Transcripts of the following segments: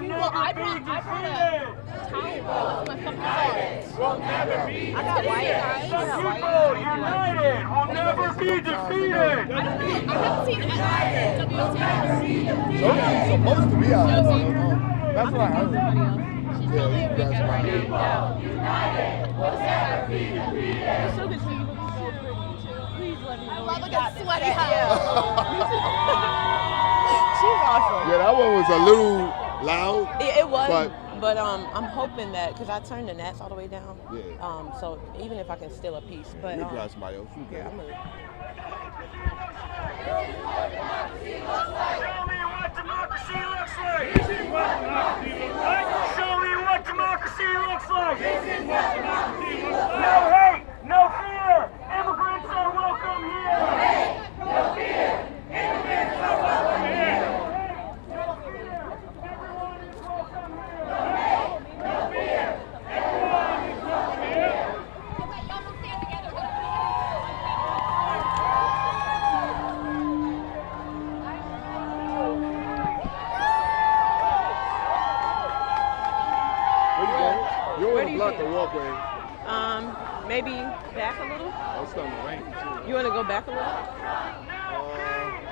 Well, I brought a towel with my fucking Will never be I got white. The people united will never be defeated. I haven't seen it. Sophie's supposed to be out there. I don't know. That's what I heard. She's Yeah, you guys are right. It's so good to see you. Look so pretty too. Please let me know. I love like a sweaty She's awesome. Yeah, that one was a little loud. It was, but I'm hoping that because I turned the gnats all the way down. Yeah. So even if I can steal a piece, but You got somebody else. You yeah, got I'm gonna. Show me what democracy looks like. This is what democracy looks like. Show me what democracy looks like. This is what democracy looks like. No hate, no fear. Immigrants are welcome here. No hate, no fear. Immigrants are welcome here. No fear. Everyone is welcome here. No hate, no fear. Everyone is welcome here. You want to block the walkway. Maybe back a little. Oh, it's starting to rain. You want to go back a little?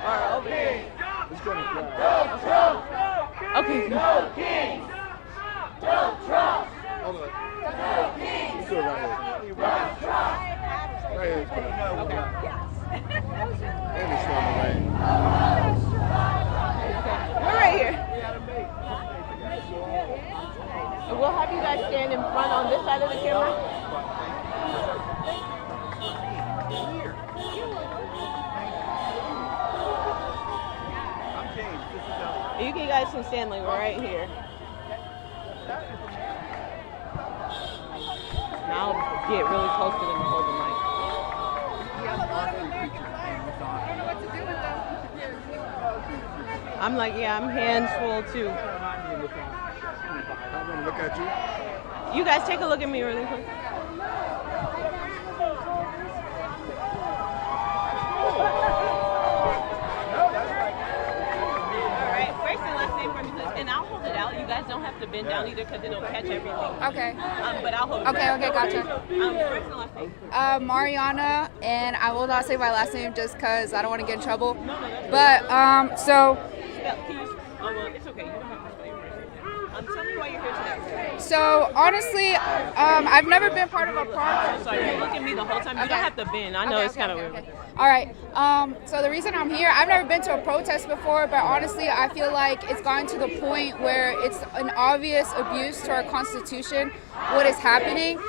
Or over here? It's going to crash. Okay. No kings. No Trump. Hold on. Let's do it right here. Right here. It's fine. Okay. And it's starting to rain. We're right here. We'll have you guys stand in front on this side of the camera. You guys can stand like right here. Now I'll get really close to them and hold the mic. I'm like, yeah, I'm hands full too. I'm going to look at you. You guys take a look at me really quick. Alright, first and last name for me, please. And I'll hold it out. You guys don't have to bend down either because it'll catch everything. Okay. But I'll hold it Okay, out. okay, gotcha. First and last name. Mariana, and I will not say my last name just because I don't want to get in trouble. But, so... It's okay. You don't have to spell your first name. Tell me why you're here today. So, honestly, I've never been part of a park. Sorry, you look at me the whole time. You don't have to bend. I know it's kind of weird. All right. So the reason I'm here, I've never been to a protest before, but honestly, I feel like it's gotten to the point where it's an obvious abuse to our Constitution, what is happening.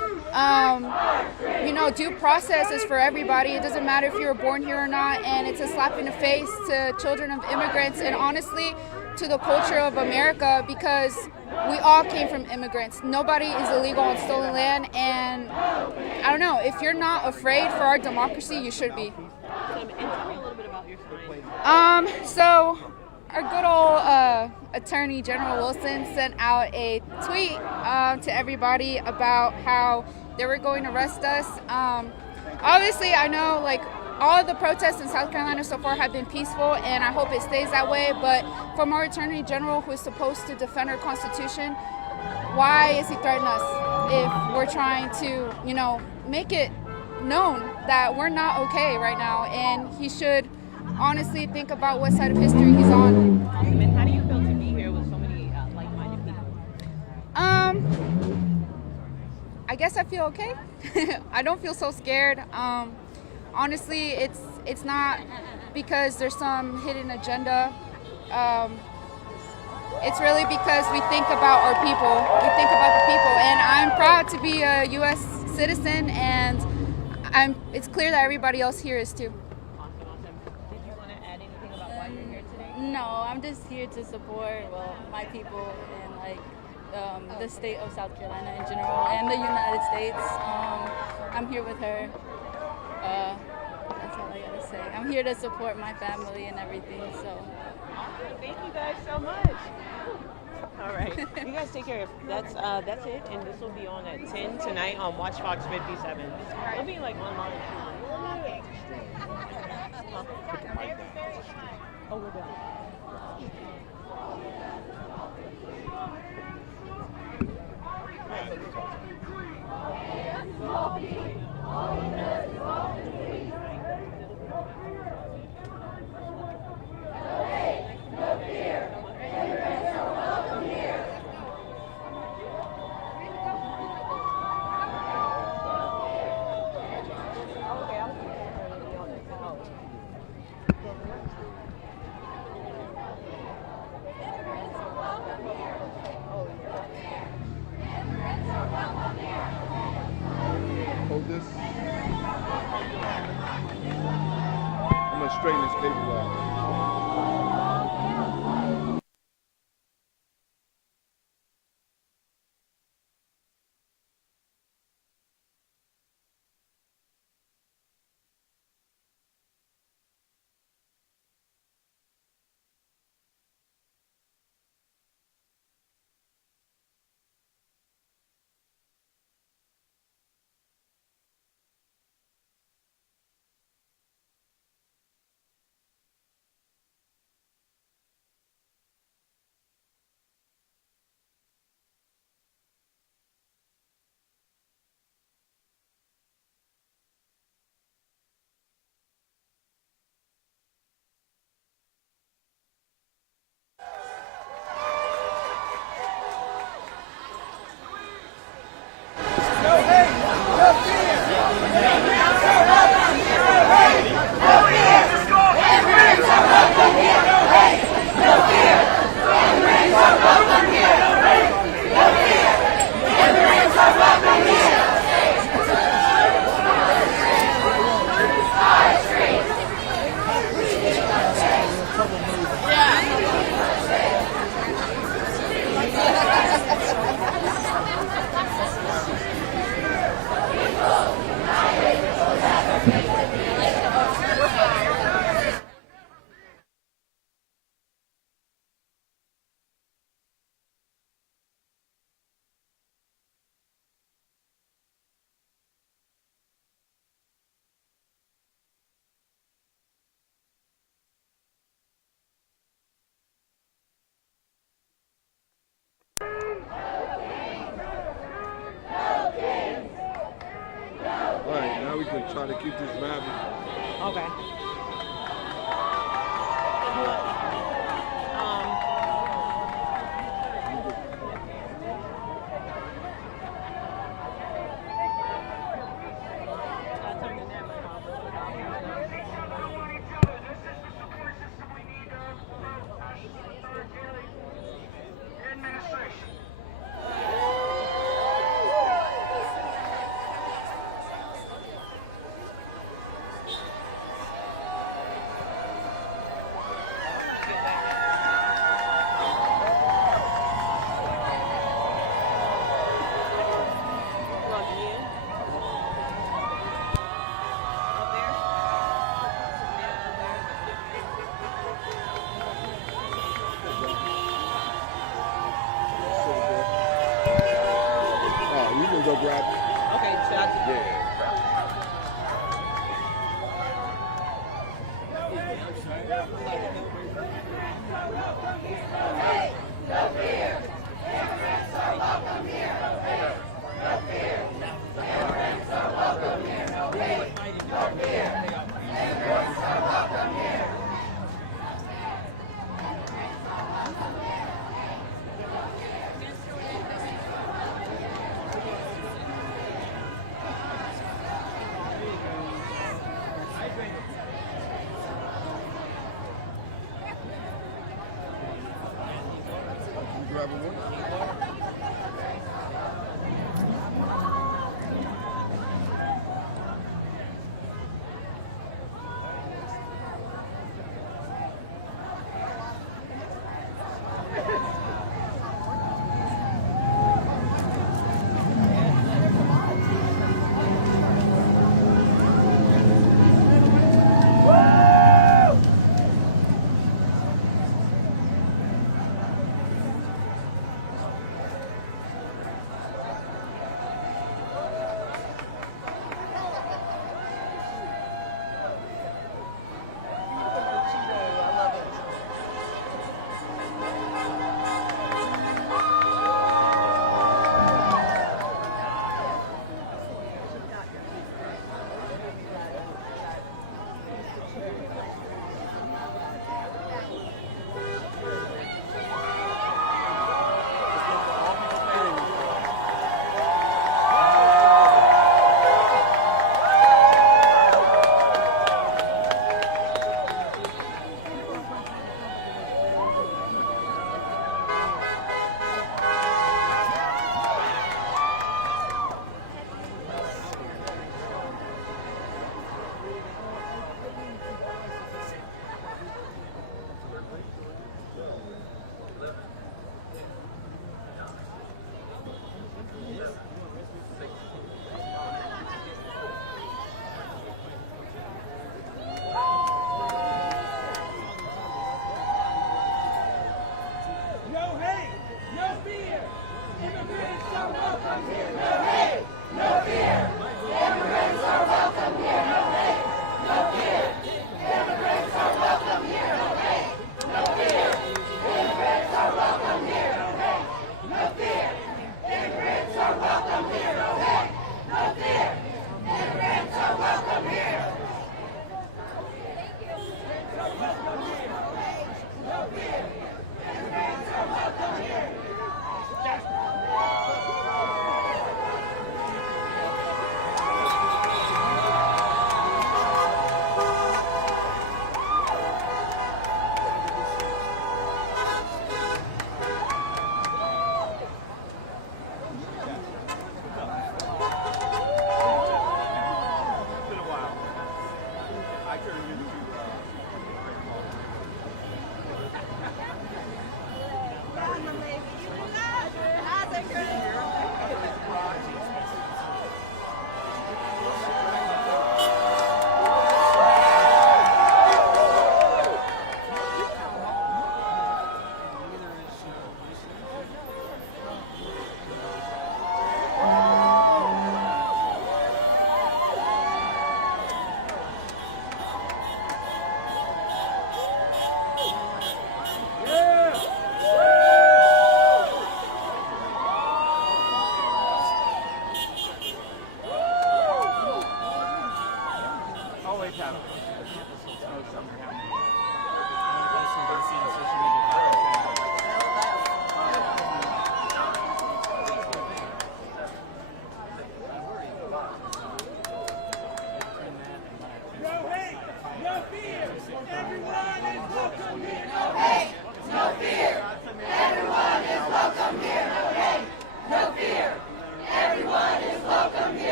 You know, due process is for everybody. It doesn't matter if you were born here or not, and it's a slap in the face to children of immigrants, and honestly, to the culture of America, because we all came from immigrants. Nobody is illegal on stolen land, and I don't know, if you're not afraid for our democracy, you should be. And tell me a little bit about your sign. So our good old Attorney General Wilson sent out a tweet to everybody about how they were going to arrest us. Obviously, I know, like, all of the protests in South Carolina so far have been peaceful, and I hope it stays that way. But from our Attorney General, who is supposed to defend our Constitution, why is he threatening us if we're trying to, you know, make it known that we're not okay right now? And he should honestly think about what side of history he's on. And how do you feel to be here with so many like-minded people? I guess I feel okay. I don't feel so scared. Honestly, it's not because there's some hidden agenda. It's really because we think about our people. We think about the people, and I'm proud to be a U.S. citizen, and it's clear that everybody else here is too. Awesome. Did you want to add anything about why you're here today? No, I'm just here to support, my people and like the state of South Carolina in general and the United States. I'm here with her. That's all I gotta say. I'm here to support my family and everything. So. Thank you guys so much. All right, you guys take care. That's it, and this will be on at 10 tonight on Watch Fox 57. It'll be like online. Oh, we're done. as straight and as capable as. Alright, now we can try to keep this rapping. Okay. Go grab it. Okay, so that's Yeah. Grabbing one.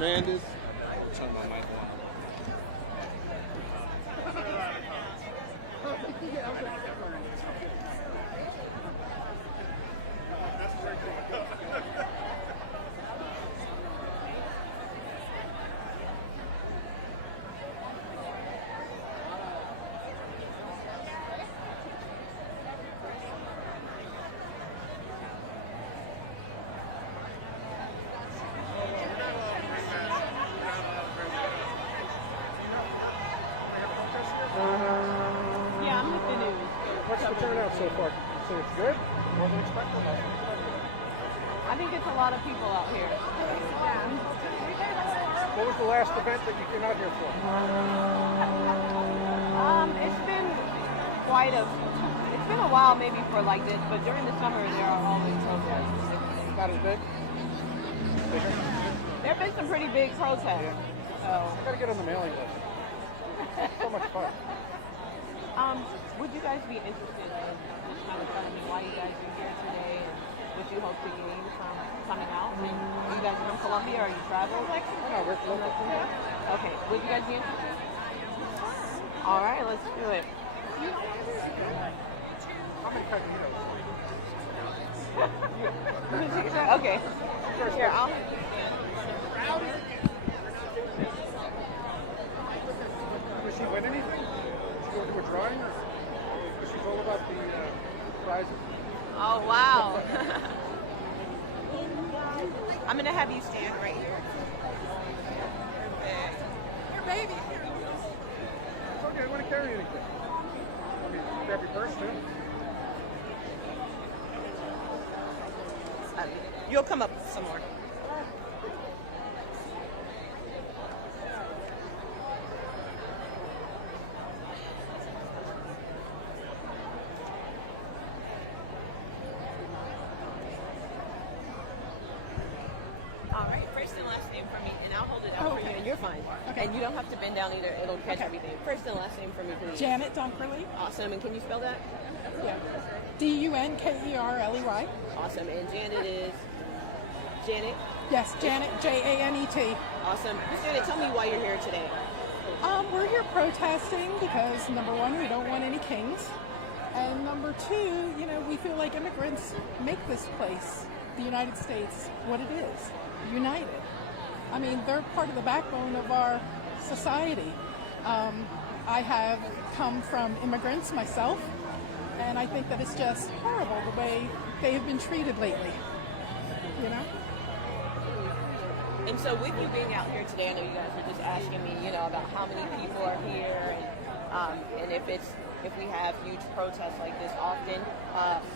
Amanda's. Turn my mic on. Yeah, I'm with the news. What's the turnout so far? So it's good? More than expected? I think it's a lot of people out here. What was the last event that you came out here for? It's been it's been a while maybe for like this, but during the summer there are always protests. Not as big? Bigger? There have been some pretty big protests. Yeah. So, I gotta get on the mailing list. So much fun. would you guys be interested in just kind of telling me why you guys are here today and what you hope to gain from coming out? And are you guys from Columbia or are you traveled? No, we're local. Okay, would you guys be interested? All right, let's do it. How many casinos? Okay. Here, I'll. Did she win anything? Did she go to a drawing? Or was she told about the prizes? Oh, wow. I'm going to have you stand right here. Your baby. It's okay, I want to carry anything. I mean, grab your purse too. You'll come up some more. All right, first and last name for me, and I'll hold it out for you, and you're fine. Okay. And you don't have to bend down either; it'll catch Okay. everything. First and last name for me, please. Janet Dunkerley. Awesome, and can you spell that? Yeah. Dunkerley. Awesome, and Janet is Janet Yes, Janet, Janet. Awesome. Miss Janet, tell me why you're here today. We're here protesting because, number one, we don't want any kings. And number two, we feel like immigrants make this place, the United States, what it is, united. I mean, they're part of the backbone of our society. I have come from immigrants myself, and I think that it's just horrible the way they have been treated lately, And so with you being out here today, I know you guys were just asking me, about how many people are here and if we have huge protests like this often.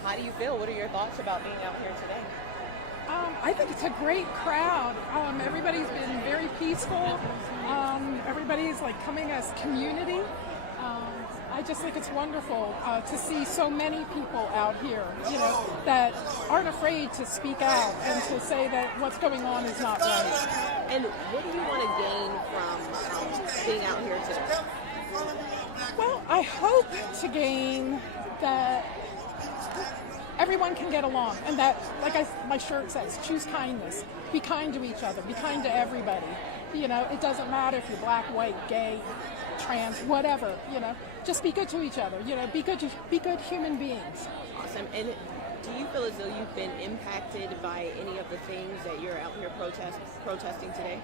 How do you feel? What are your thoughts about being out here today? I think it's a great crowd. Everybody's been very peaceful. Everybody's coming as community. I just think it's wonderful to see so many people out here, that aren't afraid to speak out and to say that what's going on is not right. And what do you want to gain from being out here today? Well, I hope to gain that everyone can get along, and that, my shirt says, choose kindness. Be kind to each other. Be kind to everybody. It doesn't matter if you're black, white, gay, trans, whatever. Just be good to each other. Be good human beings. Awesome. And do you feel as though you've been impacted by any of the things that you're out here protesting today?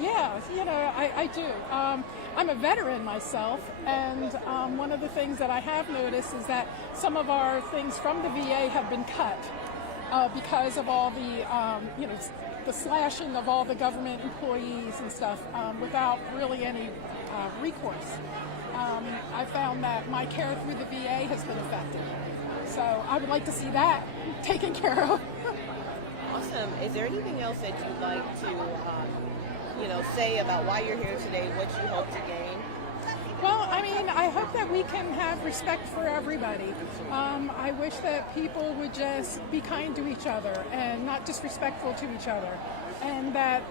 Yeah, I do. I'm a veteran myself, and one of the things that I have noticed is that some of our things from the VA have been cut because of all the, the slashing of all the government employees and stuff without really any recourse. I found that my care through the VA has been affected. So I would like to see that taken care of. Awesome. Is there anything else that you'd like to say about why you're here today, what you hope to gain? Well, I hope that we can have respect for everybody. I wish that people would just be kind to each other and not disrespectful to each other, and that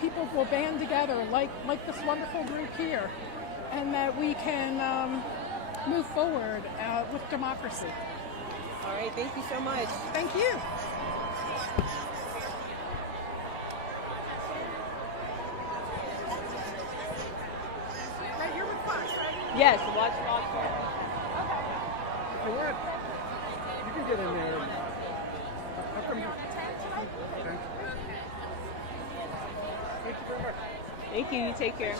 people will band together like this wonderful group here, and that we can move forward with democracy. All right, thank you so much. Thank you. Yes, watch Fox. If you want, you can get in there. I'll come here. Okay. Thank you very much. Thank you. You take care.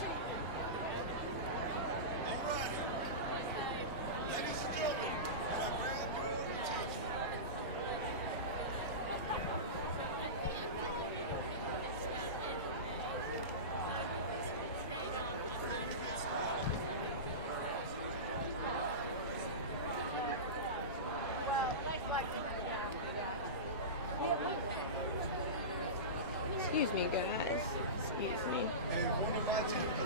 Excuse me, guys. Excuse me. And if one of my team can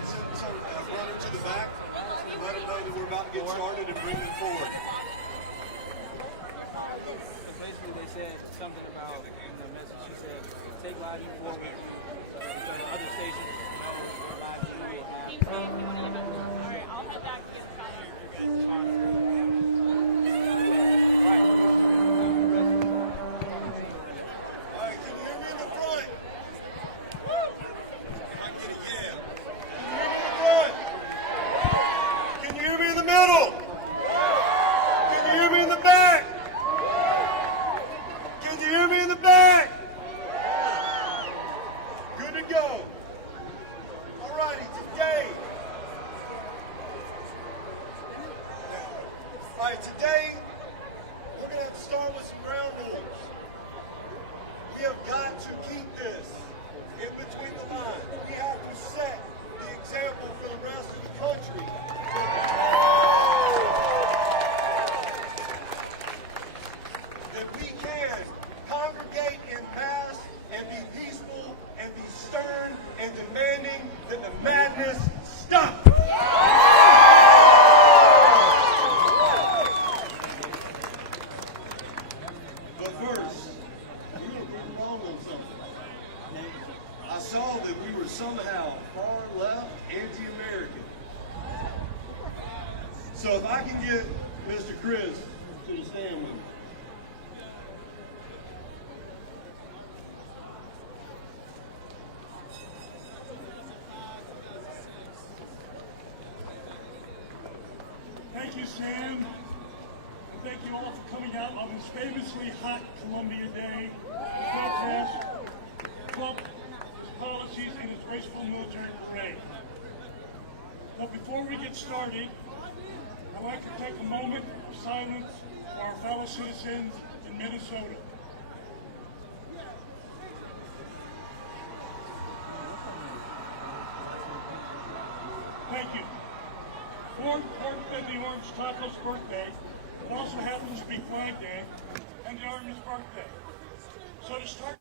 run into the back and let them know that we're about to get started and bring them forward. Basically, they said something about in the message. She said, "Take Lottie forward." So the other stations know where Lottie will have. All right, I'll head back to the spot. Today, we're going to have to start with some ground rules. We have got to keep this in between the lines. We have to set the example for the rest of the country. That we can congregate in mass and be peaceful and be stern and demanding that the madness stop. Somehow far left, anti-American. So if I can get Mr. Chris to the stand with me. you, Sam. And thank you all for coming out on this famously hot Columbia Day to protest Trump's policies and his wasteful military parade. But before we get started, I'd like to take a moment of silence for our fellow citizens in Minnesota. Thank you. More important than the Orange Taco's birthday, it also happens to be Flag Day and the Army's birthday. So to start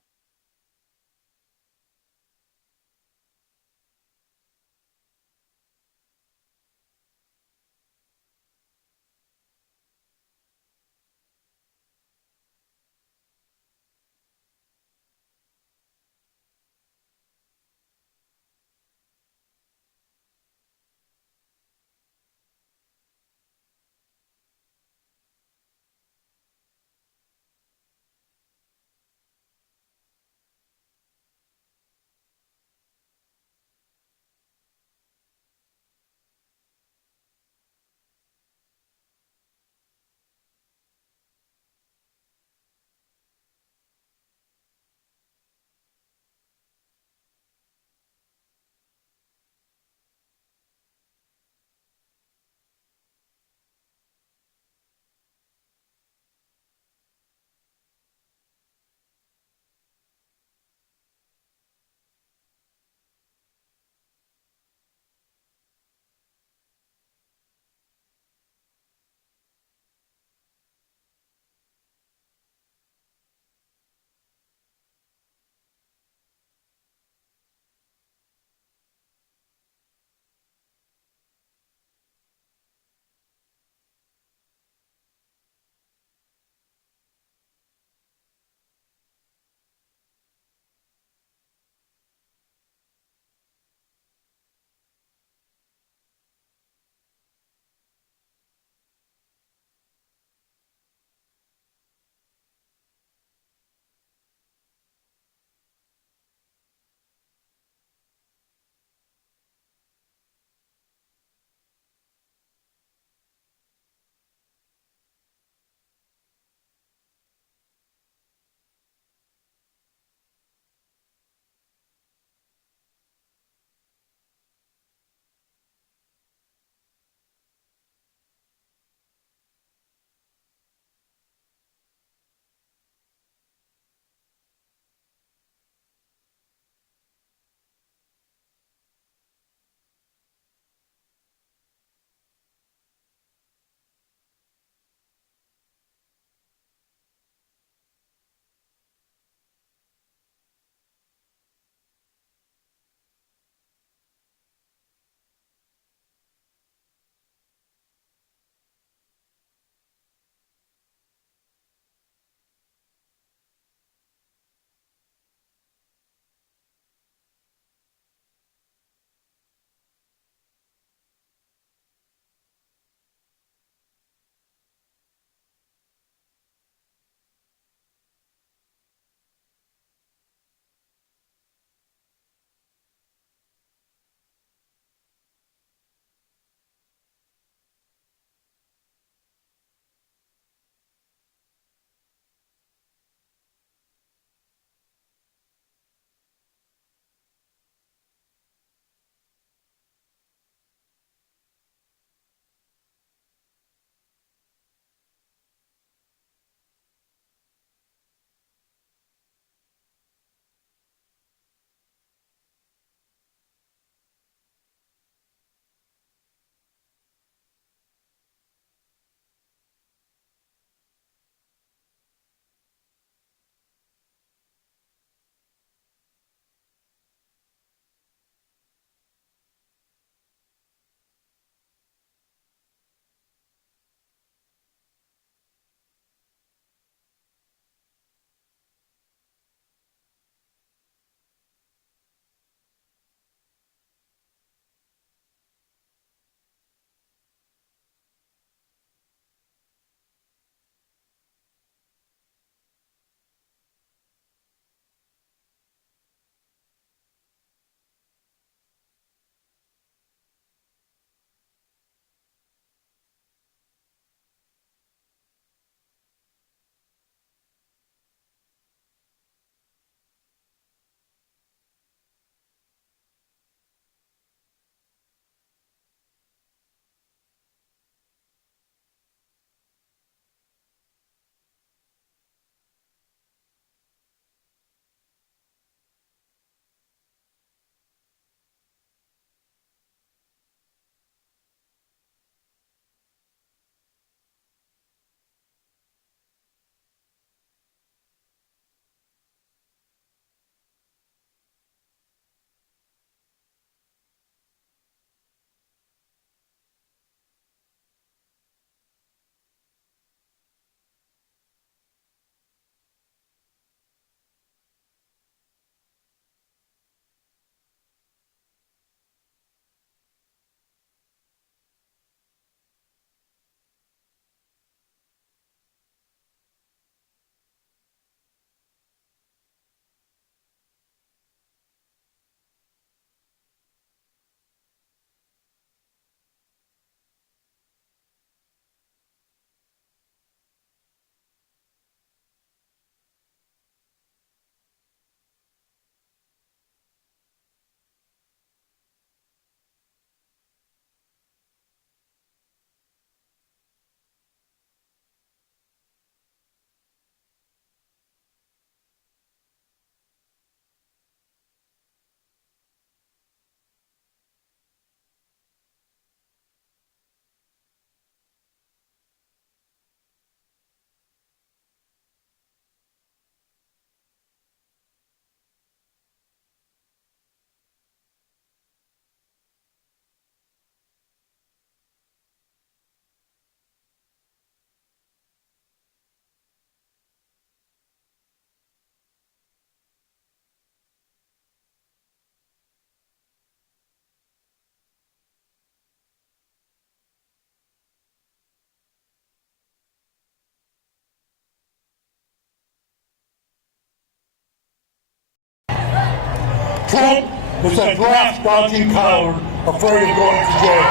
Trump is a draft-dodging coward afraid of going to jail.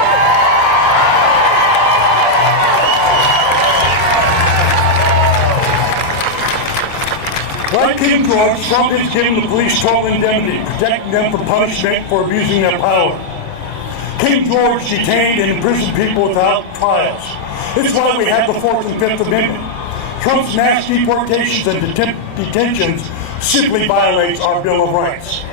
Like King George, Trump is giving the police total indemnity, protecting them from punishment for abusing their power. King George detained and imprisoned people without trials. It's why we have the 4th and 5th Amendment. Trump's mass deportations and detentions simply violates our Bill of Rights.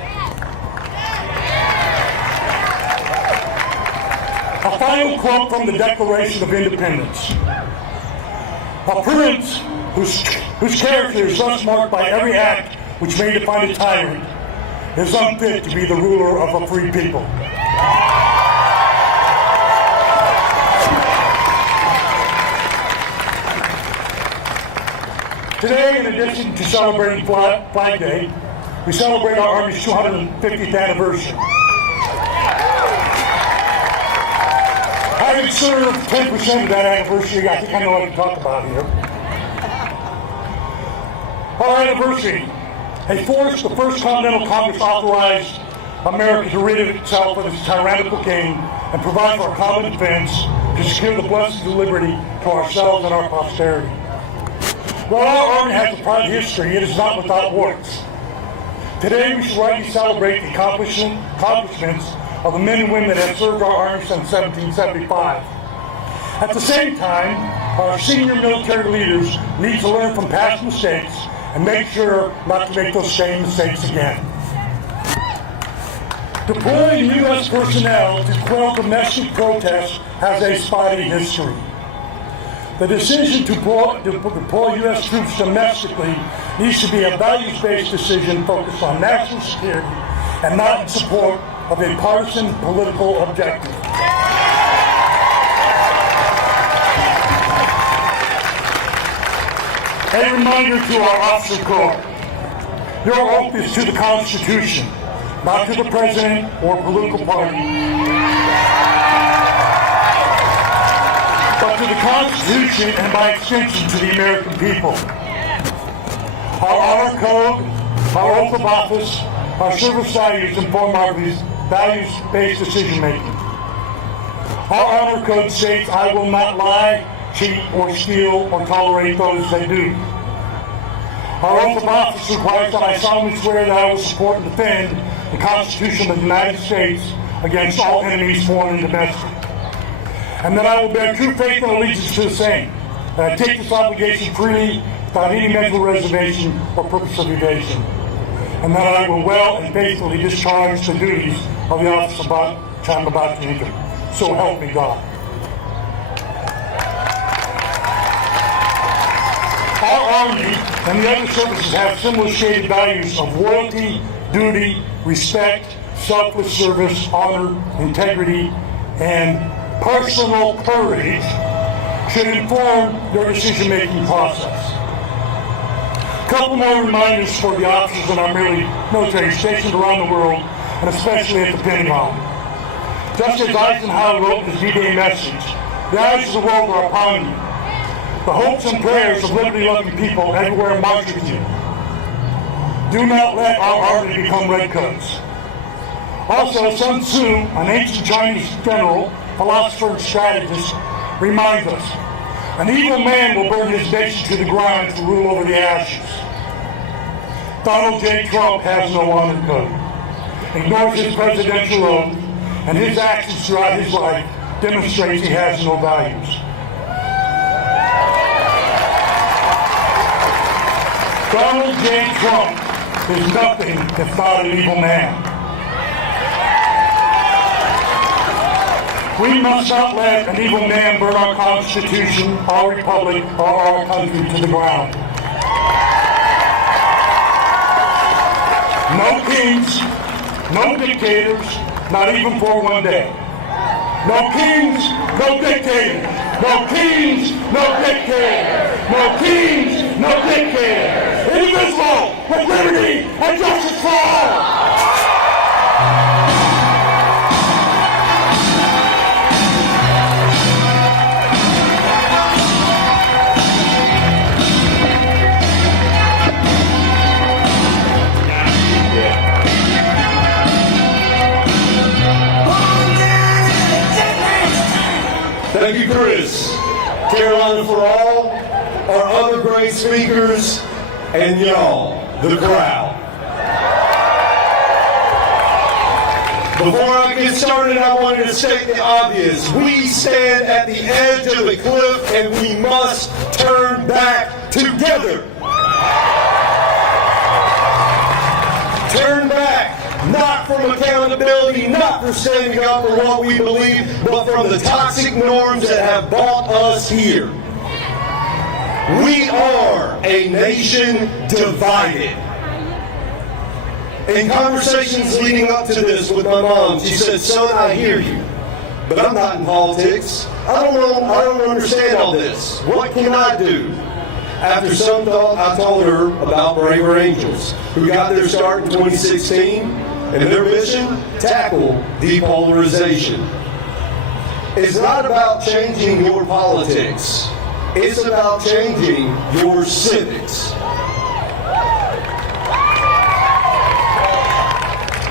A final quote from the Declaration of Independence. A prince whose character is thus marked by every act which may define a tyrant is unfit to be the ruler of a free people. Today, in addition to celebrating Flag Day, we celebrate our Army's 250th anniversary. Having served 10% of that anniversary, I think I know what to talk about here. Our anniversary, a force the First Continental Congress authorized America to rid itself of its tyrannical king and provide for a common defense to secure the blessings of liberty to ourselves and our posterity. While our Army has a proud history, it is not without warts. Today we should rightly celebrate the accomplishments of the men and women that have served our Army since 1775. At the same time, our senior military leaders need to learn from past mistakes and make sure not to make those same mistakes again. Deploying U.S. personnel to quell domestic protests has a spotty history. The decision to deploy U.S. troops domestically needs to be a values-based decision focused on national security and not in support of a partisan political objective. A reminder to our officer corps, your oath is to the Constitution, not to the President or political party, but to the Constitution and by extension to the American people. Our honor code, our oath of office, our service values inform our values-based decision-making. Our honor code states, I will not lie, cheat, or steal, or tolerate those that do. Our oath of office requires that I solemnly swear that I will support and defend the Constitution of the United States against all enemies, foreign and domestic. And that I will bear true faith and allegiance to the same. That I take this obligation freely, without any mental reservation or purpose of evasion. And that I will well and faithfully discharge the duties of the office which I am about to enter. So help me God. Our Army and the other services have similar shaded values of loyalty, duty, respect, selfless service, honor, integrity, and personal courage should inform their decision-making process. A couple more reminders for the officers in our military stationed around the world, and especially at the Pentagon. Just as Eisenhower wrote in his D-Day message, the eyes of the world are upon you. The hopes and prayers of liberty-loving people everywhere march with you. Do not let our army become redcoats. Also, Sun Tzu, an ancient Chinese general, philosopher and strategist, reminds us, an evil man will burn his nation to the ground to rule over the ashes. Donald J. Trump has no honor code, ignores his presidential oath, and his actions throughout his life demonstrate he has no values. Donald J. Trump is nothing if not an evil man. We must not let an evil man burn our Constitution, our republic, or our country to the ground. No kings, no dictators, not even for one day. No kings, no dictators. No kings, no dictators. No kings, no dictators. Indivisible, with liberty and justice for all. Thank you, Chris. Carolina for all, our other great speakers, and y'all, the crowd. Before I get started, I wanted to state the obvious. We stand at the edge of the cliff and we must turn back together. Turn back, not from accountability, not for standing up for what we believe, but from the toxic norms that have brought us here. We are a nation divided. In conversations leading up to this with my mom, she said, "Son, I hear you, but I'm not in politics. I don't understand all this. What can I do?" After some thought, I told her about Braver Angels, who got their start in 2016, and their mission, tackle depolarization. It's not about changing your politics. It's about changing your civics.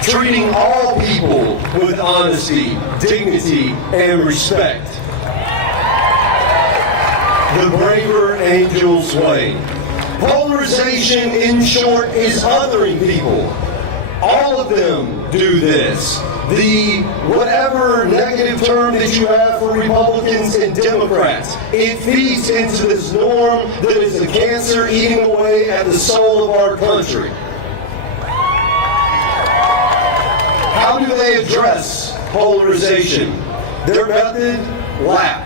Treating all people with honesty, dignity, and respect. The Braver Angels way. Polarization, in short, is othering people. All of them do this. The whatever negative term that you have for Republicans and Democrats, it feeds into this norm that is a cancer eating away at the soul of our country. How do they address polarization? Their method, LAP.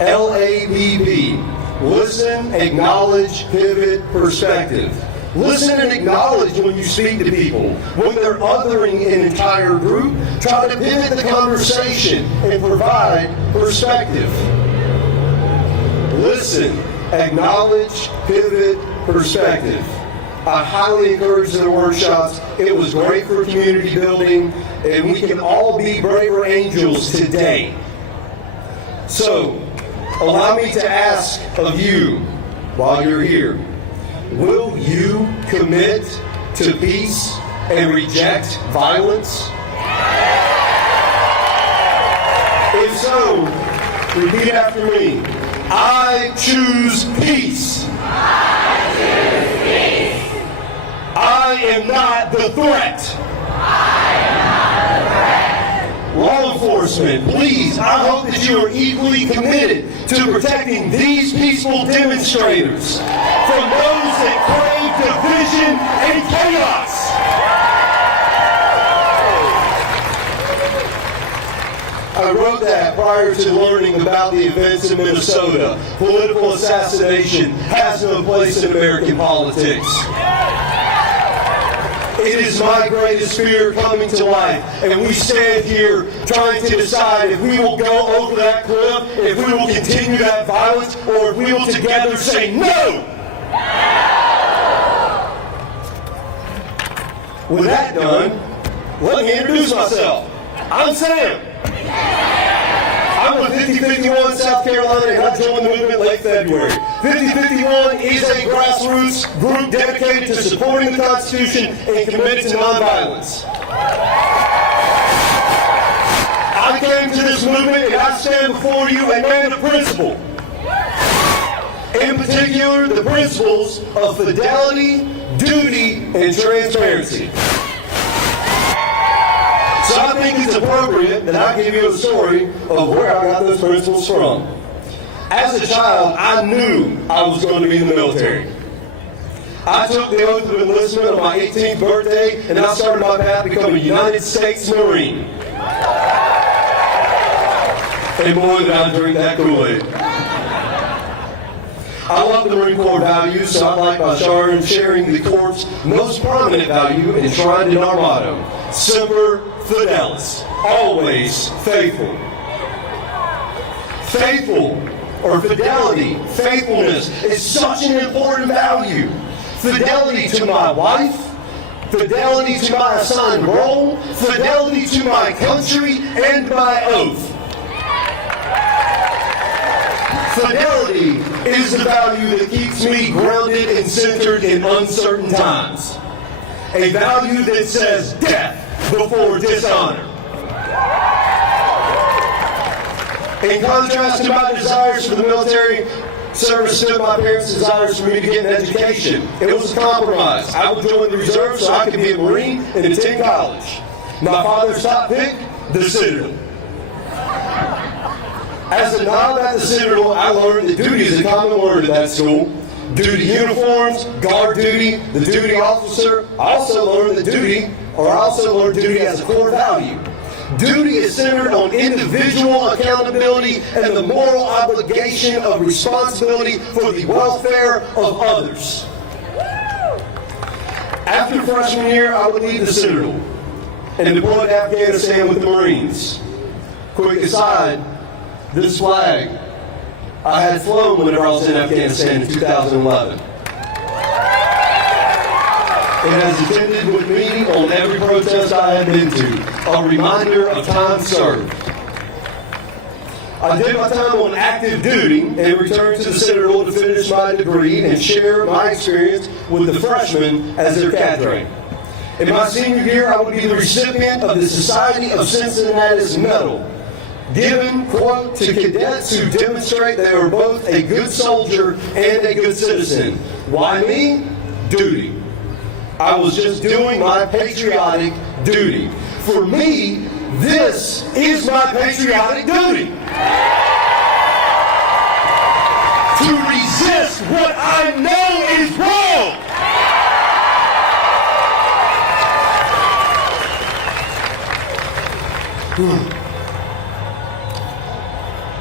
L-A-P-P. Listen, acknowledge, pivot, perspective. Listen and acknowledge when you speak to people. When they're othering an entire group, try to pivot the conversation and provide perspective. Listen, acknowledge, pivot, perspective. I highly encourage the workshops. It was great for community building, and we can all be braver angels today. So, allow me to ask of you while you're here, will you commit to peace and reject violence? If so, repeat after me. I choose peace. I choose peace. I am not the threat. I am not the threat. Law enforcement, please, I hope that you are equally committed to protecting these peaceful demonstrators from those that crave division and chaos. I wrote that prior to learning about the events in Minnesota. Political assassination has no place in American politics. It is my greatest fear coming to life, and we stand here trying to decide if we will go over that cliff, if we will continue that violence, or if we will together say no! With that done, let me introduce myself. I'm Sam. I'm with 5051 South Carolina, and I joined the movement late February. 5051 is a grassroots group dedicated to supporting the Constitution and committed to nonviolence. I came to this movement and I stand before you a man of principle. In particular, the principles of fidelity, duty, and transparency. So I think it's appropriate that I give you a story of where I got those principles from. As a child, I knew I was going to be in the military. I took the oath of enlistment on my 18th birthday, and I started my path to become a United States Marine. And boy, did I drink that Kool-Aid. I love the Marine Corps values, so I'd like by sharing the Corps' most prominent value enshrined in our motto, Semper Fidelis, always faithful. Faithful, or fidelity, faithfulness, is such an important value. Fidelity to my wife, fidelity to my assigned role, fidelity to my country, and my oath. Fidelity is the value that keeps me grounded and centered in uncertain times. A value that says death before dishonor. In contrast to my desires for the military service stood my parents' desires for me to get an education. It was a compromise. I would join the reserve so I could be a Marine and attend college. My father's top pick, the Citadel. As a knob at the Citadel, I learned that duty is a common word at that school. Duty uniforms, guard duty, the duty officer. I also learned duty as a core value. Duty is centered on individual accountability and the moral obligation of responsibility for the welfare of others. After freshman year, I would leave the Citadel and deploy to Afghanistan with the Marines. Quick aside, this flag I had flown whenever I was in Afghanistan in 2011. It has attended with me on every protest I have been to, a reminder of time served. I did my time on active duty and returned to the Citadel to finish my degree and share my experience with the freshmen as their cadre. In my senior year, I would be the recipient of the Society of Cincinnati's Medal, given, quote, to cadets who demonstrate they are both a good soldier and a good citizen. Why me? Duty. I was just doing my patriotic duty. For me, this is my patriotic duty. To resist what I know is wrong.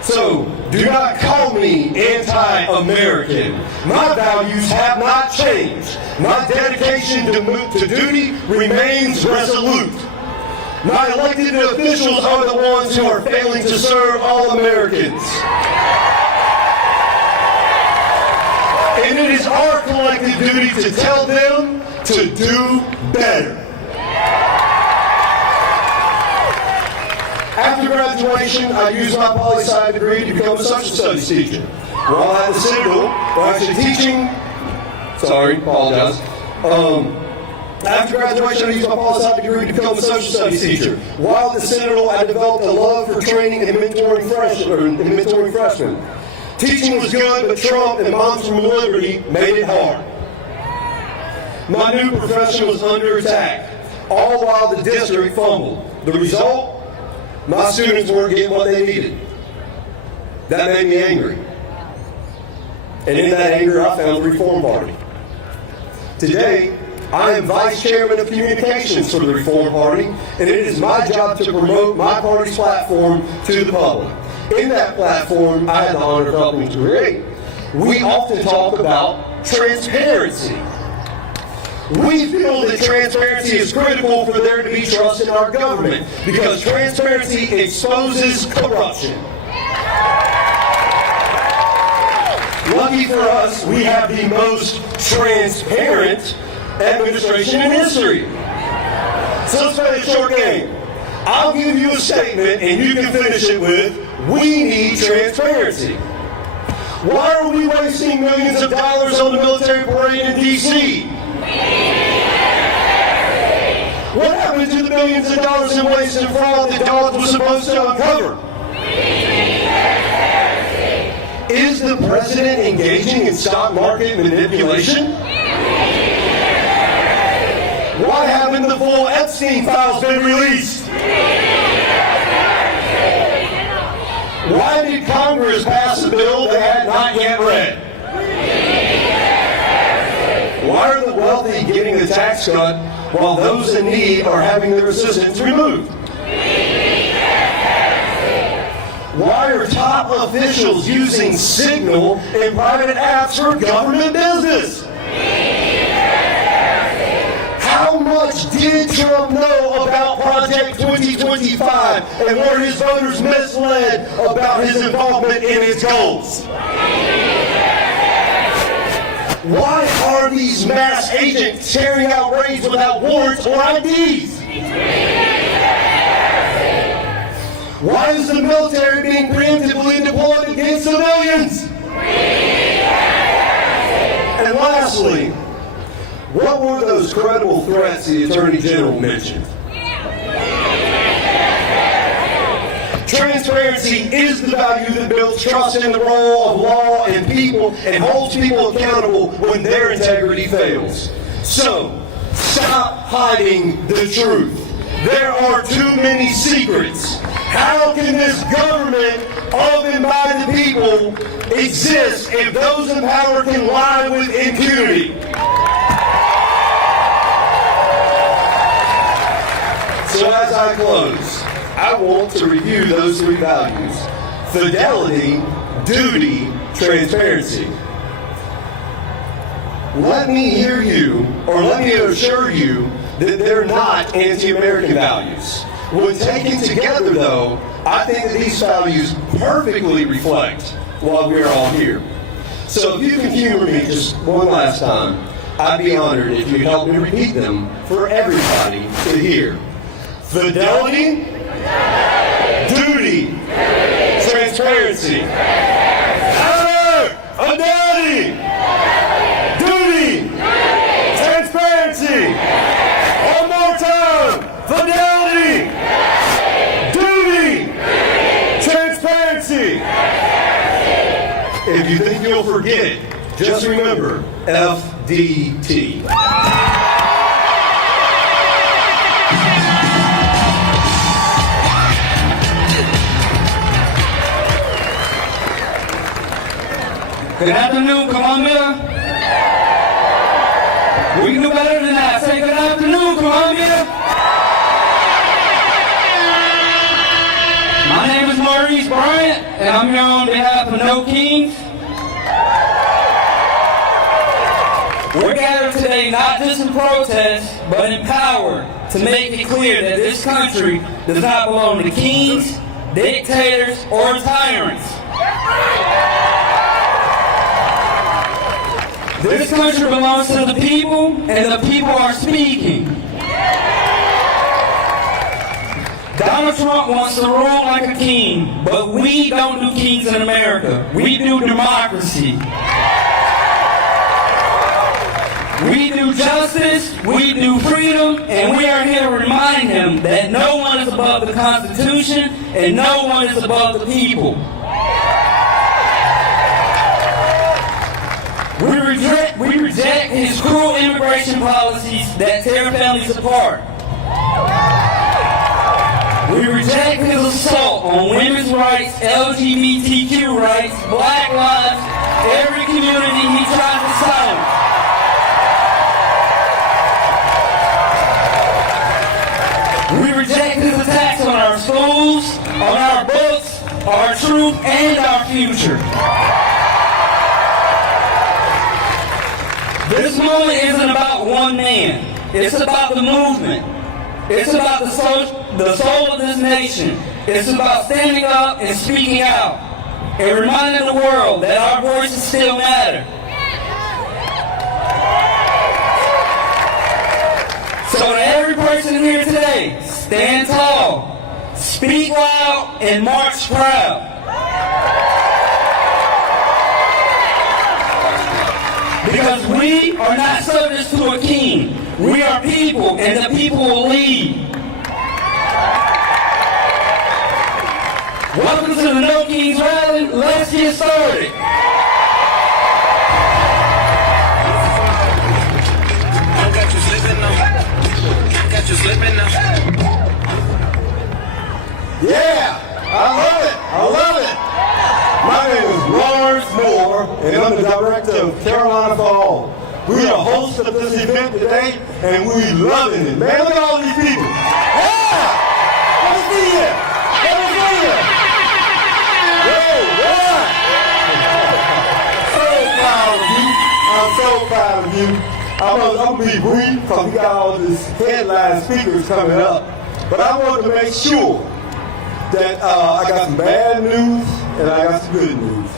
So, do not call me anti-American. My values have not changed. My dedication to duty remains resolute. My elected officials are the ones who are failing to serve all Americans. And it is our collective duty to tell them to do better. After graduation, I used my poli-sci degree to become a social studies teacher. While at the Citadel, After graduation, I used my poli-sci degree to become a social studies teacher. While at the Citadel, I developed a love for training and mentoring freshmen. Teaching was good, but Trump and Moms from Liberty made it hard. My new profession was under attack, all while the district fumbled. The result? My students weren't getting what they needed. That made me angry. And in that anger, I found the Reform Party. Today, I am Vice Chairman of Communications for the Reform Party, and it is my job to promote my party's platform to the public. In that platform, I had the honor of helping to create. We often talk about transparency. We feel that transparency is critical for there to be trust in our government because transparency exposes corruption. Lucky for us, we have the most transparent administration in history. So let's play a short game. I'll give you a statement and you can finish it with, we need transparency. Why are we wasting millions of dollars on the military parade in D.C.? What happened to the billions of dollars in waste and fraud that Dodd was supposed to uncover? Is the president engaging in stock market manipulation? Why haven't the full Epstein files been released? Why did Congress pass a bill they had not yet read? Why are the wealthy getting a tax cut while those in need are having their assistance removed? Why are top officials using Signal and private apps for government business? How much did Trump know about Project 2025 and were his voters misled about his involvement in its goals? Why are these mass agents carrying out raids without warrants or IDs? Why is the military being preemptively deployed against civilians? And lastly, what were those credible threats the Attorney General mentioned? transparency is the value that builds trust in the role of law and people and holds people accountable when their integrity fails. So, stop hiding the truth. There are too many secrets. How can this government of and by the people exist if those in power can lie with impunity? So as I close, I want to review those three values: fidelity, duty, transparency. Let me hear you, or let me assure you, that they're not anti-American values. When taken together, though, I think that these values perfectly reflect why we're all here. So if you can humor me just one last time, I'd be honored if you'd help me repeat them for everybody to hear. Fidelity, duty, transparency. Fidelity, duty, transparency. One more time. Fidelity, duty, transparency. If you think you'll forget it, just remember FDT. Good afternoon, Columbia. We can do better than that. Say good afternoon, Columbia. My name is Maurice Bryant, and I'm here on behalf of No Kings. We're gathered today not just in protest, but in power to make it clear that this country does not belong to kings, dictators, or tyrants. This country belongs to the people, and the people are speaking. Donald Trump wants to rule like a king, but we don't do kings in America. We do democracy. We do justice, we do freedom, and we are here to remind him that no one is above the Constitution, and no one is above the people. We reject his cruel immigration policies that tear families apart. We reject his assault on women's rights, LGBTQ rights, black lives, every community he tries to silence. We reject his attacks on our schools, on our books, our truth, and our future. This moment isn't about one man. It's about the movement. It's about the soul of this nation. It's about standing up and speaking out and reminding the world that our voices still matter. So to every person here today, stand tall, speak loud, and march proud. Because we are not subjects to a king. We are people, and the people will lead. Welcome to the No Kings Rally. Let's get started. Yeah, I love it. I love it. My name is Lawrence Moore, and I'm the director of Carolina for All. We're the host of this event today, and we're loving it. Man, look at all these people. Yeah! Let me see you. Let me see you. Hey, yeah! So proud of you. I'm so proud of you. I'm going to be brief because we got all these headline speakers coming up. But I want to make sure that I got some bad news and I got some good news.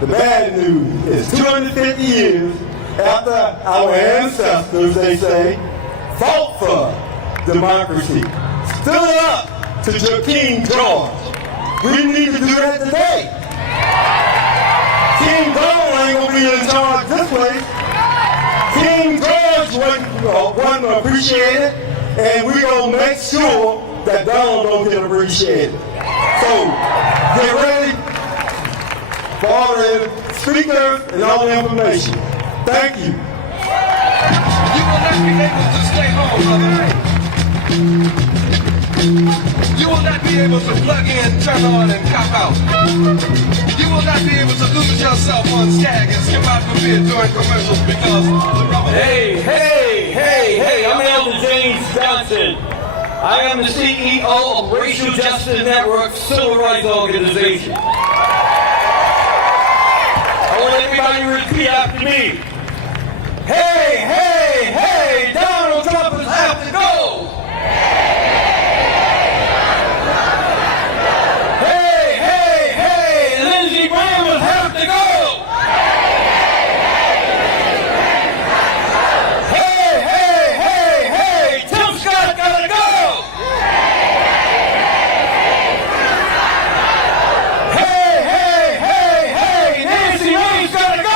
The bad news is 250 years after our ancestors, they say, fought for democracy, stood up to King George. We need to do that today. King George ain't gonna be in charge this place. King George wasn't appreciated, and we gonna make sure that Donald don't get appreciated. So get ready for all the speakers and all the information. Thank you. You will not be able to stay home, brother. You will not be able to plug in, turn on, and cop out. You will not be able to lose yourself on Stag and skip out for beer during commercials because the rubber. Hey, I'm Elder James Johnson. I am the CEO of Racial Justice Network Civil Rights Organization. I want everybody to repeat after me. Hey, Donald Trump has have to go. Hey, Lindsey Graham will have to go. Hey, Tim Scott gotta go. Hey, Nancy Reagan's gotta go.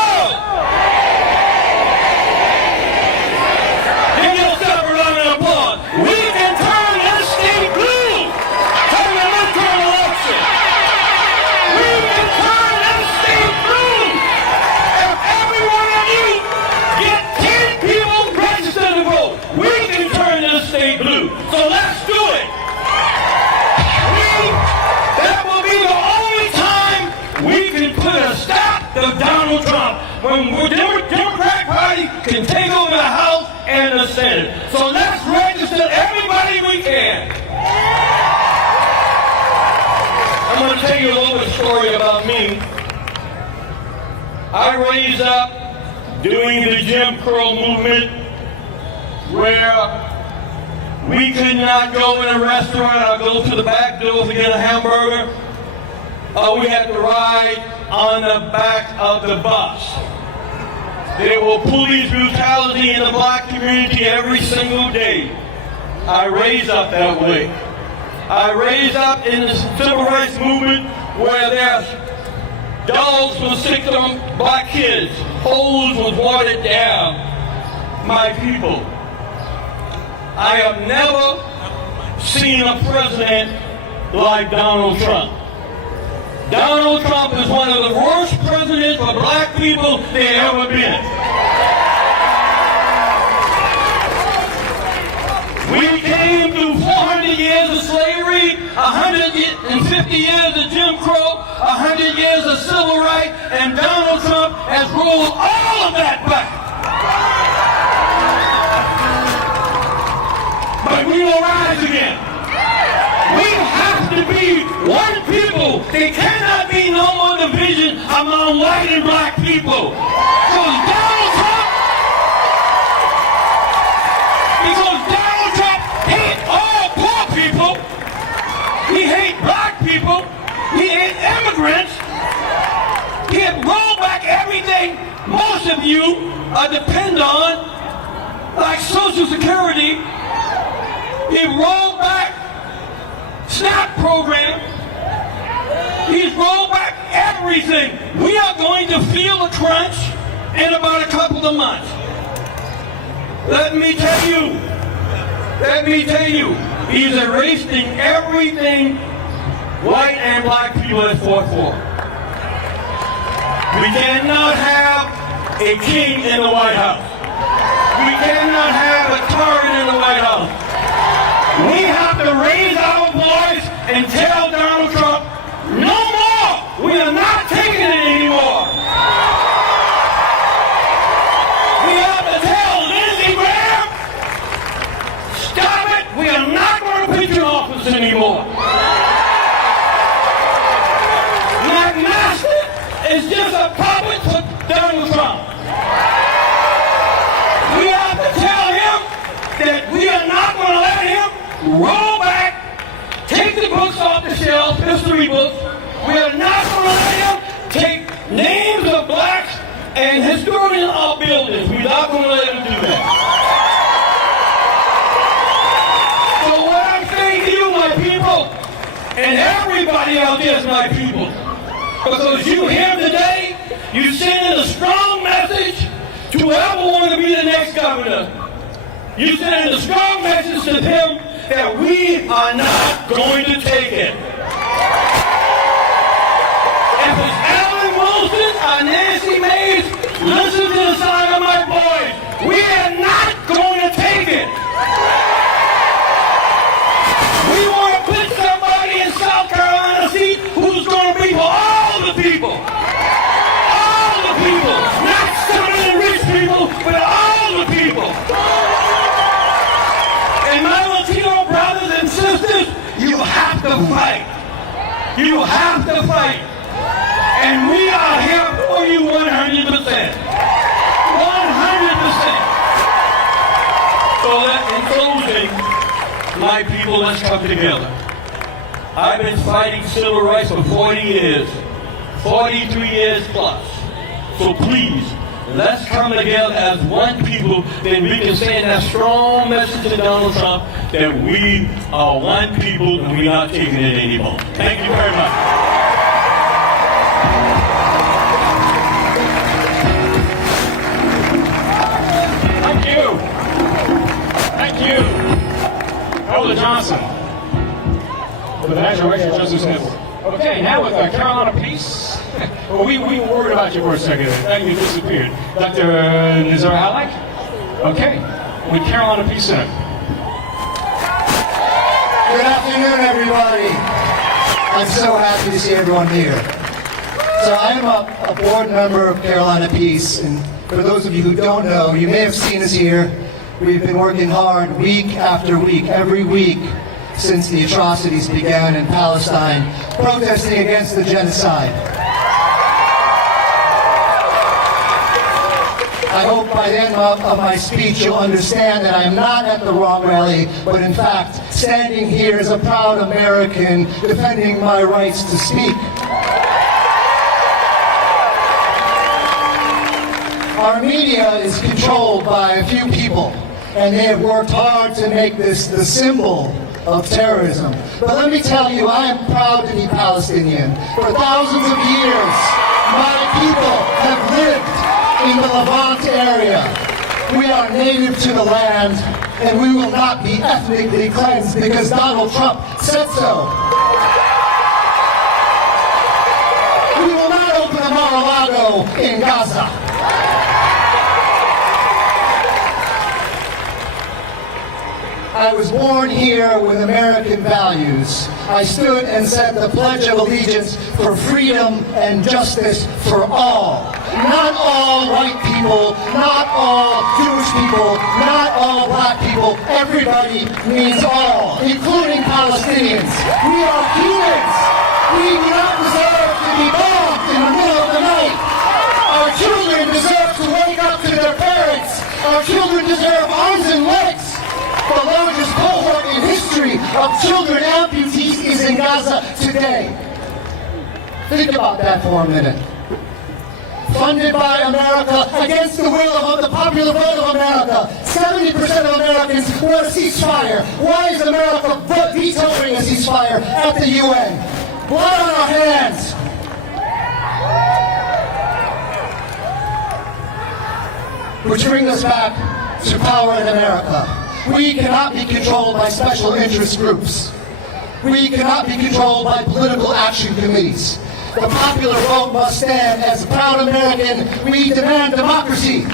Give yourself a round of applause. We can turn this state blue. Turn the midterm election. We can turn this state blue. If every one of you get 10 people registered to vote, we can turn this state blue. So let's do it. That will be the only time we can put a stop to Donald Trump. When the Democratic Party can take over the House and the Senate. So let's register everybody we can. I'm going to tell you a little bit of story about me. I raised up during the Jim Crow movement where we could not go in a restaurant or go to the back door to get a hamburger. We had to ride on the back of the bus. There were police brutality in the black community every single day. I raised up that way. I raised up in the civil rights movement where there's dogs were sick on black kids, holes was watered down. My people, I have never seen a president like Donald Trump. Donald Trump is one of the worst presidents for black people there ever been. We came through 400 years of slavery, 150 years of Jim Crow, 100 years of civil rights, and Donald Trump has rolled all of that back. But we will rise again. We have to be one people. There cannot be no more division among white and black people. Because Donald Trump hates all poor people. He hates black people. He hates immigrants. He has rolled back everything most of you depend on, like Social Security. He rolled back SNAP program. He's rolled back everything. We are going to feel the crunch in about a couple of months. Let me tell you, he's erasing everything white and black people have fought for. We cannot have a king in the White House. We cannot have a tyrant in the White House. We have to raise our voice and tell Donald Trump, no more! We are not taking it anymore! We have to tell Lindsey Graham, stop it! We are not going to put you in office anymore! McMaster is just a puppet for Donald Trump. We have to tell him that we are not going to let him roll back, take the books off the shelf, history books. We are not going to let him take names of blacks and historian our buildings. We're not going to let him do that. So what I'm saying to you, my people, and everybody out there is my people, because you here today, you sending a strong message to whoever want to be the next governor. You sending a strong message to him that we are not going to take it. Listen to the sound of my voice. We are not going to take it. We want to put somebody in South Carolina seat who's going to be for all the people. All the people. Not some of the rich people, but all the people. And my Latino brothers and sisters, you have to fight. You have to fight. And we are here for you 100%. 100%. So in closing, my people, let's come together. I've been fighting civil rights for 40 years, 43 years plus. So please, let's come together as one people, then we can send that strong message to Donald Trump that we are one people and we're not taking it anymore. Thank you very much. Thank you. Thank you. Elder Johnson for the National Racial Justice Network. Okay, now with Carolina Peace. Well, we were worried about you for a second. Then you disappeared. Dr. Nizar Halak? Okay, with Carolina Peace Center. Good afternoon, everybody. I'm so happy to see everyone here. So I am a board member of Carolina Peace, and for those of you who don't know, you may have seen us here. We've been working hard week after week, every week, since the atrocities began in Palestine, protesting against the genocide. I hope by the end of my speech you'll understand that I am not at the wrong rally, but in fact standing here as a proud American defending my rights to speak. Our media is controlled by a few people, and they have worked hard to make this the symbol of terrorism. But let me tell you, I am proud to be Palestinian. For thousands of years, my people have lived in the Levant area. We are native to the land, and we will not be ethnically cleansed because Donald Trump said so. We will not open a Mar-a-Lago in Gaza. I was born here with American values. I stood and said the Pledge of Allegiance for freedom and justice for all. Not all white people, not all Jewish people, not all black people. Everybody means all, including Palestinians. We are humans. We do not deserve to be bombed in the middle of the night. Our children deserve to wake up to their parents. Our children deserve arms and legs. The largest cohort in history of children amputees is in Gaza today. Think about that for a minute. Funded by America against the will of the popular vote of America. 70% of Americans want a ceasefire. Why is America vetoing a ceasefire at the UN? Blood on our hands. Which brings us back to power in America. We cannot be controlled by special interest groups. We cannot be controlled by political action committees. The popular vote must stand. As a proud American, we demand democracy.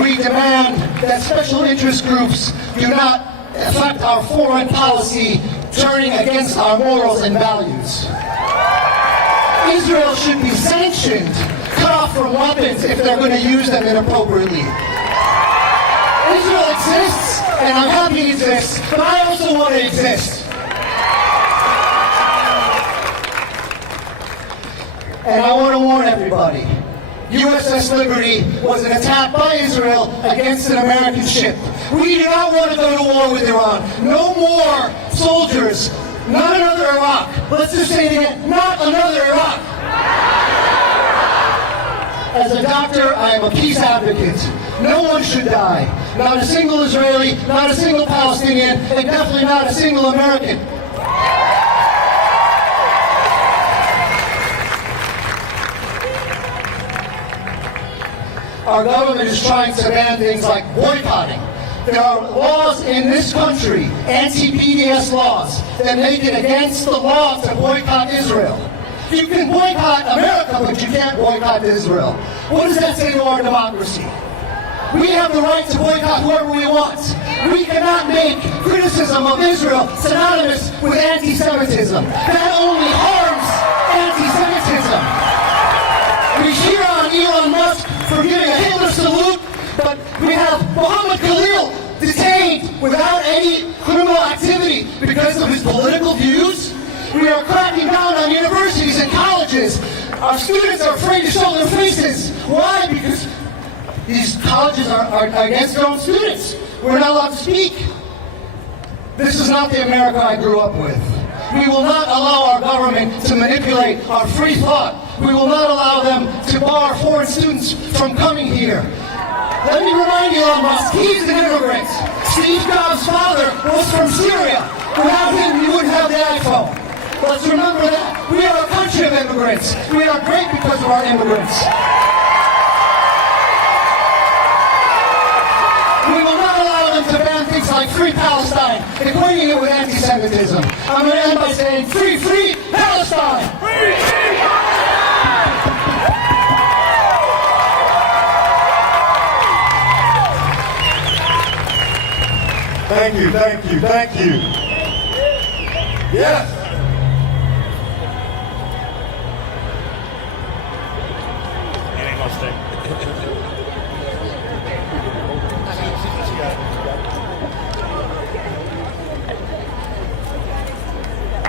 We demand that special interest groups do not affect our foreign policy, turning against our morals and values. Israel should be sanctioned, cut off from weapons if they're going to use them inappropriately. Israel exists, and I'm happy it exists, but I also want to exist. And I want to warn everybody, USS Liberty was an attack by Israel against an American ship. We do not want to go to war with Iran. No more soldiers. Not another Iraq. Let's just say it again. Not another Iraq. As a doctor, I am a peace advocate. No one should die. Not a single Israeli, not a single Palestinian, and definitely not a single American. Our government is trying to ban things like boycotting. There are laws in this country, anti-BDS laws, that make it against the law to boycott Israel. You can boycott America, but you can't boycott Israel. What does that say to our democracy? We have the right to boycott whoever we want. We cannot make criticism of Israel synonymous with anti-Semitism. That only harms anti-Semitism. We cheer on Elon Musk for giving a Hitler salute, but we have Muhammad Khalil detained without any criminal activity because of his political views. We are cracking down on universities and colleges. Our students are afraid to show their faces. Why? Because these colleges are against their own students. We're not allowed to speak. This is not the America I grew up with. We will not allow our government to manipulate our free thought. We will not allow them to bar foreign students from coming here. Let me remind you, Elon Musk, he's an immigrant. Steve Jobs' father was from Syria. Without him, you wouldn't have the iPhone. Let's remember that. We are a country of immigrants. We are great because of our immigrants. We will not allow them to ban things like Free Palestine, equating it with anti-Semitism. I'm going to end by saying, Free, free Palestine! Free, free Thank you, thank you, thank you. Yes.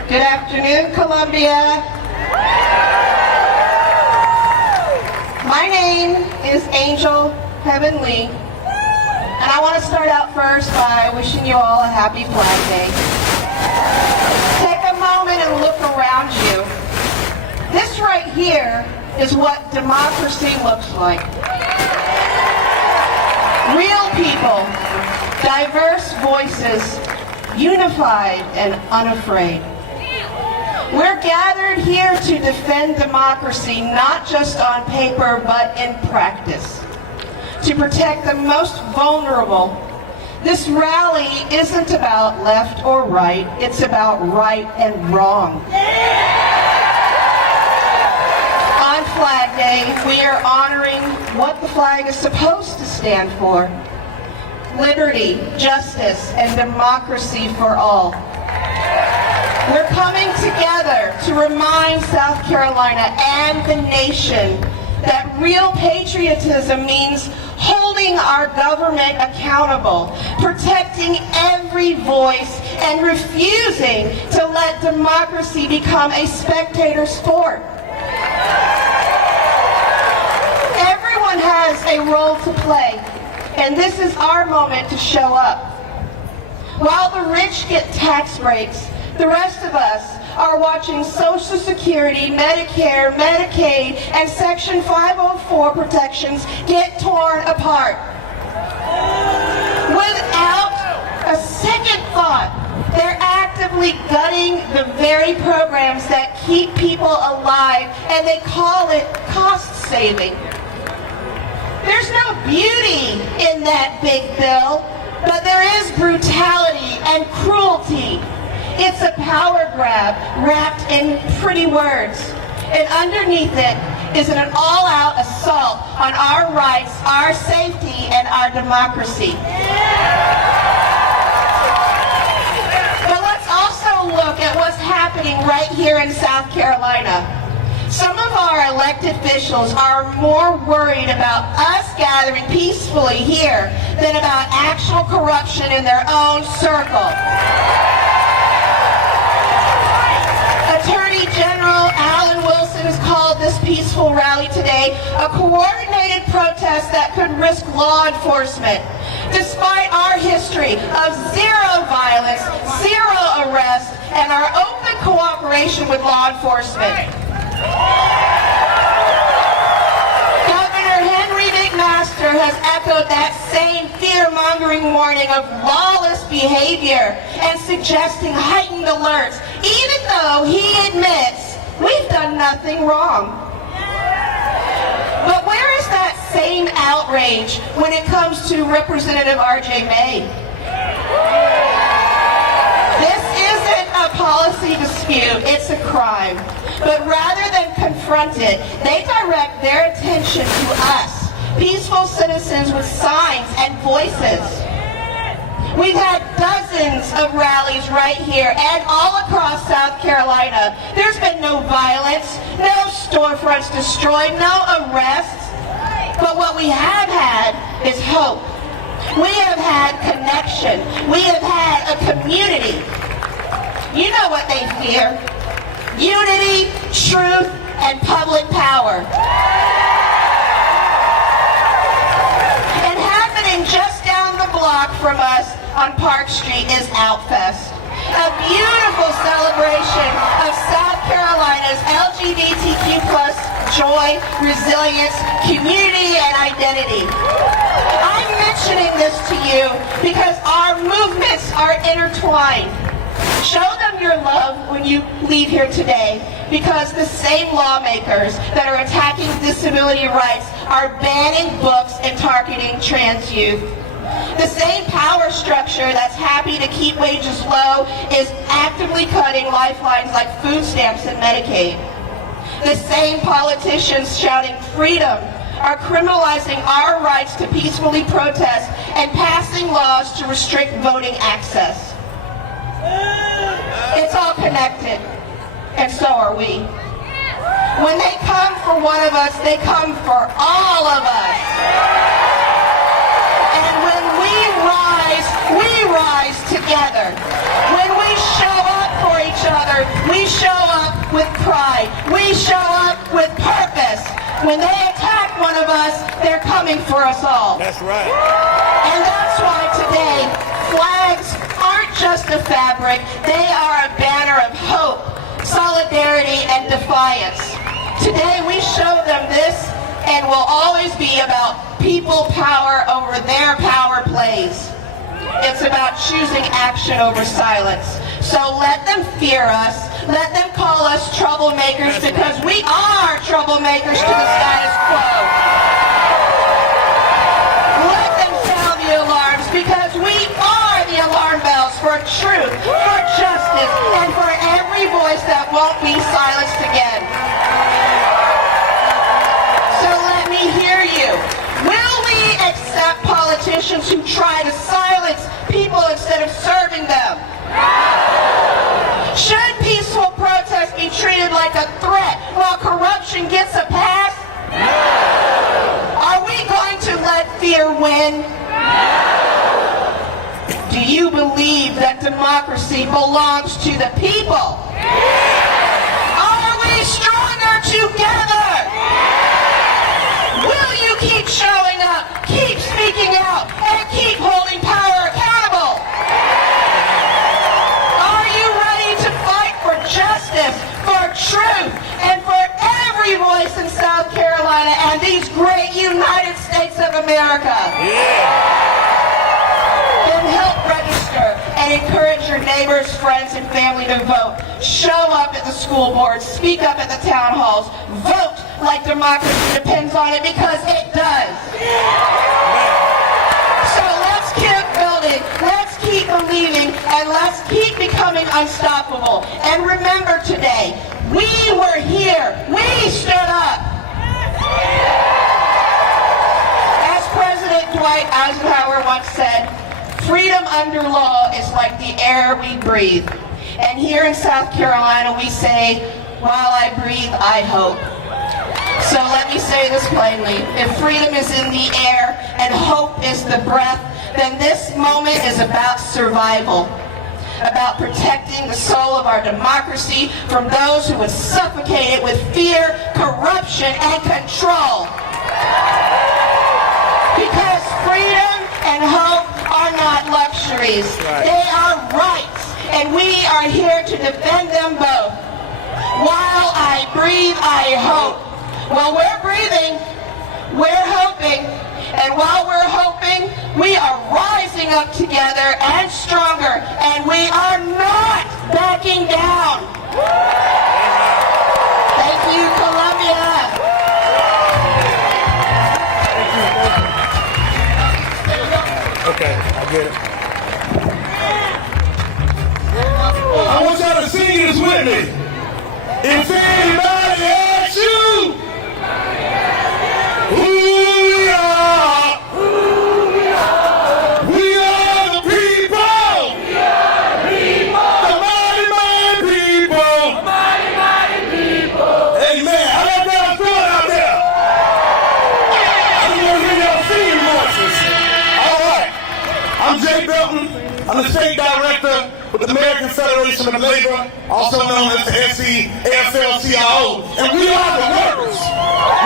Good afternoon, Columbia. My name is Angel Heavenly, and I want to start out first by wishing you all a happy Flag Day. Take a moment and look around you. This right here is what democracy looks like. Real people, diverse voices, unified and unafraid. We're gathered here to defend democracy, not just on paper, but in practice. To protect the most vulnerable. This rally isn't about left or right, it's about right and wrong. On Flag Day, we are honoring what the flag is supposed to stand for. Liberty, justice, and democracy for all. We're coming together to remind South Carolina and the nation that real patriotism means holding our government accountable, protecting every voice, and refusing to let democracy become a spectator sport. Everyone has a role to play, and this is our moment to show up. While the rich get tax breaks, the rest of us are watching Social Security, Medicare, Medicaid, and Section 504 protections get torn apart. Without a second thought, they're actively gutting the very programs that keep people alive, and they call it cost saving. There's no beauty in that big bill, but there is brutality and cruelty. It's a power grab wrapped in pretty words. And underneath it is an all-out assault on our rights, our safety, and our democracy. But let's also look at what's happening right here in South Carolina. Some of our elected officials are more worried about us gathering peacefully here than about actual corruption in their own circle. Attorney General Alan Wilson has called this peaceful rally today a coordinated protest that could risk law enforcement. Despite our history of zero violence, zero arrests, and our open cooperation with law enforcement. Governor Henry McMaster has echoed that same fear-mongering warning of lawless behavior and suggesting heightened alerts, even though he admits we've done nothing wrong. But where is that same outrage when it comes to Representative R.J. May? This isn't a policy dispute, it's a crime. But rather than confront it, they direct their attention to us, peaceful citizens with signs and voices. We've had dozens of rallies right here and all across South Carolina. There's been no violence, no storefronts destroyed, no arrests. But what we have had is hope. We have had connection. We have had a community. You know what they fear. Unity, truth, and public power. And happening just down the block from us on Park Street is Outfest, a beautiful celebration of South Carolina's LGBTQ+ joy, resilience, community, and identity. I'm mentioning this to you because our movements are intertwined. Show them your love when you leave here today, because the same lawmakers that are attacking disability rights are banning books and targeting trans youth. The same power structure that's happy to keep wages low is actively cutting lifelines like food stamps and Medicaid. The same politicians shouting freedom are criminalizing our rights to peacefully protest and passing laws to restrict voting access. It's all connected, and so are we. When they come for one of us, they come for all of us. And when we rise together. When we show up for each other, we show up with pride. We show up with purpose. When they attack one of us, they're coming for us all. That's right. And that's why today, flags aren't just a fabric, they are a banner of hope, solidarity, and defiance. Today we show them this, and will always be about people power over their power plays. It's about choosing action over silence. So let them fear us, let them call us troublemakers, because we are troublemakers to the status quo. Let them sound the alarms, because we are the alarm bells for truth, for justice, and for every voice that won't be silenced again. So let me hear you. Will we accept politicians who try to silence people instead of serving them? Should peaceful protest be treated like a threat while corruption gets a pass? Are we going to let fear win? Do you believe that democracy belongs to the people? Are we stronger together? Will you keep showing up, keep speaking out, and keep holding power accountable? Are you ready to fight for justice, for truth, and for every voice in South Carolina and these great United States of America? Then help register and encourage your neighbors, friends, and family to vote. Show up at the school boards, speak up at the town halls, vote like democracy depends on it, because it does. So let's keep building, let's keep believing, and let's keep becoming unstoppable. And remember today, we were here, we stood up. As President Dwight Eisenhower once said, freedom under law is like the air we breathe. And here in South Carolina, we say, while I breathe, I hope. So let me say this plainly. If freedom is in the air and hope is the breath, then this moment is about survival, about protecting the soul of our democracy from those who would suffocate it with fear, corruption, and control. Because freedom and hope are not luxuries. They are rights, and we are here to defend them both. While I breathe, I hope. Well, we're breathing, we're hoping, and while we're hoping, we are rising up together and stronger, and we are not backing down. Thank you, Columbia. Okay, I get it. I want y'all to sing this with me. If anybody asks you who we are, we are the people. The mighty, mighty people. Amen. How about y'all feeling out there? I just want to hear y'all singing voices. All right. I'm Jay Belton. I'm the state director with the American Federation of Labor, also known as the AFL-CIO. And we are the workers.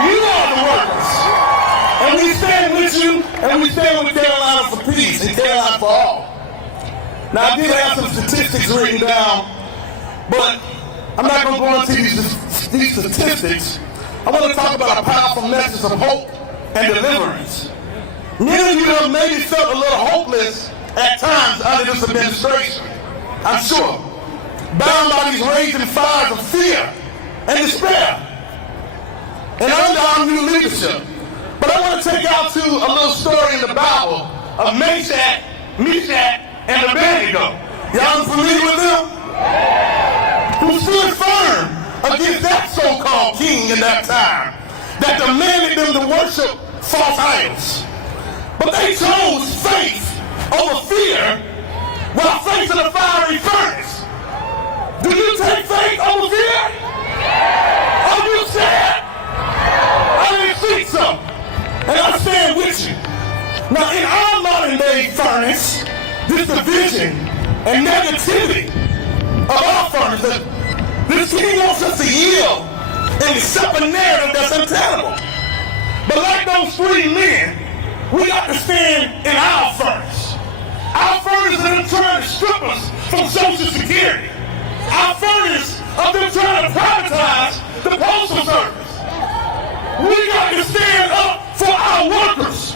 You are the workers. And we stand with you, and we stand with Carolina for peace and Carolina for all. Now, I did have some statistics written down, but I'm not going to go into these statistics. I want to talk about a powerful message of hope and deliverance. Many of you have maybe felt a little hopeless at times under this administration, I'm sure, bound by these raging fires of fear and despair, and under our new leadership. But I want to take y'all to a little story in the Bible of Meshach, and Abednego. Y'all familiar with them? Who stood firm against that so-called king in that time that demanded them to worship false idols. But they chose faith over fear while facing a fiery furnace. Do you take faith over fear? Are you scared? I didn't think so. And I stand with you. Now in our modern day furnace, this division and negativity of our furnace, this king wants us to yield and accept a narrative that's untenable. But like those three men, we got to stand in our furnace. Our furnace of them trying to strip us from Social Security. Our furnace of them trying to privatize the Postal Service. We got to stand up for our workers.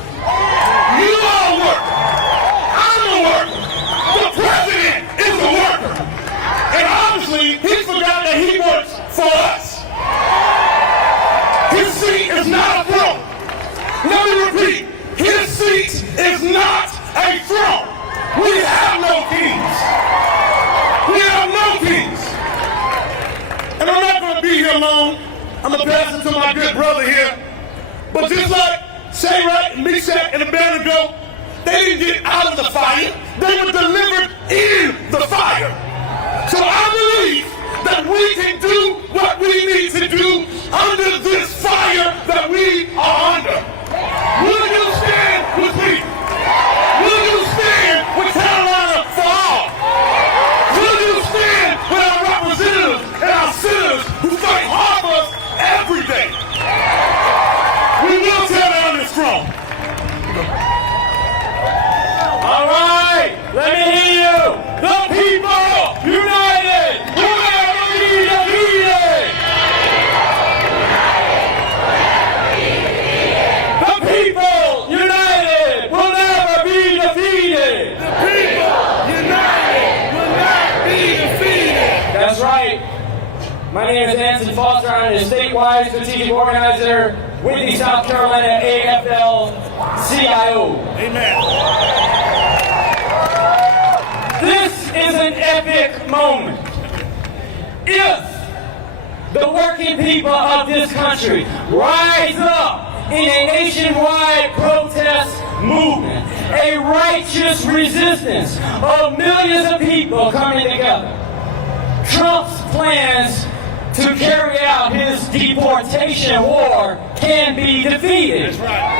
You are a worker. I'm a worker. The president is a worker. And obviously, he forgot that he works for us. His seat is not a throne. Let me repeat. His seat is not a throne. We have no kings. We have no kings. And I'm not going to be here long. I'm going to pass it to my good brother here. But just like Shadrach, Meshach, and Abednego, they didn't get out of the fire. They were delivered in the fire. So I believe that we can do what we need to do under this fire that we are under. Will you stand with me? Will you stand with Carolina for all? Will you stand with our representatives and our senators who fight hard for us every day? We will tear down this throne. All right, let me hear you. The people united will never be defeated. The people united will never be defeated. The people united will not be defeated. That's right. My name is Anson Foster. I'm a statewide strategic organizer with the South Carolina AFL-CIO. Amen. This is an epic moment. If the working people of this country rise up in a nationwide protest movement, a righteous resistance of millions of people coming together, Trump's plans to carry out his deportation war can be defeated. That's right.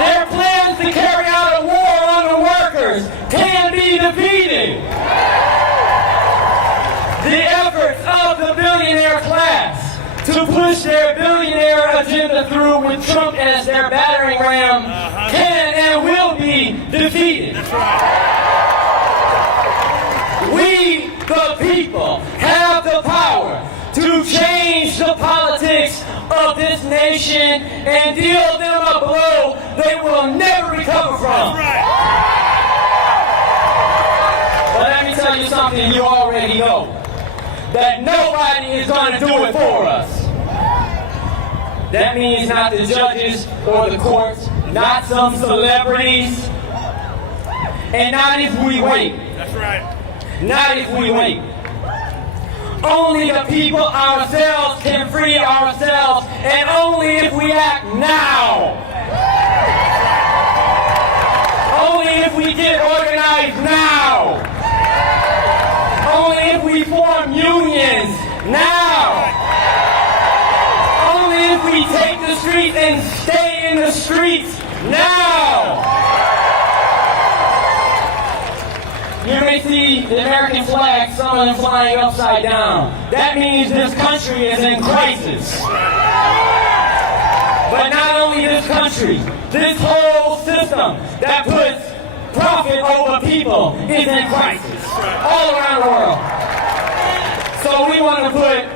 Their plans to carry out a war on the workers can be defeated. The efforts of the billionaire class to push their billionaire agenda through with Trump as their battering ram can and will be defeated. That's right. We, the people, have the power to change the politics of this nation and deal them a blow they will never recover from. That's right. But let me tell you something you already know. That nobody is going to do it for us. That means not the judges or the courts, not some celebrities, and not if we wait. That's right. not if we wait. Only the people ourselves can free ourselves, and only if we act now. Only if we get organized now. Only if we form unions now. Only if we take the streets and stay in the streets now. You may see the American flag, some of them flying upside down. That means this country is in crisis. But not only this country, this whole system that puts profit over people is in crisis all around the world. So we want to put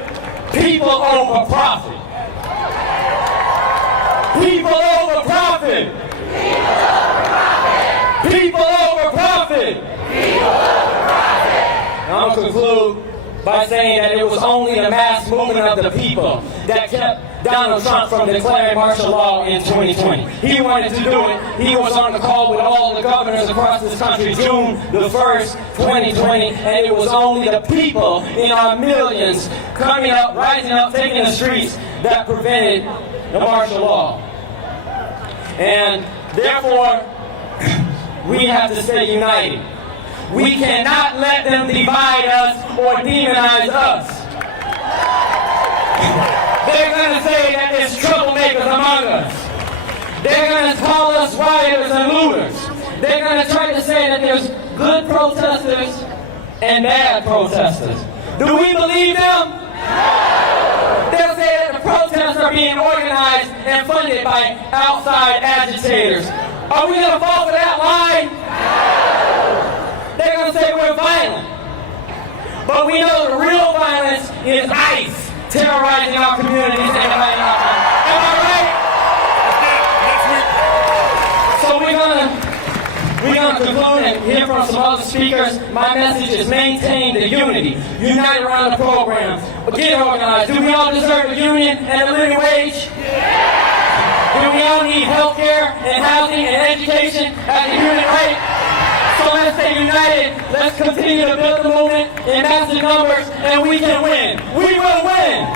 people over profit. People over profit. People over profit. I'm going to conclude by saying that it was only the mass movement of the people that kept Donald Trump from declaring martial law in 2020. He wanted to do it. He was on the call with all the governors across this country June the 1st, 2020, and it was only the people in our millions coming up, rising up, taking the streets that prevented the martial law. And therefore, we have to stay united. We cannot let them divide us or demonize us. They're going to say that there's troublemakers among us. They're going to call us rioters and looters. They're going to try to say that there's good protesters and bad protesters. Do we believe them? They'll say that the protests are being organized and funded by outside agitators. Are we going to fall for that line? They're going to say we're violent. But we know the real violence is ICE terrorizing our communities and dividing our country. Am I right? So we're going to conclude and hear from some other speakers. My message is maintain the unity. Unite around the programs. Get organized. Do we all deserve a union and a living wage? Do we all need health care and housing and education at the unit rate? So let's stay united. Let's continue to build the movement in massive numbers, and we can win. We will win.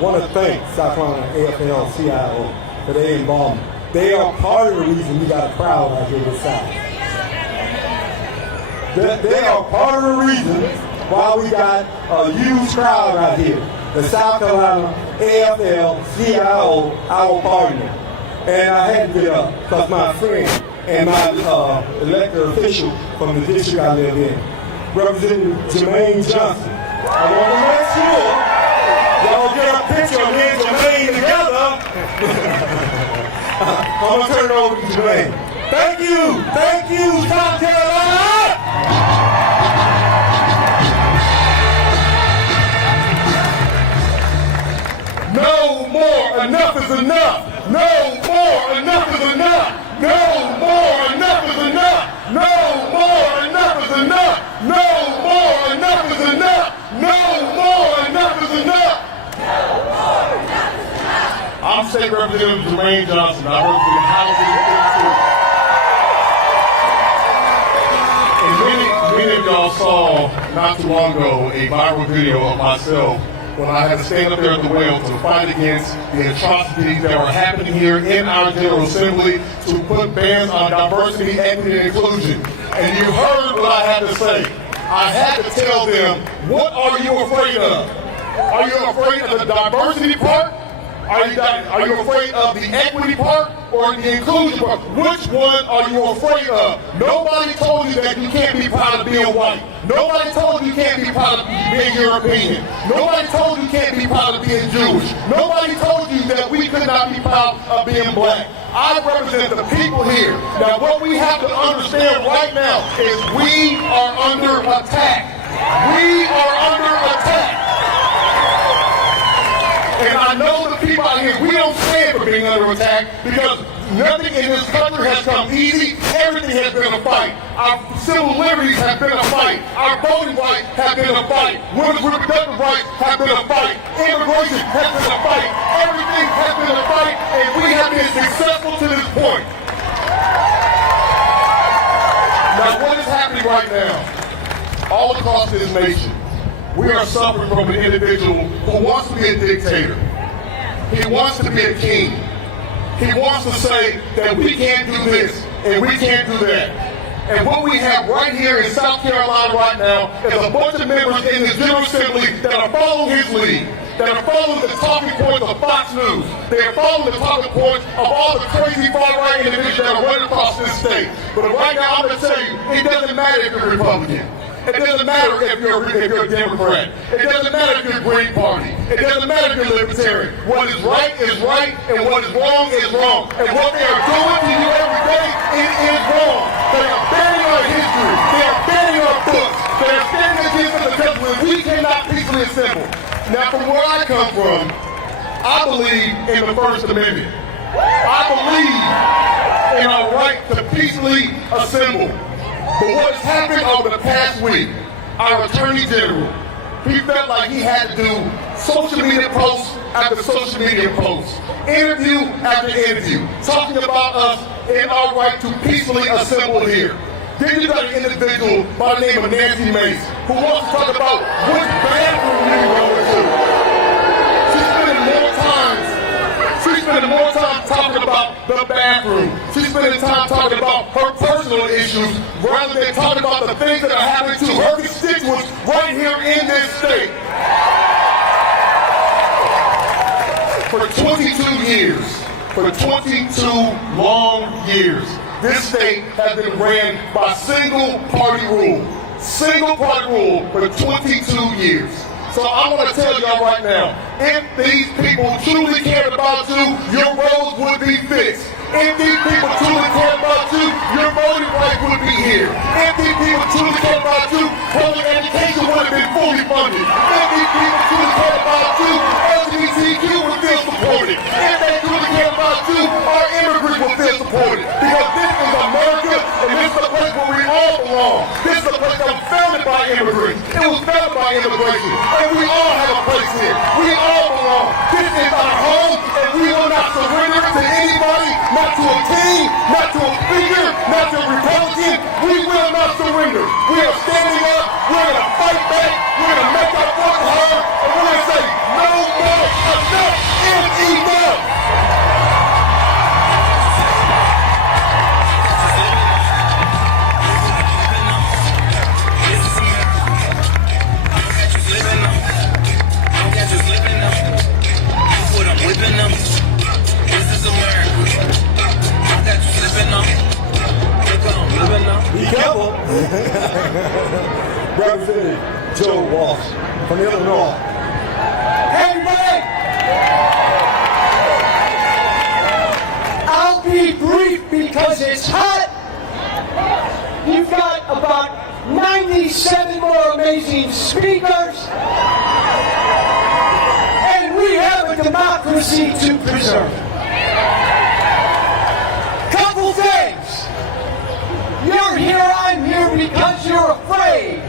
Want to thank South Carolina AFL-CIO for their involvement. They are part of the reason we got a crowd out here this South. They are part of the reason why we got a huge crowd out here. The South Carolina AFL-CIO, our partner. And I had to get up because my friend and my elected official from the district I live in, Representative Jermaine Johnson. I want to make sure y'all get a picture of me and Jermaine together. I'm going to turn it over to Jermaine. Thank you, South Carolina! No more, enough is enough! No more, enough is enough! No more, enough is enough! No more, enough is enough! No more, enough is enough! No more, enough is enough! I'm State Representative Jermaine Johnson. I represent the Housing Institute. And many of y'all saw not too long ago a viral video of myself when I had to stand up there at the well to fight against the atrocities that were happening here in our General Assembly to put bans on diversity, equity, and inclusion. And you heard what I had to say. I had to tell them, what are you afraid of? Are you afraid of the diversity part? Are you afraid of the equity part or the inclusion part? Which one are you afraid of? Nobody told you that you can't be proud of being white. Nobody told you can't be proud of being European. Nobody told you can't be proud of being Jewish. Nobody told you that we could not be proud of being black. I represent the people here. Now what we have to understand right now is we are under attack. We are under attack. And I know the people out here, we don't stand for being under attack because nothing in this country has come easy. Everything has been a fight. Our civil liberties have been a fight. Our voting rights have been a fight. Women's reproductive rights have been a fight. Immigration has been a fight. Everything been successful to this point. Now, what is happening right now, all across this nation, we are suffering from an individual who wants to be a dictator. He wants to be a king. He wants to say that we can't do this and we can't do that. And what we have right here in South Carolina right now is a bunch of members in the General Assembly that are following his lead, that are following the talking points of Fox News. They are following the talking points of all the crazy far-right individuals that are running across this state. But right now, I'm going to tell you, it doesn't matter if you're Republican. It doesn't matter if you're a Democrat. It doesn't matter if you're a Green Party. It doesn't matter if you're libertarian. What is right, and what is wrong is wrong. And what they are doing to you every day, it is wrong. They are banning our history. They are banning our books. They are standing against us because we cannot peacefully assemble. Now, from where I come from, I believe in the First Amendment. I believe in our right to peacefully assemble. But what has happened over the past week, our Attorney General, he felt like he had to do social media posts after social media posts, interview after interview, talking about us and our right to peacefully assemble here. Then you got an individual by the name of Nancy Mace, who wants to talk about which bathroom you go into. She's spending more time talking about the bathroom. She's spending time talking about her personal issues rather than talking about the things that are happening to her constituents right here in this state. For 22 years, for 22 long years, this state has been ran by single-party rule. Single-party rule for 22 years. So I want to tell y'all right now, if these people truly cared about you, your roads would be fixed. If these people truly cared about you, your voting rights would be here. If these people truly cared about you, public education would have been fully funded. If these people truly cared about you, LGBTQ would feel supported. If they truly cared about you, our immigrants would feel supported. Because this is America, and this is a place where we all belong. This is a place that was founded by immigrants. It was founded by immigration. And we all have a place here. We all belong. This is our home, and we will not surrender to anybody, not to a king, not to a speaker, not to a Republican. We will not surrender. We are standing up. We're going to fight back. We're going to make our voice heard, and we're going to say, no more. Enough is enough. Be careful. Representative Joe Walsh from Illinois. Hey, everybody! I'll be brief because it's hot. You've got about 97 more amazing speakers. And we have a democracy to preserve. Couple things. You're here, I'm here because you're afraid.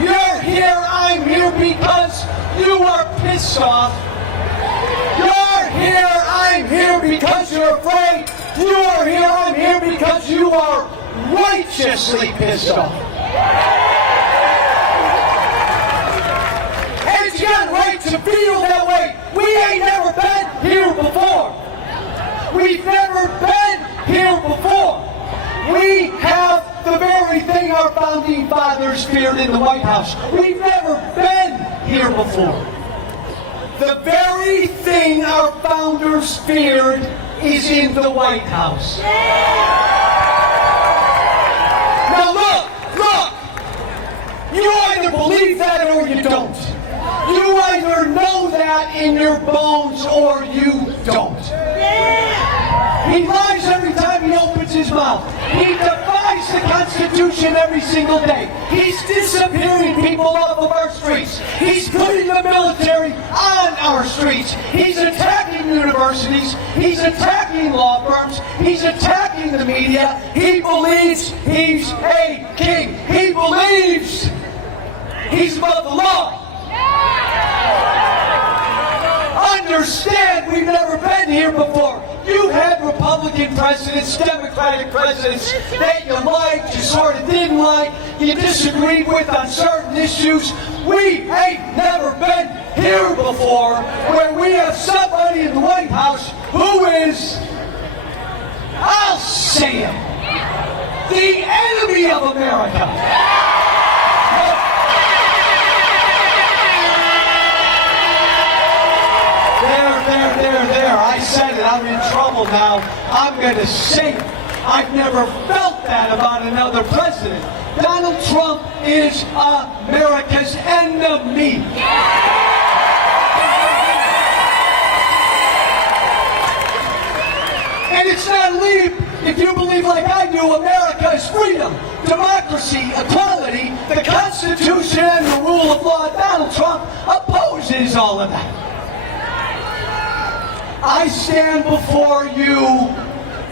You're here, I'm here because you are pissed off. You're here, I'm here because you're afraid. You are here, I'm here because you are righteously pissed off. And you got a right to feel that way. We ain't never been here before. We've never been here before. We have the very thing our founding fathers feared in the White House. We've never been here before. The very thing our founders feared is in the White House. Now look! You either believe that or you don't. You either know that in your bones or you don't. He lies every time he opens his mouth. He defies the Constitution every single day. He's disappearing people off of our streets. He's putting the military on our streets. He's attacking universities. He's attacking law firms. He's attacking the media. He believes he's a king. He believes he's above the law. Understand, we've never been here before. You You've had Republican presidents, Democratic presidents that you liked, you sort of didn't like, you disagreed with on certain issues. We ain't never been here before where we have somebody in the White House who is, I'll say it, the enemy of America. There. I said it. I'm in trouble now. I'm going to say it. I've never felt that about another president. Donald Trump is America's enemy. And it's not a leap if you believe like I do, America is freedom, democracy, equality, the Constitution, and the rule of law. Donald Trump opposes all of that. I stand before you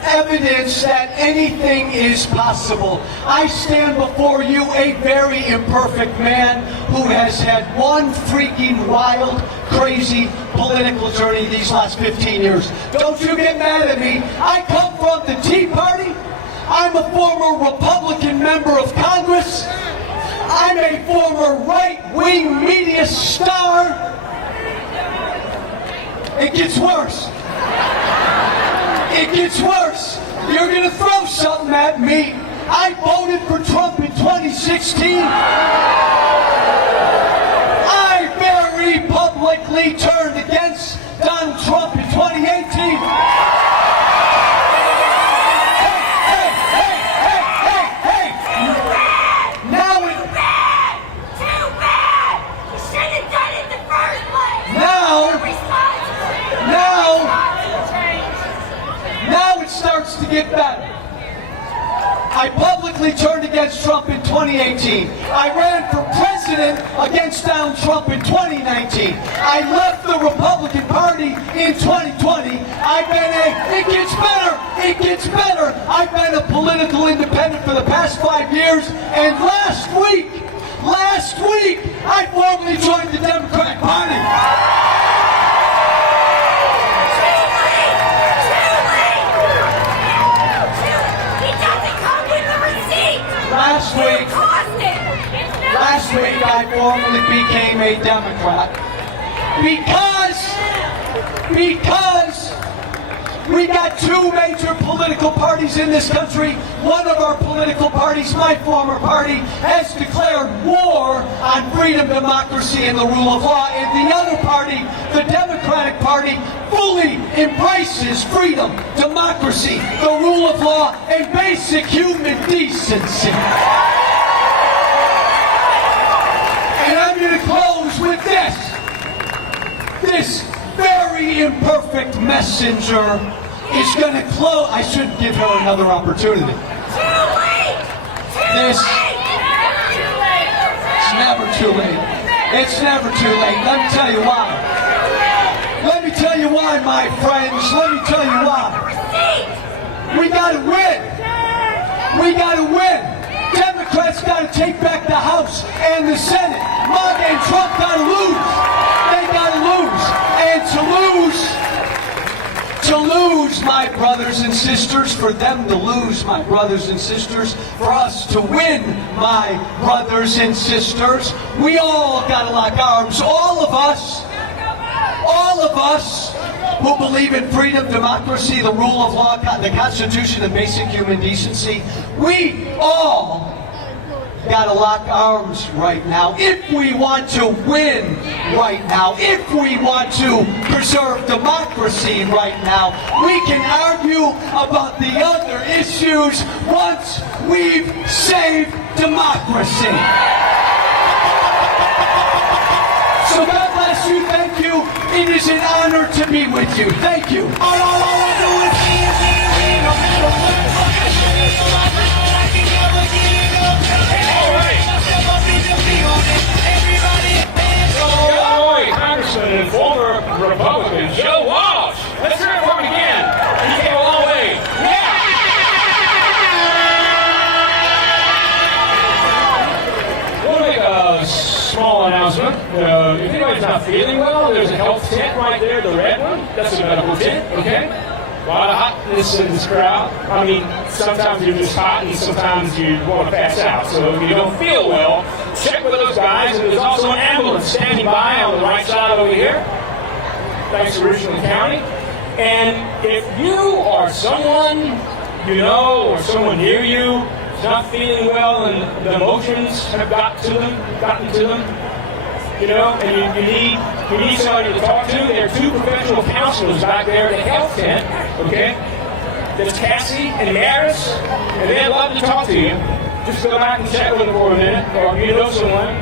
evidence that anything is possible. I stand before you a very imperfect man who has had one freaking wild, crazy political journey these last 15 years. Don't you get mad at me. I come from the Tea Party. I'm a former Republican member of Congress. I'm a former right-wing media star. It gets worse. It gets worse. You're going to throw something at me. I voted for Trump in 2016. I very publicly turned against Donald Trump in 2018. Now it starts to get better. I publicly turned against Trump in 2018. I ran for president against Donald Trump in 2019. I left the Republican Party in 2020. It gets better. I've been a political independent for the past 5 years, and last week, I formally joined the Democratic Party. Last week I formally became a Democrat because we got two major political parties in this country. One of our political parties, my former party, has declared war on freedom, democracy, and the rule of law. And the other party, the Democratic Party, fully embraces freedom, democracy, the rule of law, and basic human decency. And I'm going to close with this. This very imperfect messenger is going to close. I should give her another opportunity. Too late! It's never too late. It's never too late. Let me tell you why. Let me tell you why, my friends. Let me tell you why. We got to win. We got to win. Democrats got to take back the House and the Senate. MAGA and Trump got to lose. They got to lose. And to lose, my brothers and sisters, for them to lose, my brothers and sisters, for us to win, my brothers and sisters, we all got to lock arms. All of us who believe in freedom, democracy, the rule of law, the Constitution, and basic human decency, we all got to lock arms right now if we want to win right now, if we want to preserve democracy right now. We can argue about the other issues once we've saved democracy. So God bless you, thank you. It is an honor to be with you. Thank you. All I do is see, no matter what. Illinois Congressman and former Republican Joe Walsh. Let's hear it for him again. He came a long way. Yeah! We'll make a small announcement. If anybody's not feeling well, there's a health tent right there, the red one. That's a medical tent, okay? A lot of hotness in this crowd. I mean, sometimes you're just hot and sometimes you want to pass out. So if you don't feel well, check with those guys. And there's also an ambulance standing by on the right side over here, thanks to Richland County. And if you or someone you know or someone near you is not feeling well and the emotions have gotten to them, you know, and you need somebody to talk to, there are two professional counselors back there at the health tent, okay? There's Cassie and Maris, and they'd love to talk to you. Just go back and chat with them for a minute, or if you know someone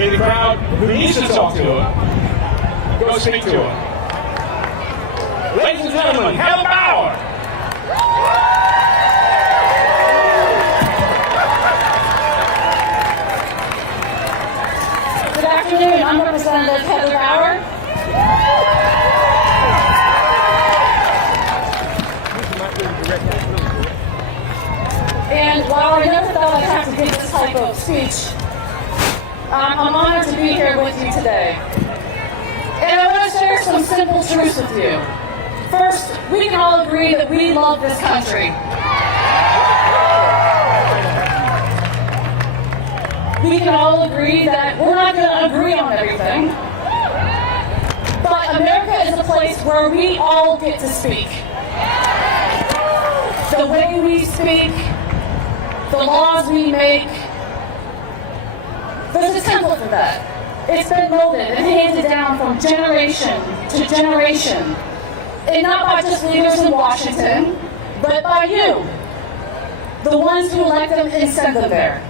in the crowd who needs to talk to them, go speak to them. Ladies and gentlemen, Helen Bauer. Good afternoon, I'm Representative Heather Bauer. And while I never thought I'd have to give this type of speech, I'm honored to be here with you today. And I want to share some simple truths with you. First, we can all agree that we love this country. We can all agree that we're not going to agree on everything. But America is a place where we all get to speak. The way we speak, the laws we make, there's a template for that. It's been molded and handed down from generation to generation. And not by just leaders in Washington, but by you, the ones who elect them and send them there.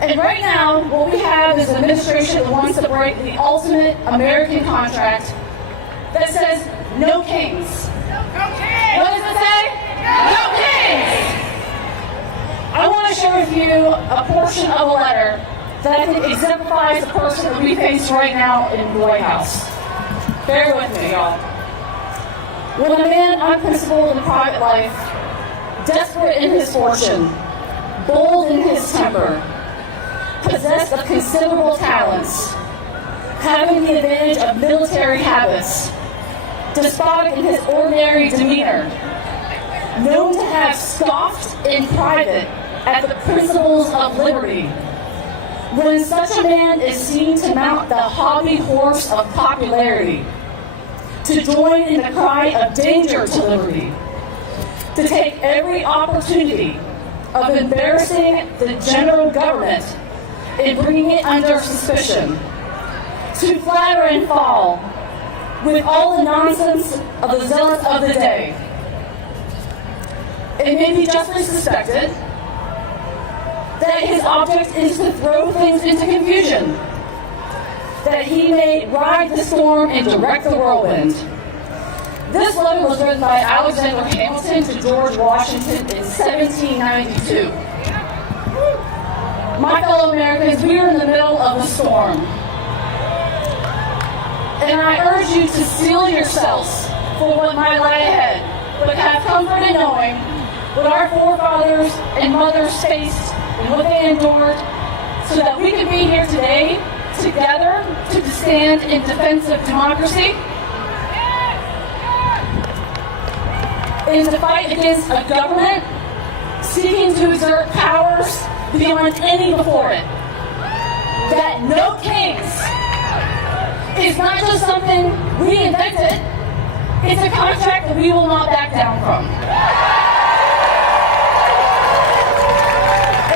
And right now, what we have is an administration that wants to break the ultimate American contract that says, no kings. No kings! What does it say? No kings! I want to share with you a portion of a letter that I think exemplifies the person that we face right now in the White House. Bear with me, y'all. When a man unprincipled in private life, desperate in his fortune, bold in his temper, possessed of considerable talents, having the advantage of military habits, despotic in his ordinary demeanor, known to have scoffed in private at the principles of liberty. When such a man is seen to mount the hobby horse of popularity, to join in the cry of danger to liberty, to take every opportunity of embarrassing the general government and bringing it under suspicion, to flatter and fall with all the nonsense of the zealots of the day. It may be justly suspected that his object is to throw things into confusion, that he may ride the storm and direct the whirlwind. This letter was written by Alexander Hamilton to George Washington in 1792. My fellow Americans, we are in the middle of a storm. And I urge you to steel yourselves for what might lie ahead, but have comfort in knowing what our forefathers and mothers faced and what they endured, so that we can be here today together to stand in defense of democracy and to fight against a government seeking to exert powers beyond any before it. That no kings is not just something we invented, it's a contract that we will not back down from.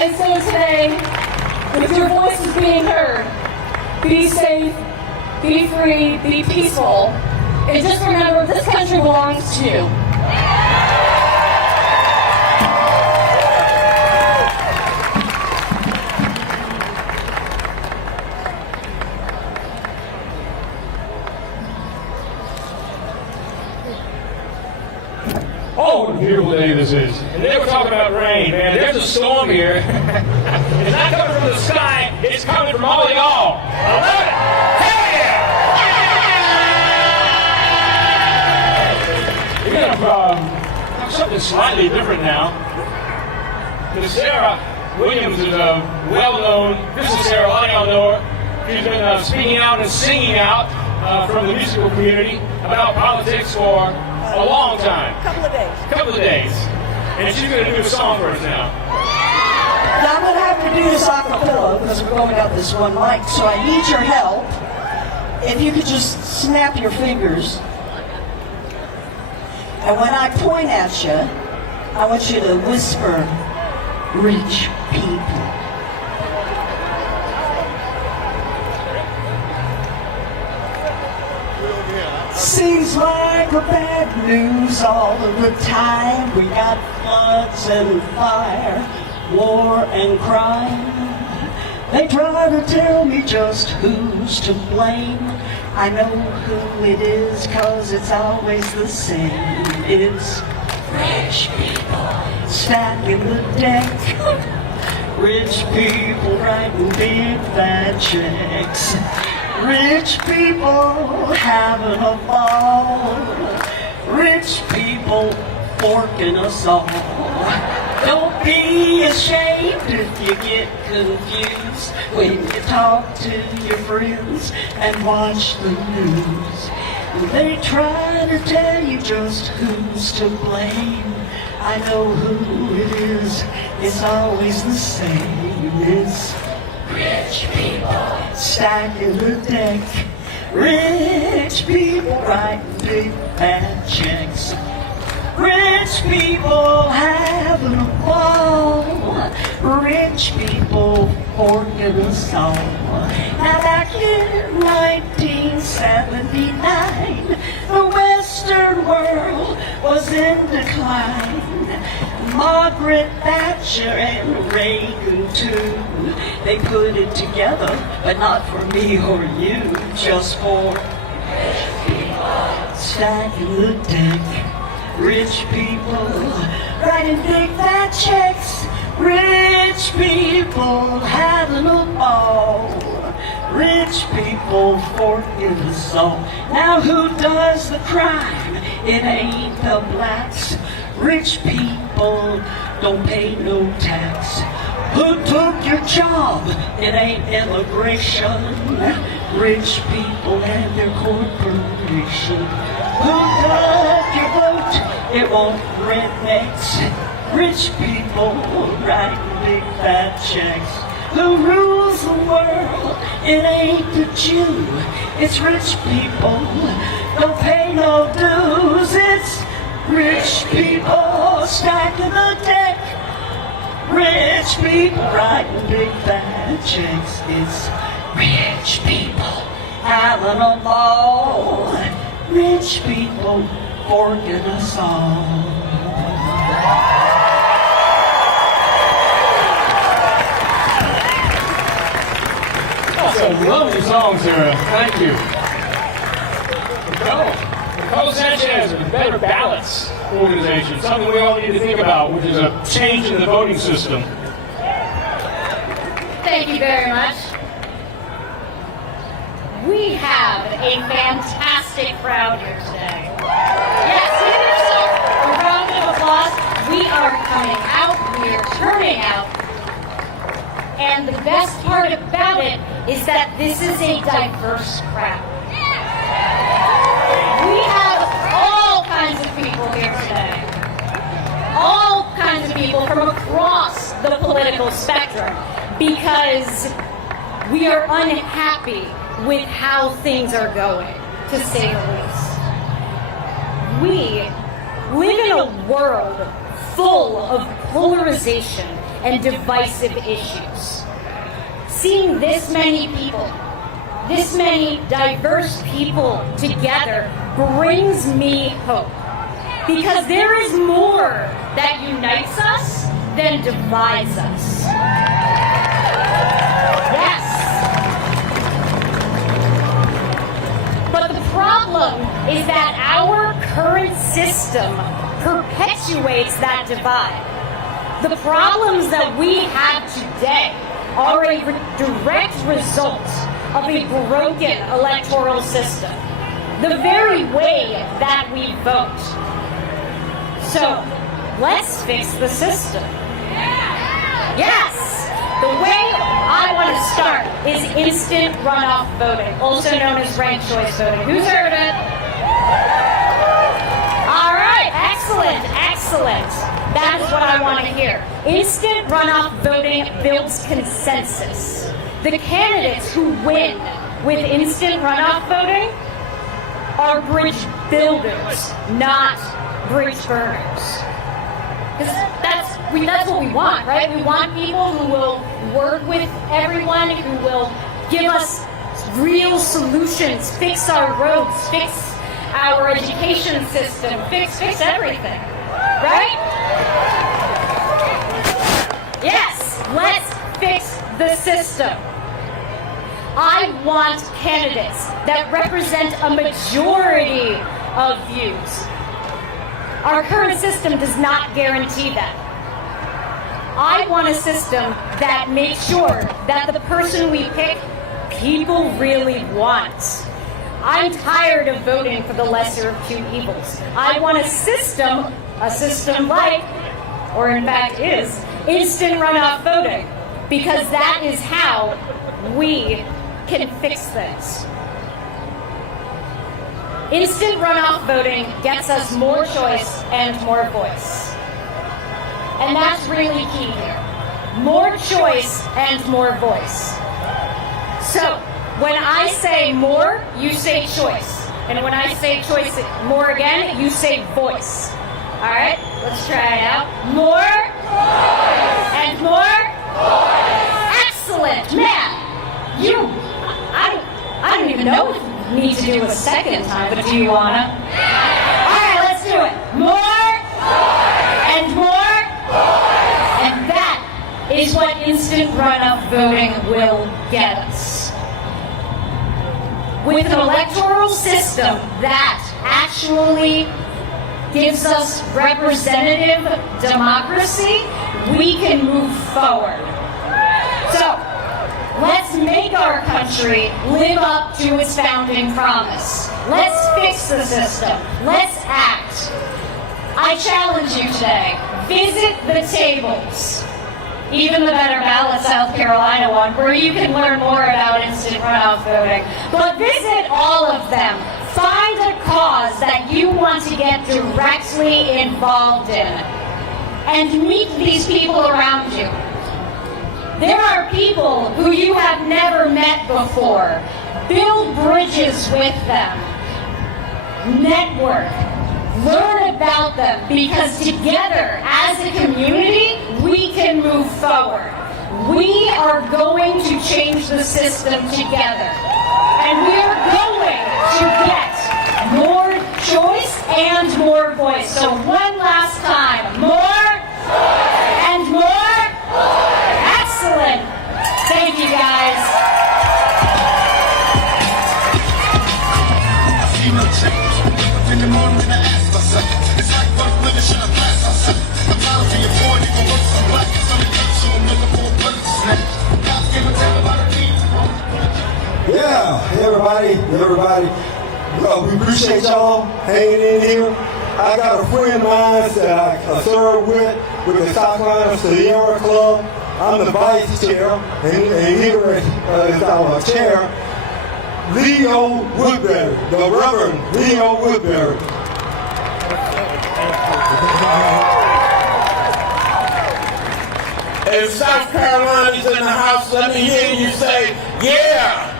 And so today, with your voices being heard, be safe, be free, be peaceful, and just remember this country belongs to you. Oh, what a beautiful day this is. And they were talking about rain, man. There's a storm here. It's not coming from the sky, it's coming from all of y'all. I love it. Hey! We're going to have something slightly different now. Because Sarah Williams is well-known. This is Sarah, a lot of y'all know her. She's been speaking out and singing out from the musical community about politics for a long time. Couple of days. And she's going to do a song for us now. Now I'm going to have to do this a cappella because we're going up this one mic, so I need your help. If you could just snap your fingers. And when I point at you, I want you to whisper, "Reach people." Seems like a bad news all of the time. We got floods and fire, war and crime. They try to tell me just who's to blame. I know who it is, 'cause it's always the same. It's rich people stacking the deck. Rich people writing big fat checks. Rich people having a ball. Rich people forking us all. Don't be ashamed if you get confused when you talk to your friends and watch the news. They try to tell you just who's to blame. I know who it is, it's always the same. It's rich people stacking the deck. Rich people writing big fat checks. Rich people having a ball. Rich people forking us all. Now back in 1979, the Western world was in decline. Margaret Thatcher and Reagan too. They put it together, but not for me or you, just for rich people stacking the deck. Rich people writing big fat checks. Rich people having a ball. Rich people forking us all. Now who does the crime? It ain't the blacks. Rich people don't pay no tax. Who took your job? It ain't immigration. Rich people and their corporation. Who took your vote? It won't rednecks. Rich people writing big fat checks. Who rules the world? It ain't the Jew. It's rich people. Don't pay no dues. It's rich people stacking the deck. Rich people writing big fat checks. It's rich people having a ball. Rich people forking us all. Some lovely songs here. Thank you. Nicole Sanchez of the Better Ballots organization, something we all need to think about, which is a change in the voting system. Thank you very much. We have a fantastic crowd here today. Yes, give yourself a round of applause. We are coming out, we are turning out. And the best part about it is that this is a diverse crowd. We have all kinds of people here today. All kinds of people from across the political spectrum, because we are unhappy with how things are going, to say the least. We live in a world full of polarization and divisive issues. Seeing this many people, this many diverse people together brings me hope. Because there is more that unites us than divides us. Yes. But the problem is that our current system perpetuates that divide. The problems that we have today are a direct result of a broken electoral system. The very way that we vote. So, let's fix the system. Yes! The way I want to start is instant runoff voting, also known as ranked choice voting. Who's heard of it? All right, excellent, excellent. That is what I want to hear. Instant runoff voting builds consensus. The candidates who win with instant runoff voting are bridge builders, not bridge burners. Because that's what we want, right? We want people who will work with everyone, who will give us real solutions, fix our roads, fix our education system, fix everything, right? Yes, let's fix the system. I want candidates that represent a majority of views. Our current system does not guarantee that. I want a system that makes sure that the person we pick, people really want. I'm tired of voting for the lesser of two evils. I want a system like, or in fact is, instant runoff voting, because that is how we can fix things. Instant runoff voting gets us more choice and more voice. And that's really key here. More choice and more voice. So, when I say more, you say choice. And when I say choice more again, you say voice. All right, let's try it out. More and more. Excellent, man. I don't even know if we need to do a second time, but do you wanna? All right, let's do it. More and more. And that is what instant runoff voting will get us. With an electoral system that actually gives us representative democracy, we can move forward. So, let's make our country live up to its founding promise. Let's fix the system. Let's act. I challenge you today. Visit the tables. Even the Better Ballot South Carolina one, where you can learn more about instant runoff voting. But visit all of them. Find a cause that you want to get directly involved in. And meet these people around you. There are people who you have never met before. Build bridges with them. Network. Learn about them, because together, as a community, we can move forward. We are going to change the system together. And we are going to get more choice and more voice. So one last time, more and more. Excellent. Thank you, guys. In the morning when I ask myself, it's like first living, should I pass myself? I'm tired of being born, even worse than black. It's only cut, so I'm looking for a place to snap. God's given to everybody. Yeah, everybody. Well, we appreciate y'all hanging in here. I got a friend of mine that I serve with the South Carolina Sierra Club. I'm the vice chair, and here is our chair, Leo Woodbury, the Reverend Leo Woodbury. If South Carolina's in the house, let me hear you say, yeah.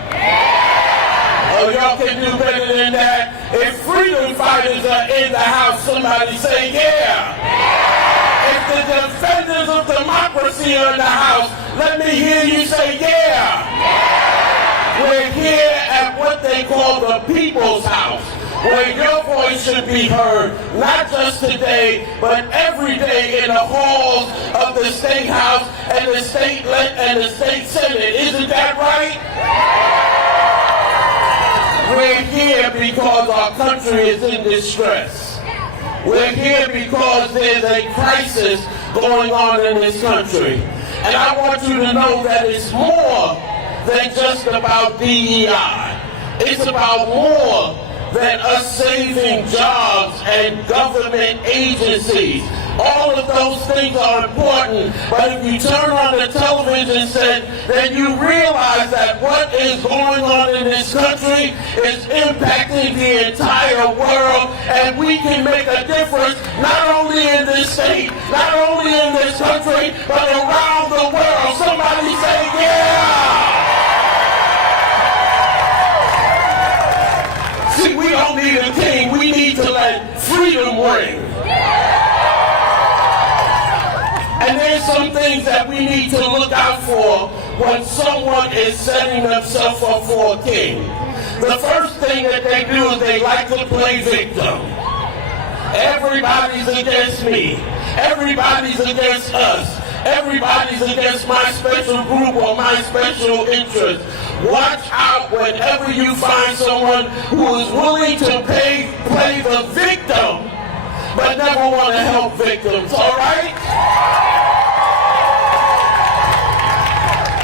Oh, y'all can do better than that. If freedom fighters are in the house, somebody say, yeah. If the defenders of democracy are in the house, let me hear you say, yeah. We're here at what they call the People's House, where your voice should be heard, not just today, but every day in the halls of the State House and the State Senate. Isn't that right? We're here because our country is in distress. We're here because there's a crisis going on in this country. And I want you to know that it's more than just about DEI. It's about more than us saving jobs and government agencies. All of those things are important, but if you turn on the television set, then you realize that what is going on in this country is impacting the entire world, and we can make a difference not only in this state, not only in this country, but around the world. Somebody say, yeah! See, we don't need a king, we need to let freedom ring. And there's some things that we need to look out for when someone is setting themselves up for a king. The first thing that they do is they like to play victim. Everybody's against me. Everybody's against us. Everybody's against my special group or my special interest. Watch out whenever you find someone who is willing to play the victim, but never want to help victims, all right?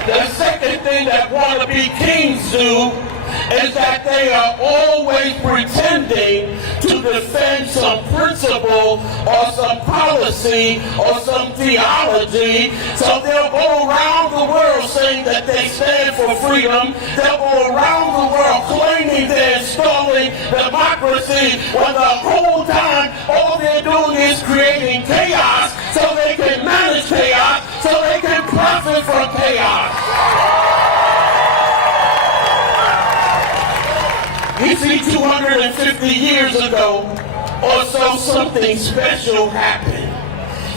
The second thing that wannabe kings do is that they are always pretending to defend some principle or some policy or some theology. So they'll go around the world saying that they stand for freedom. They'll go around the world claiming they're installing democracy when the whole time all they're doing is creating chaos so they can manage chaos, so they can profit from chaos. You see, 250 years ago or so, something special happened.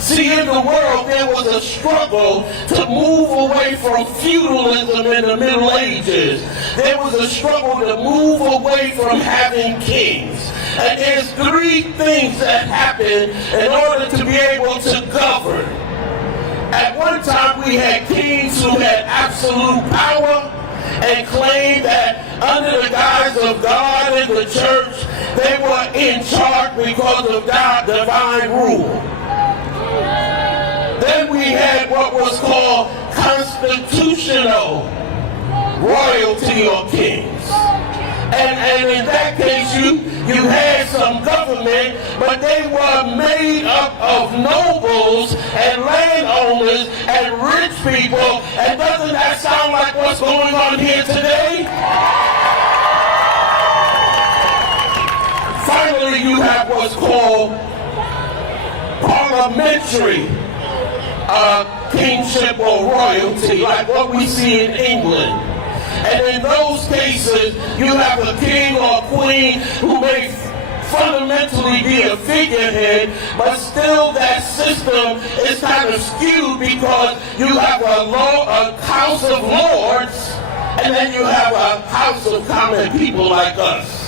See, in the world, there was a struggle to move away from feudalism in the Middle Ages. There was a struggle to move away from having kings. And there's three things that happened in order to be able to govern. At one time, we had kings who had absolute power and claimed that under the guise of God and the church, they were in charge because of God's divine rule. Then we had what was called constitutional royalty or kings. And in that case, you had some government, but they were made up of nobles and landowners and rich people. And doesn't that sound like what's going on here today? Finally, you have what's called parliamentary kingship or royalty, like what we see in England. And in those cases, you have a king or queen who may fundamentally be a figurehead, but still that system is kind of skewed because you have a House of Lords, and then you have a House of common people like us.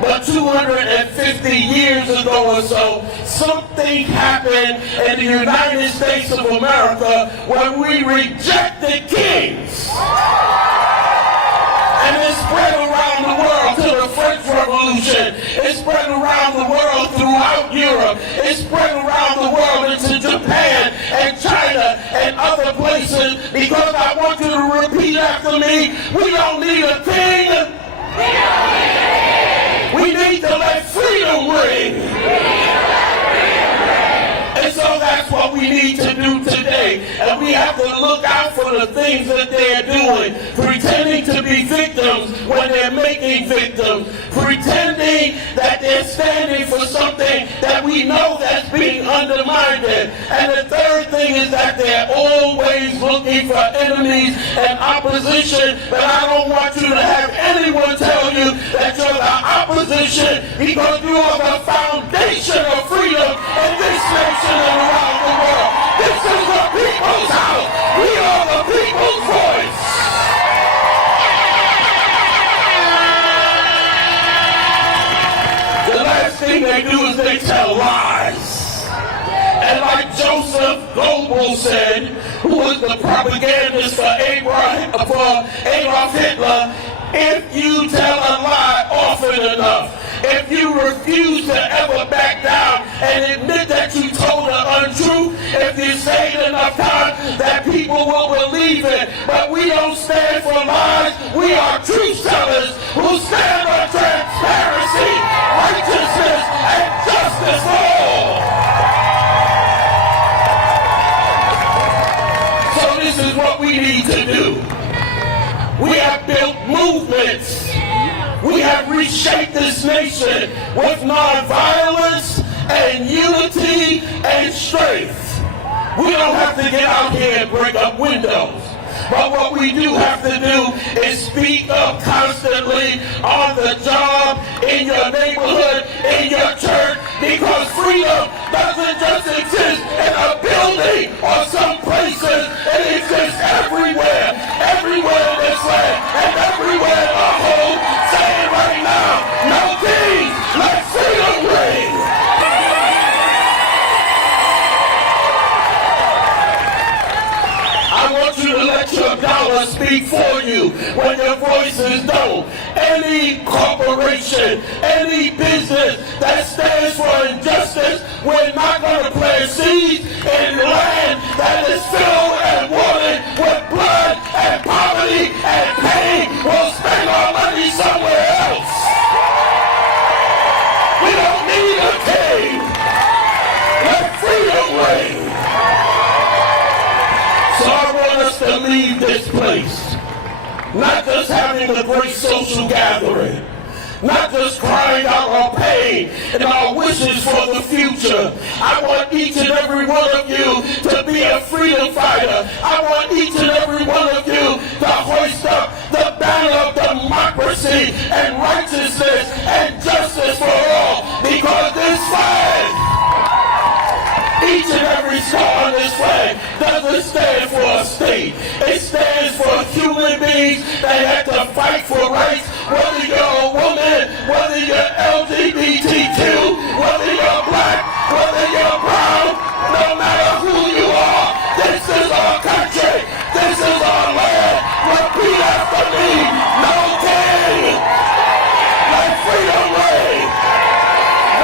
But 250 years ago or so, something happened in the United States of America when we rejected kings. And it spread around the world to the French Revolution. It spread around the world throughout Europe. It spread around the world into Japan and China and other places, because I want you to repeat after me, we don't need a king. We need to let freedom ring. And so that's what we need to do today. And we have to look out for the things that they're doing. Pretending to be victims when they're making victims. Pretending that they're standing for something that we know that's being undermined. And the third thing is that they're always looking for enemies and opposition. But I don't want you to have anyone tell you that you're the opposition, because you are the foundation of freedom in this nation and around the world. This is the people's house. We are the people's voice. The last thing they do is they tell lies. And like Joseph Goebbels said, who was the propagandist for Adolf Hitler, if you tell a lie often enough, if you refuse to ever back down and admit that you told the untruth, if you say it enough times, that people will believe it. But we don't stand for lies. We are truth tellers who stand for transparency, righteousness, and justice for all. need to do. We have built movements. We have reshaped this nation with nonviolence and unity and strength. We don't have to get out here and break up windows. But what we do have to do is speak up constantly on the job, in your neighborhood, in your church, because freedom doesn't just exist in a building or some places. It exists everywhere, everywhere in this land, and everywhere in our home. Say it right now, no peace, let freedom ring. I want you to let your dollar speak for you when your voices don't. Any corporation, any business that stands for injustice, we're not going to plant seeds in land that is filled and watered with blood and poverty and pain. We'll spend our money somewhere else. We don't need a king. Let freedom reign. So I want us to leave this place, not just having a great social gathering, not just crying out our pain and our wishes for the future. I want each and every one of you to be a freedom fighter. I want each and every one of you to hoist up the banner of democracy and righteousness and justice for all, because this flag, each and every star on this flag, doesn't stand for a state. It stands for human beings that have to fight for rights, whether you're a woman, whether you're LGBTQ, whether you're black, whether you're brown, no matter who you are. This is our country. This is our land. Repeat after me. No king. Let freedom reign.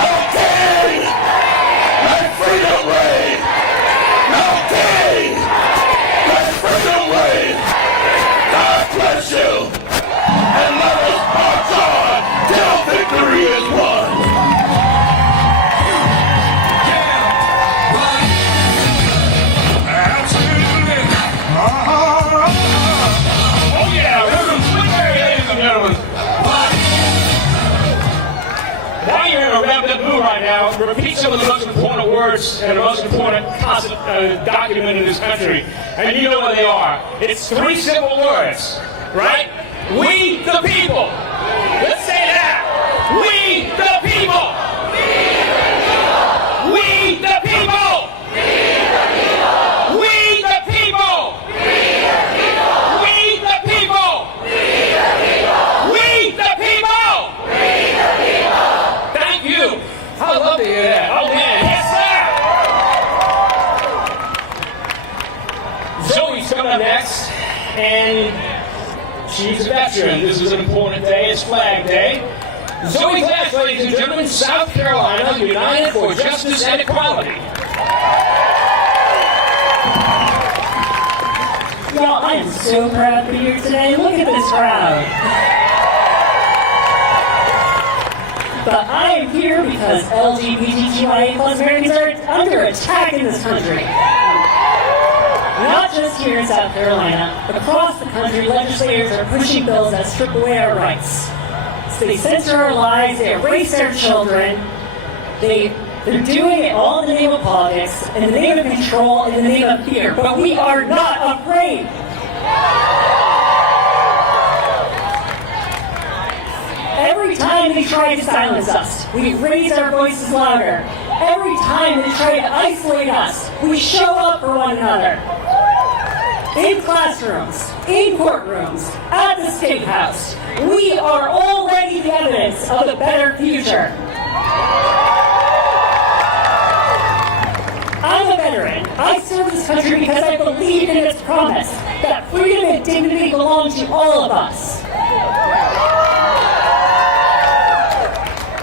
No king. Let freedom reign. No king. Let freedom reign. God bless you. And let us march on till victory is won. Absolutely. Oh yeah, ladies and gentlemen. While you're in a wrapped up mood right now, repeat some of the most important words and the most important document in this country. And you know what they are. It's 3 simple words, right? We the people. Let's say that. We the people. We the people. We the people. We the people. We the people. Thank you. I love to hear that. Oh man, yes sir. Zoe's coming up next, and she's a veteran. This is an important day. It's Flag Day. Zoe Glass, ladies and gentlemen, South Carolina, United for Justice and Equality. Y'all, I am so proud to be here today. Look at this crowd. But I am here because LGBTQIA plus Americans are under attack in this country. Not just here in South Carolina, but across the country, legislators are pushing bills that strip away our rights. So they censor our lives, they erase our children, they're doing it all in the name of politics, in the name of control, in the name of fear. But we are not afraid. Every time they try to silence us, we raise our voices louder. Every time they try to isolate us, we show up for one another. In classrooms, in courtrooms, at the State House, we are already the evidence of a better future. I'm a veteran. I serve this country because I believe in its promise that freedom and dignity belong to all of us.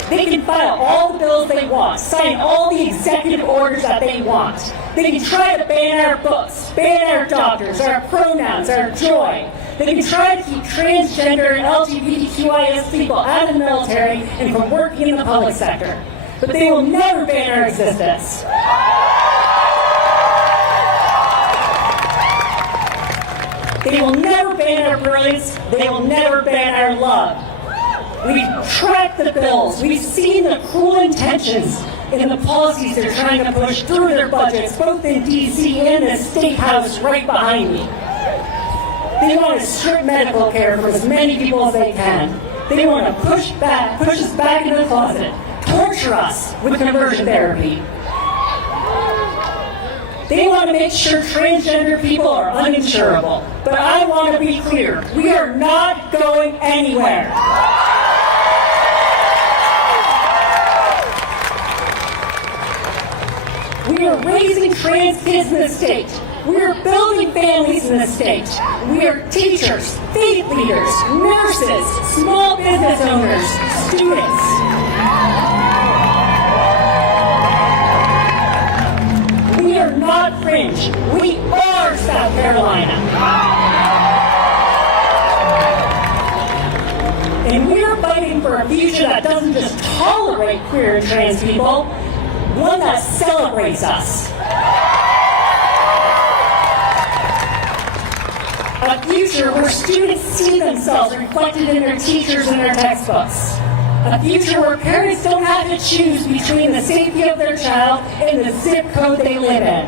They can file all the bills they want, sign all the executive orders that they want. They can try to ban our books, ban our doctors, our pronouns, our joy. They can try to keep transgender and LGBTQIA people out of the military and from working in the public sector. But they will never ban our existence. They will never ban our brilliance. They will never ban our love. We've tracked the bills. We've seen the cruel intentions in the policies they're trying to push through their budgets, both in D.C. and the State House right behind me. They want to strip medical care from as many people as they can. They want to push us back into the closet, torture us with conversion therapy. They want to make sure transgender people are uninsurable. But I want to be clear, we are not going anywhere. We are raising trans kids in the state. We are building families in the state. We are teachers, faith leaders, nurses, small business owners, students. We are not fringe. We are South Carolina. And we are fighting for a future that doesn't just tolerate queer and trans people, one that celebrates us. A future where students see themselves reflected in their teachers and their textbooks. A future where parents don't have to choose between the safety of their child and the zip code they live in.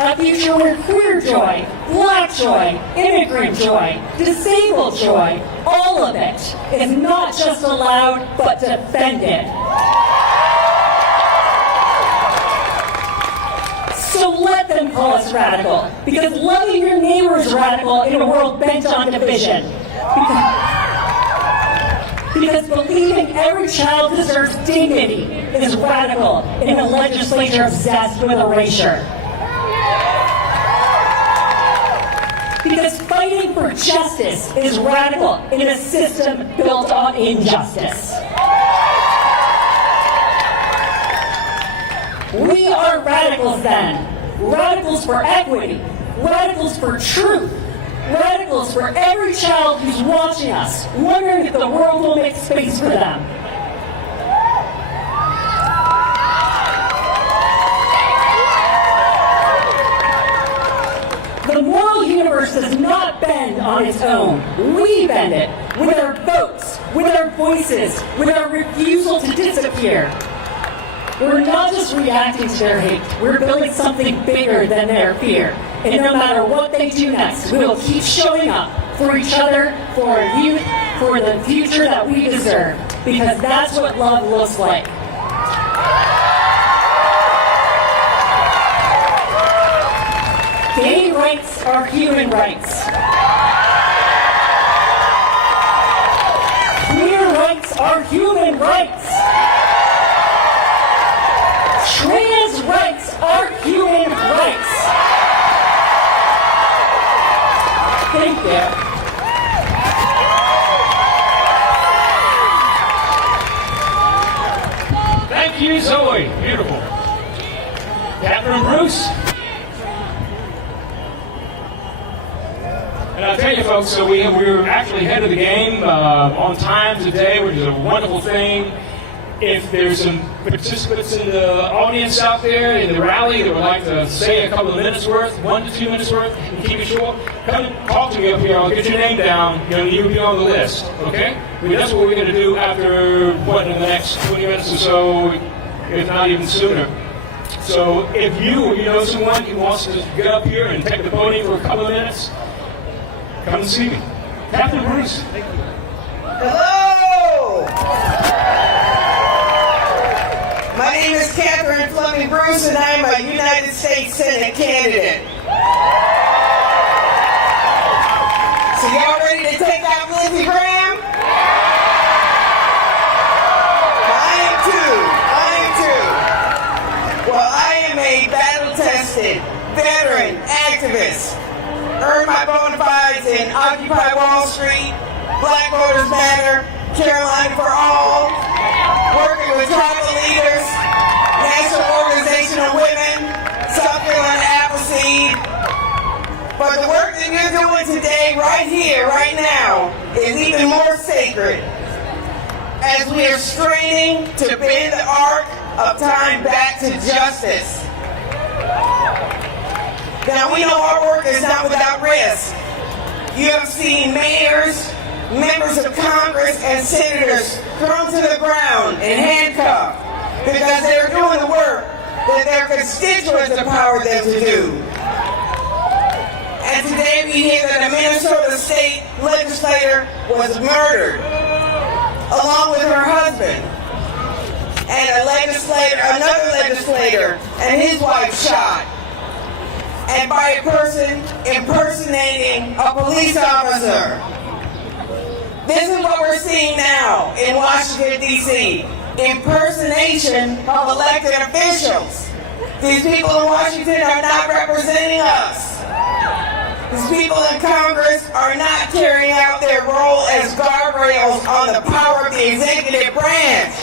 A future where queer joy, black joy, immigrant joy, disabled joy, all of it is not just allowed, but defended. So let them call us radical, because loving your neighbor is radical in a world bent on division. Because believing every child deserves dignity is radical in a legislature obsessed with erasure. Because fighting for justice is radical in a system built on injustice. We are radicals then. Radicals for equity. Radicals for truth. Radicals for every child who's watching us, wondering if the world will make space for them. The moral universe does not bend on its own. We bend it with our votes, with our voices, with our refusal to disappear. We're not just reacting to their hate. We're building something bigger than their fear. And no matter what they do next, we will keep showing up for each other, for our youth, for the future that we deserve. Because that's what love looks like. Gay rights are human rights. Queer rights are human rights. Trans rights are human rights. Thank you. Thank you, Zoe. Beautiful. Catherine Bruce. And I'll tell you, folks, so we were actually ahead of the game on time today, which is a wonderful thing. If there's some participants in the audience out there in the rally that would like to say a couple of minutes worth, 1 to 2 minutes worth, and keep it short, come talk to me up here. I'll get your name down. You'll be on the list, okay? Well, that's what we're going to do after, in the next 20 minutes or so, if not even sooner. So if you or you know someone who wants to get up here and take the podium for a couple of minutes, come and see me. Captain Bruce. Thank you. Hello! My name is Catherine Fleming Bruce, and I'm a United States Senate candidate. So y'all ready to take out Lindsey Graham? I am too. Well, I am a battle-tested veteran activist. Earned my bona fides in Occupy Wall Street, Black Voters Matter, Carolina for All, working with tribal leaders, National Organization of Women, South Carolina Appleseed. But the work that you're doing today, right here, right now, is even more sacred as we are straining to bend the arc of time back to justice. Now we know our work is not without risk. You have seen mayors, members of Congress, and senators thrown to the ground and handcuffed because they're doing the work that their constituents empowered them to do. And today we hear that a Minnesota state legislator was murdered, along with her husband, and another legislator and his wife shot, and by a person impersonating a police officer. This is what we're seeing now in Washington, D.C. Impersonation of elected officials. These people in Washington are not representing us. These people in Congress are not carrying out their role as guardrails on the power of the executive branch.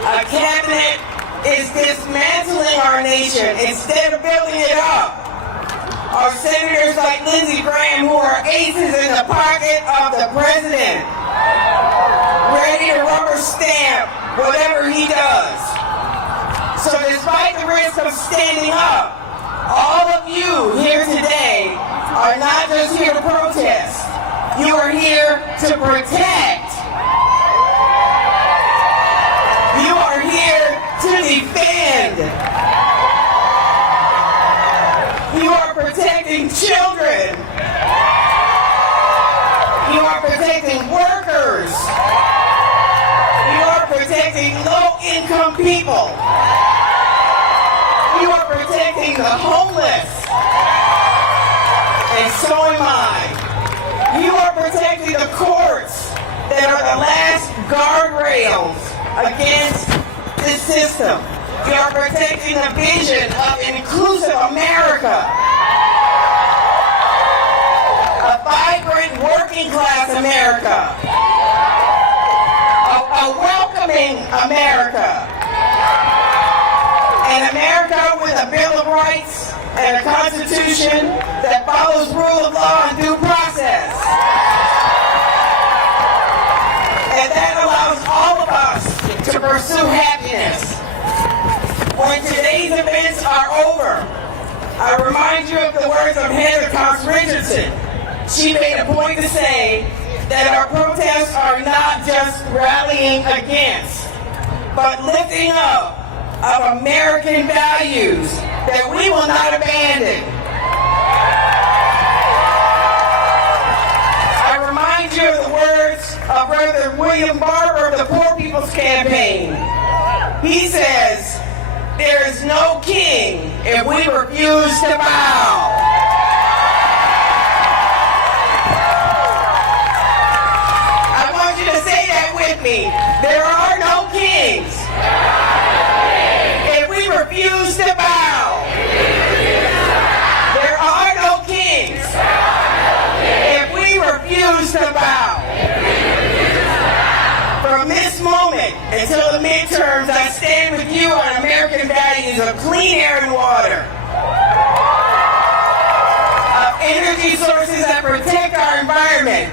A cabinet is dismantling our nation instead of building it up. Our senators like Lindsey Graham, who are aces in the pocket of the president, ready to rubber stamp whatever he does. So despite the risk of standing up, all of you here today are not just here to protest. You are here to protect. You are here to defend. You are protecting children. You are protecting workers. You are protecting low-income people. You are protecting the homeless. And so am I. You are protecting the courts that are the last guardrails against this system. You are protecting the vision of an inclusive America. A vibrant working class America. A welcoming America. An America with a Bill of Rights and a Constitution that follows rule of law and due process. And that allows all of us to pursue happiness. When today's events are over, I remind you of the words of Heather Cox Richardson. She made a point to say that our protests are not just rallying against, but lifting up of American values that we will not abandon. I remind you of the words of Brother William Barber of the Poor People's Campaign. He says, "There is no king if we refuse to bow." I want you to say that with me. There are no kings if we refuse to bow. There are no kings if we refuse to bow. From this moment until the midterms, I stand with you on American values of clean air and water, of energy sources that protect our environment,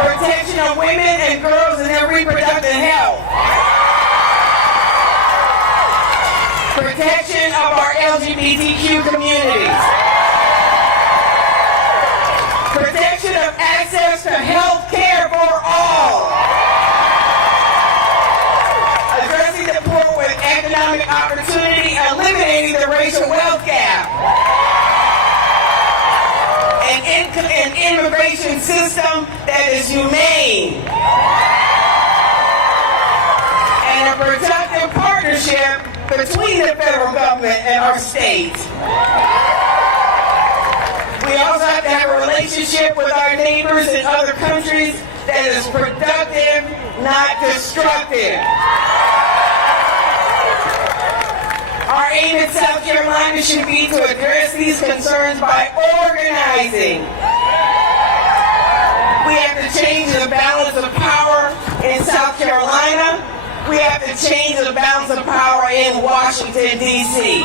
protection of women and girls and their reproductive health, protection of our LGBTQ communities, protection of access to health care for all, addressing the poor with economic opportunity, eliminating the racial wealth gap, an immigration system that is humane, and a productive partnership between the federal government and our states. We also have to have a relationship with our neighbors in other countries that is productive, not destructive. Our aim in South Carolina should be to address these concerns by organizing. We have to change the balance of power in South Carolina. We have to change the balance of power in Washington, D.C.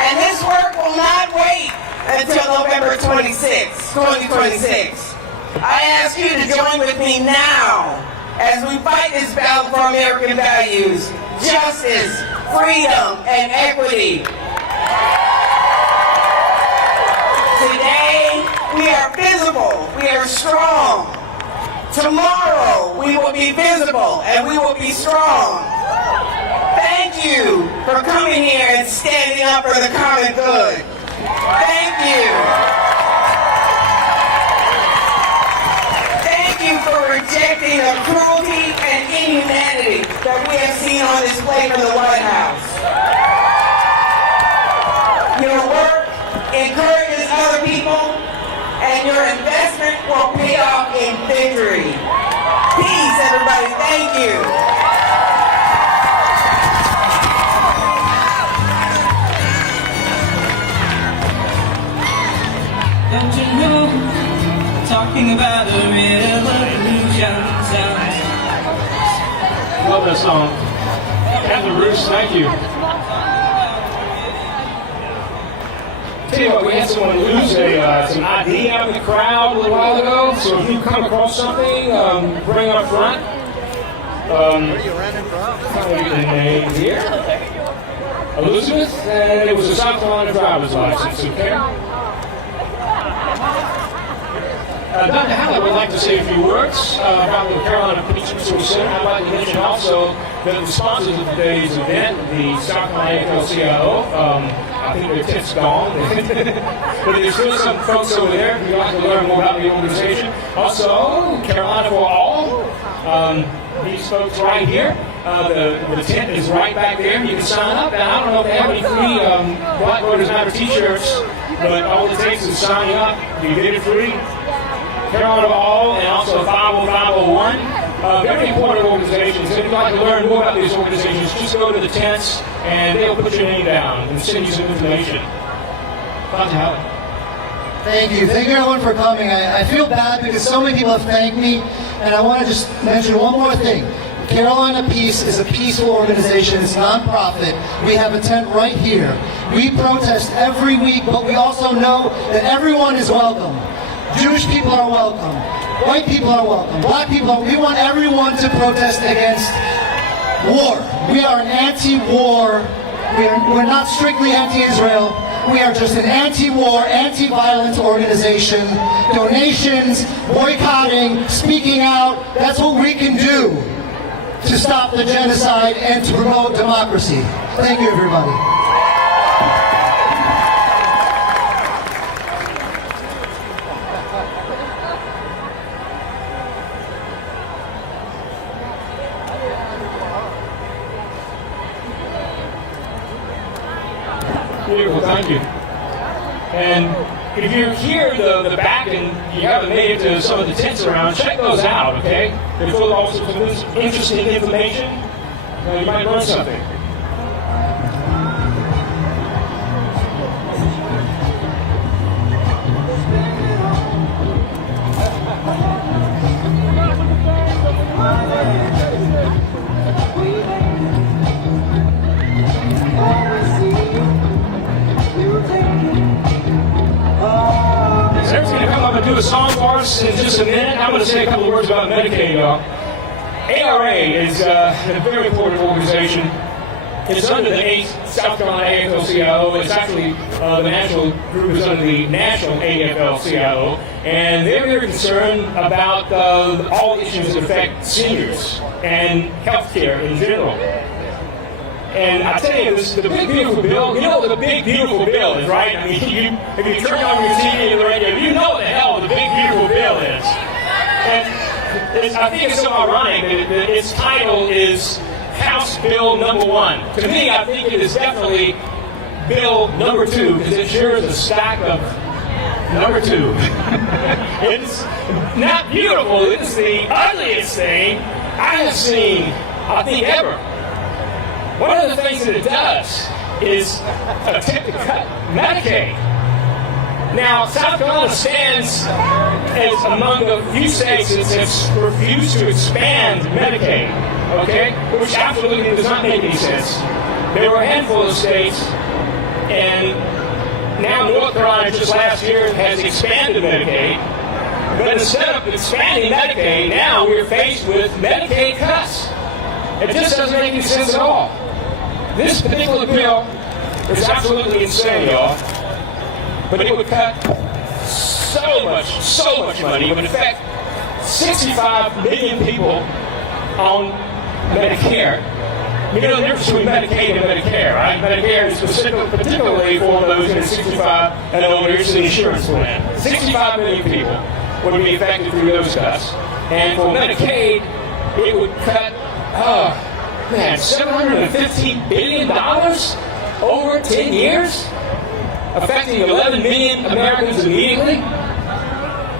And this work will not wait until November 26, 2026. I ask you to join with me now as we fight this battle for American values, justice, freedom, and equity. Today, we are visible, we are strong. Tomorrow, we will be visible and we will be strong. Thank you for coming here and standing up for the common good. Thank you. Thank you for rejecting the cruelty and inhumanity that we have seen on display from the White House. Your work encourages other people, and your investment will pay off in victory. Peace, everybody. Thank you. Don't you know, talking about a revolution sounds. Love that song. And the Roots, thank you. Tell you what, we had someone lose some ID out in the crowd a little while ago, so if you come across something, bring up front. I'll get the name here. Elizabeth, and it was a South Carolina driver's license, okay? Dr. Hallett would like to say a few words about the Carolina Police Resource Center. I'd like to mention also that the sponsors of today's event, the South Carolina AFL-CIO, I think their tent's gone, but there's still some folks over there who'd like to learn more about the organization. Also, Carolina for All, these folks right here. The tent is right back there. You can sign up. And I don't know if they have any free Black Voters Matter t-shirts, but all it takes is signing up. You get it free. Carolina for All, and also 50501. Very important organizations. If you'd like to learn more about these organizations, just go to the tents and they'll put your name down and send you some information. Dr. Howard. Thank you. Thank you everyone for coming. I feel bad because so many people have thanked me, and I want to just mention one more thing. Carolina Peace is a peaceful organization. It's non-profit. We have a tent right here. We protest every week, but we also know that everyone is welcome. Jewish people are welcome. White people are welcome. Black people are. We want everyone to protest against war. We are an anti-war. We're not strictly anti-Israel. We are just an anti-war, anti-violence organization. Donations, boycotting, speaking out, that's what we can do to stop the genocide and to promote democracy. Thank you, everybody. Beautiful, thank you. And if you're here the back and you haven't made it to some of the tents around, check those out, okay? They're full of all sorts of interesting information. You might learn something. Sarah's going to come up and do a song for us in just a minute. I'm going to say a couple of words about Medicaid, y'all. ARA is a very important organization. It's under the South Carolina AFL-CIO. It's actually the national group is under the national AFL-CIO, and they're very concerned about all issues that affect seniors and healthcare in general. And I tell you, the big beautiful bill, you know what the big beautiful bill is, right? I mean, if you turn on your TV or the radio, you know what the hell the big beautiful bill is. And I think it's so ironic that its title is House Bill Number 1. To me, I think it is definitely Bill Number 2, because it sure is a stack of number 2. It's not beautiful. It's the ugliest thing I have seen, I think, ever. One of the things that it does is attempt to cut Medicaid. Now, South Carolina stands as among the few states that have refused to expand Medicaid, okay? Which absolutely does not make any sense. There were a handful of states, and now North Carolina just last year has expanded Medicaid. But instead of expanding Medicaid, now we're faced with Medicaid cuts. It just doesn't make any sense at all. This particular bill is absolutely insane, y'all. But it would cut so much money. It would affect 65 million people on Medicare. You know the difference between Medicaid and Medicare, right? Medicare is particularly for those in 65 and older. It's the insurance plan. 65 million people would be affected through those cuts. And for Medicaid, it would cut, $750 billion over 10 years, affecting 11 million Americans immediately.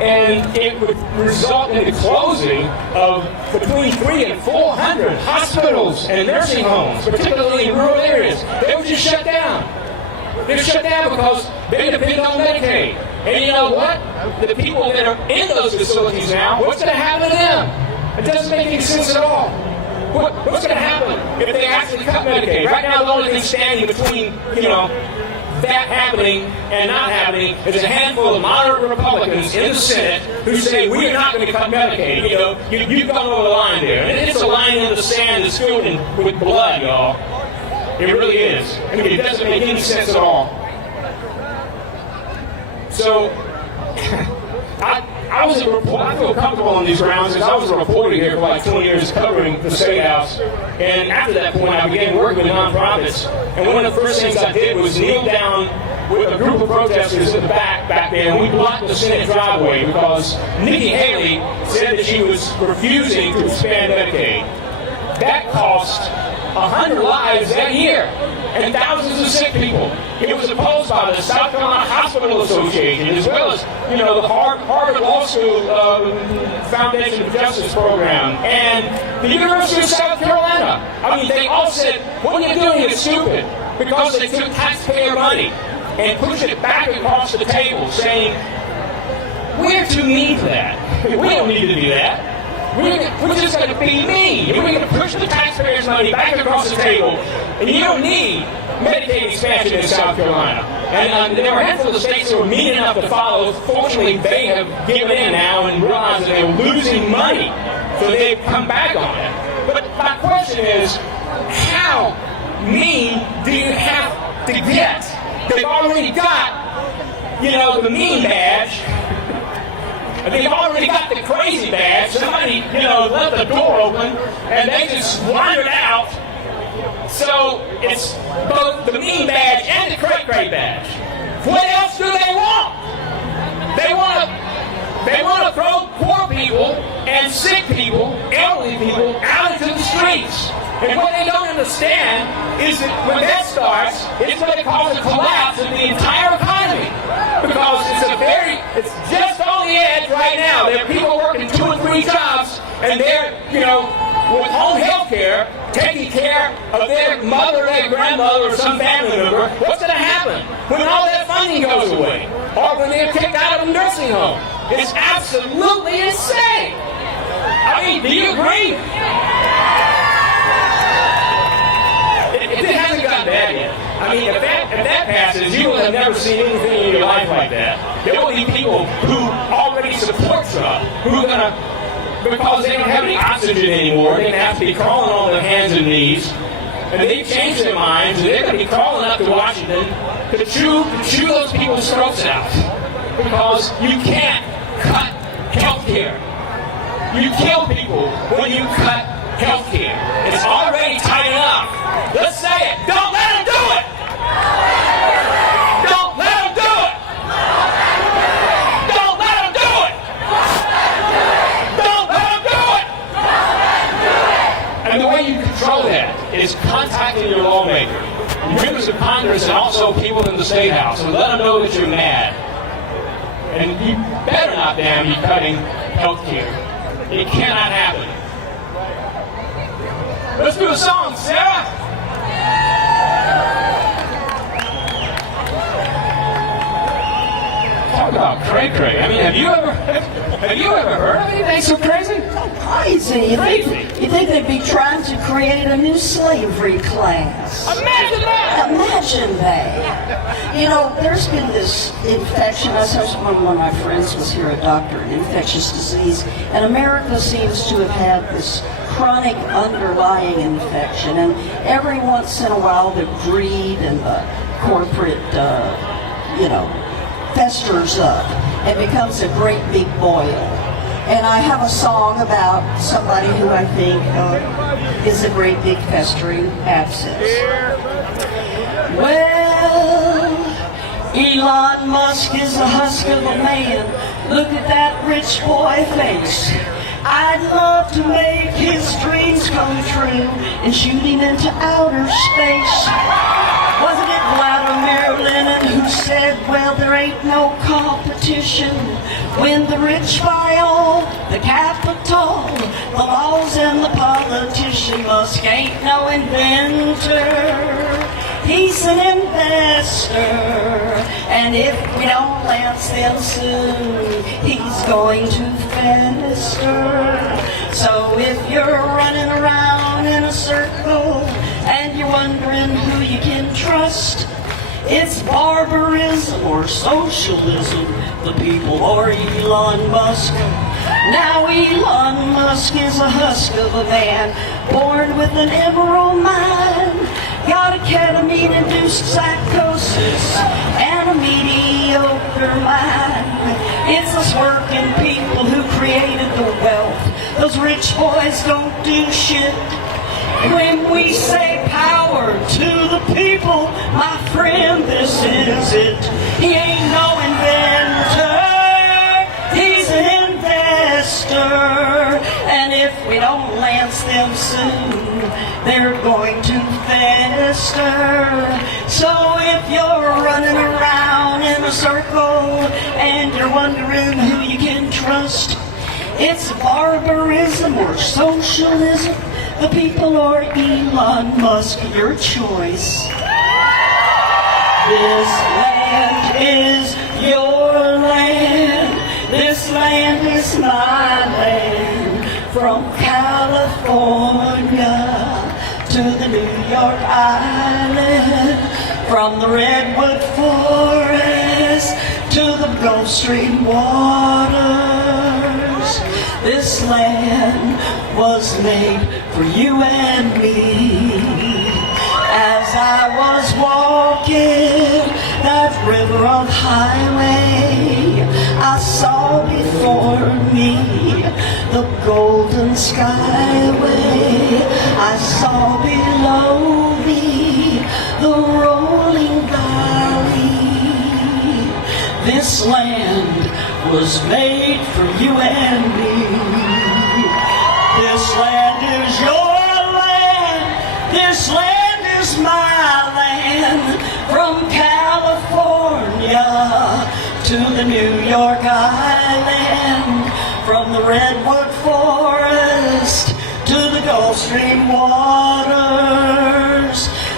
And it would result in the closing of between 300 and 400 hospitals and nursing homes, particularly in rural areas. They would just shut down. They're shut down because they depend on Medicaid. And you know what? The people that are in those facilities now, what's going to happen to them? It doesn't make any sense at all. What's going to happen if they actually cut Medicaid? Right now, the only thing standing between, that happening and not happening is a handful of moderate Republicans in the Senate who say, we are not going to cut Medicaid. You've gone over the line there. And it's a line in the sand that's filled with blood, y'all. It really is. I mean, it doesn't make any sense at all. So, I feel comfortable on these grounds because I was a reporter here for like 20 years covering the State House. And after that point, I began working with nonprofits. And one of the first things I did was kneel down with a group of protesters in the back there, and we blocked the Senate driveway because Nikki Haley said that she was refusing to expand Medicaid. That cost 100 lives that year and thousands of sick people. It was opposed by the South Carolina Hospital Association, as well as, the Harvard Law School Foundation for Justice program, and the University of South Carolina. I mean, they all said, what you're doing is stupid, because they took taxpayer money and pushed it back across the table, saying, we're too mean for that. We don't need to do that. We're just going to be mean. We're going to push the taxpayers' money back across the table. And you don't need Medicaid expansion in South Carolina. And there were a handful of states that were mean enough to follow. Fortunately, they have given in now and realized that they were losing money. So they've come back on it. But my question is, how mean do you have to get? They've already got, the mean badge. They've already got the crazy badge. Somebody, left the door open, and they just wandered out. So it's both the mean badge and the cray-cray badge. What else do they want? They want to throw poor people and sick people, elderly people, out into the streets. And what they don't understand is that when that starts, it's going to cause a collapse of the entire economy. Because it's just on the edge right now. There are people working 2 or 3 jobs, and they're, with home health care, taking care of their mother, their grandmother, or some family member. What's going to happen when all that funding goes away? Or when they're kicked out of a nursing home? It's absolutely insane. I mean, do you agree? It hasn't gotten bad yet. I mean, if that passes, you will have never seen anything in your life like that. There will be people who already support Trump, who are going to, because they don't have any oxygen anymore, they're going to have to be crawling on their hands and knees, and they've changed their minds, and they're going to be crawling up to Washington to chew those people's throats out. Because you can't cut health care. You kill people when you cut health care. It's already tight enough. Let's say it. Don't let them do it. Don't let them do it. Don't let them do it. Don't let them do it. And the way you control that is contacting your lawmaker, members of Congress, and also people in the State House, and let them know that you're mad. And you better not damn be cutting health care. It cannot happen. Let's do a song, Sarah. Come Talk about cray-cray. I mean, have you ever heard of anything so crazy? Crazy. You think they'd be trying to create a new slavery class? Imagine that! Imagine that. You know, there's been this infection. I was one of my friends was here, a doctor in infectious disease, and America seems to have had this chronic underlying infection, and every once in a while the greed and the corporate, festers up and becomes a great big boil. And I have a song about somebody who I think is a great big festering abscess. Well, Elon Musk is a husk of a man. Look at that rich boy face. I'd love to make his dreams come true and shoot him into outer space. Wasn't it Vladimir Lenin who said, well, there ain't no competition when the rich buy all the capital, the laws and the politician? Musk ain't no inventor, he's an investor, and if we don't lance them soon, he's going to fester. So if you're running around in a circle and you're wondering who you can trust, it's barbarism or socialism, the people or Elon Musk. Now Elon Musk is a husk of a man, born with an emerald mind, got a ketamine-induced psychosis and a mediocre mind. It's us working people who created the wealth. Those rich boys don't do shit. When we say power to the people, my friend, this is it. He ain't no inventor, he's an investor. And if we don't lance them soon, they're going to fester. So if you're running around in a circle and you're wondering who you can trust, it's barbarism or socialism, the people or Elon Musk, your choice. This land is your land, this land is my land. From California to the New York Island, from the Redwood Forest to the Gulf Stream waters, this land was made for you and me. As I was walking that river of highway, I saw before me the golden skyway. I saw below me the rolling valley. This land was made for you and me. This land is your land, this land is my land. From California to the New York Island, from the Redwood Forest to the Gulf Stream waters,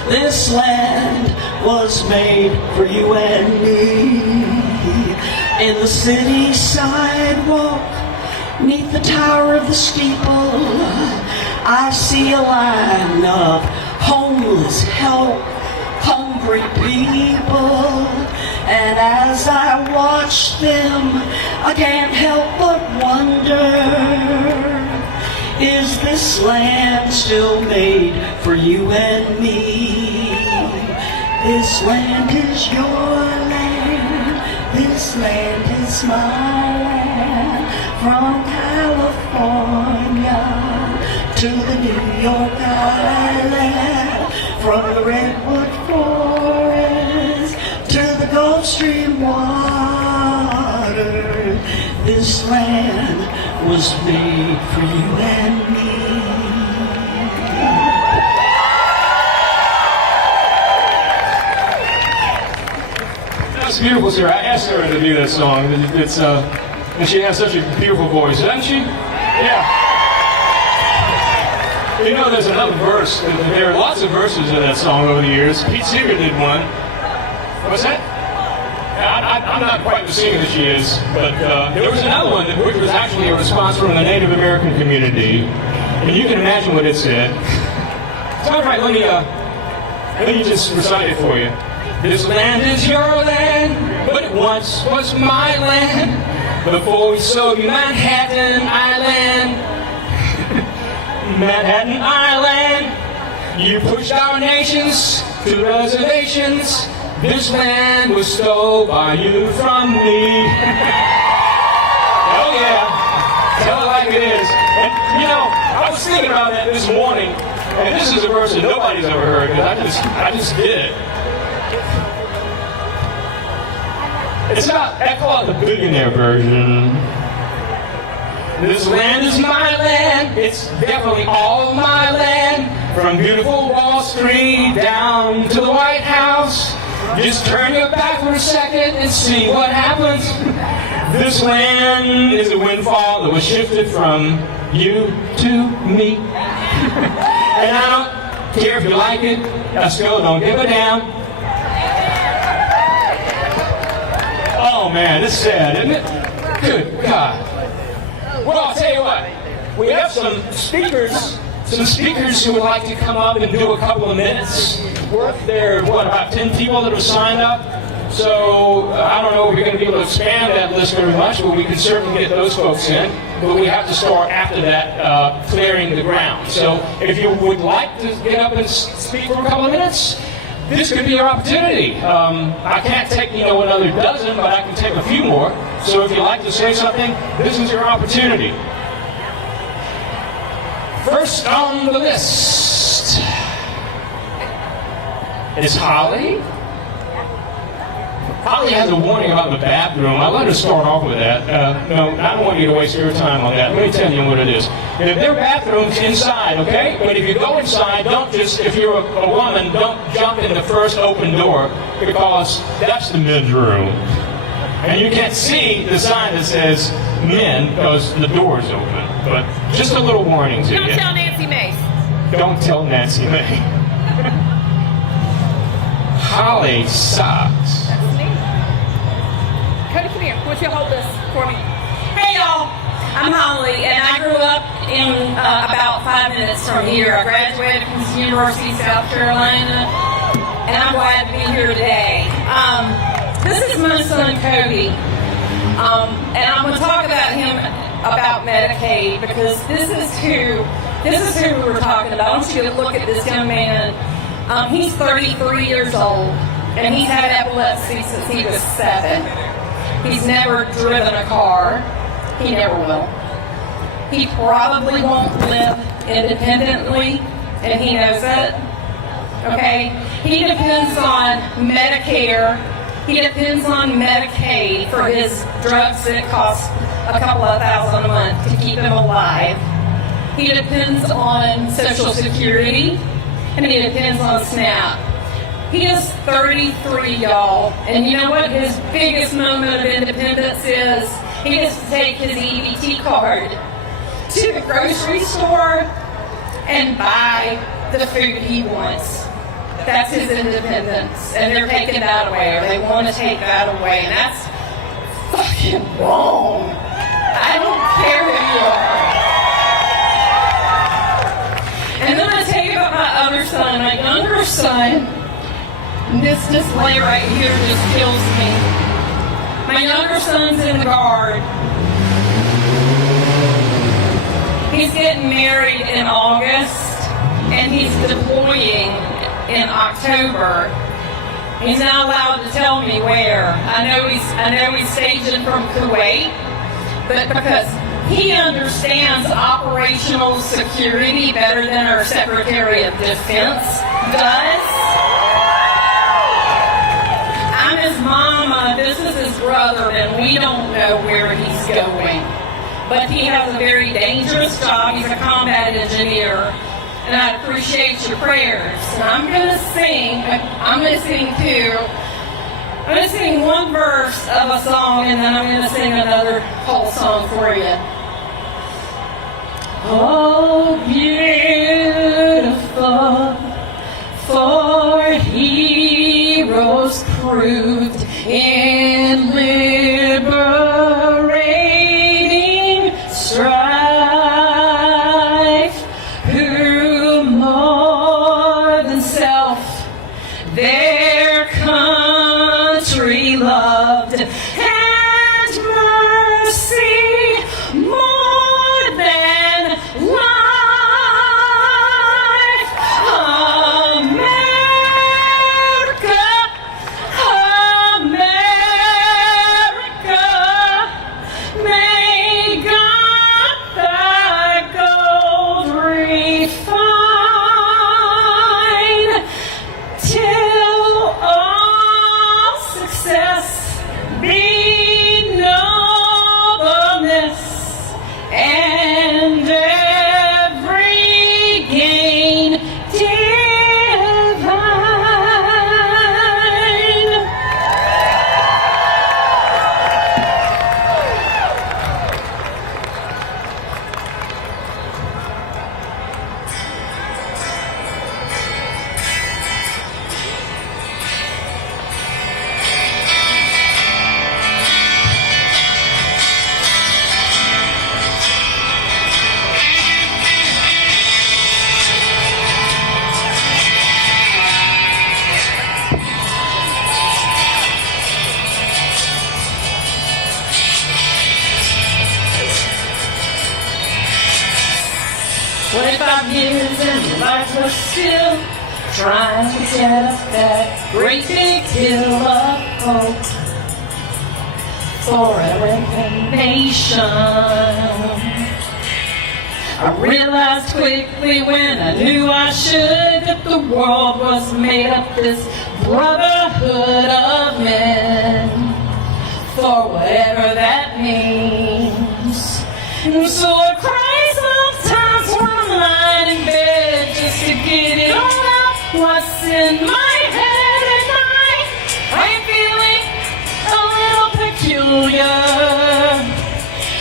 this land was made for you and me. In the city sidewalk, neath the tower of the steeple, I see a line of homeless, hungry people. And as I watch them, I can't help but wonder, is this land still made for you and me? This land is your land, this land is my land. From California to the New York Island, from the Redwood Forest to the Gulf Stream water, this land was made for you and me. That's beautiful, sir. I asked her to do that song. It's and she has such a beautiful voice, doesn't she? Yeah. You know, there's another verse. There are lots of verses in that song over the years. Pete Seeger did one. What's that? I I'm not quite the singer that she is, but there was another one which was actually a response from the Native American community, and you can imagine what it said. So, all right, let me just recite it for you. This land is your land, but it once was my land. Before we sold you Manhattan Island, Manhattan Island, you pushed our nations to reservations. This land was stole by you from me. Oh yeah, tell it like it is. And you know, I was thinking about that this morning, and this is a verse that nobody's ever heard, because I just did it. It's about, I call it the billionaire version. This land is my land, it's definitely all my land. From beautiful Wall Street down to the White House. Just turn your back for a second and see what happens. This land is a windfall that was shifted from you to me. And I don't care if you like it, I still don't give a damn. Oh man, it's sad, isn't it? Good God. Well, I'll tell you what. We have some speakers who would like to come up and do a couple of minutes. There are, about 10 people that have signed up. So I don't know if we're going to be able to expand that list very much, but we can certainly get those folks in. But we have to start after that, clearing the ground. So if you would like to get up and speak for a couple of minutes, this could be your opportunity. I can't take, another dozen, but I can take a few more. So if you'd like to say something, this is your opportunity. First on the list is Holly. Holly has a warning about the bathroom. I let her start off with that. No, I don't want you to waste your time on that. Let me tell you what it is. If there are bathrooms inside, okay? But if you go inside, don't just, if you're a woman, don't jump in the first open door, because that's the men's room. And you can't see the sign that says men because the door is open. But just a little warning to you. Don't tell Nancy Mace. Don't tell Nancy May. Holly sucks. That's me. Cody, come here. Why don't you hold this for me? Hey, y'all. I'm Holly, and I grew up in about 5 minutes from here. I graduated from the University of South Carolina, and I'm glad to be here today. This is my son, Cody, and I'm going to talk about him, about Medicaid, because this is who we were talking about. I want you to look at this young man. He's 33 years old, and he's had epilepsy since he was 7. He's never driven a car. He never will. He probably won't live independently, and he knows it. Okay? He depends on Medicare. He depends on Medicaid for his drugs that cost a couple of $1,000 a month to keep him alive. He depends on Social Security, and he depends on SNAP. He is 33, y'all, and you know what his biggest moment of independence is? He gets to take his EBT card to the grocery store and buy the food he wants. That's his independence, and they're taking that away, or they want to take that away, and that's fucking wrong. I don't care who you are. And then I tell you about my other son, my younger son. This display right here just kills me. My younger son's in the Guard. He's getting married in August, and he's deploying in October. He's not allowed to tell me where. I know he's staging from Kuwait, but because he understands operational security better than our Secretary of Defense does. I'm his mama, this is his brother, and we don't know where he's going. But he has a very dangerous job. He's a combat engineer. And I appreciate your prayers. And I'm going to sing too. I'm going to sing one verse of a song, and then I'm going to sing another whole song for you. Oh, beautiful for heroes proved in 25 years and the lights were still trying to get up that great big hill of hope for a nation. I realized quickly when I knew I should that the world was made up this brotherhood of men, for whatever that means. And so I cry sometimes when I'm lying in bed just to get it all out what's in my head at night. I'm feeling a little peculiar,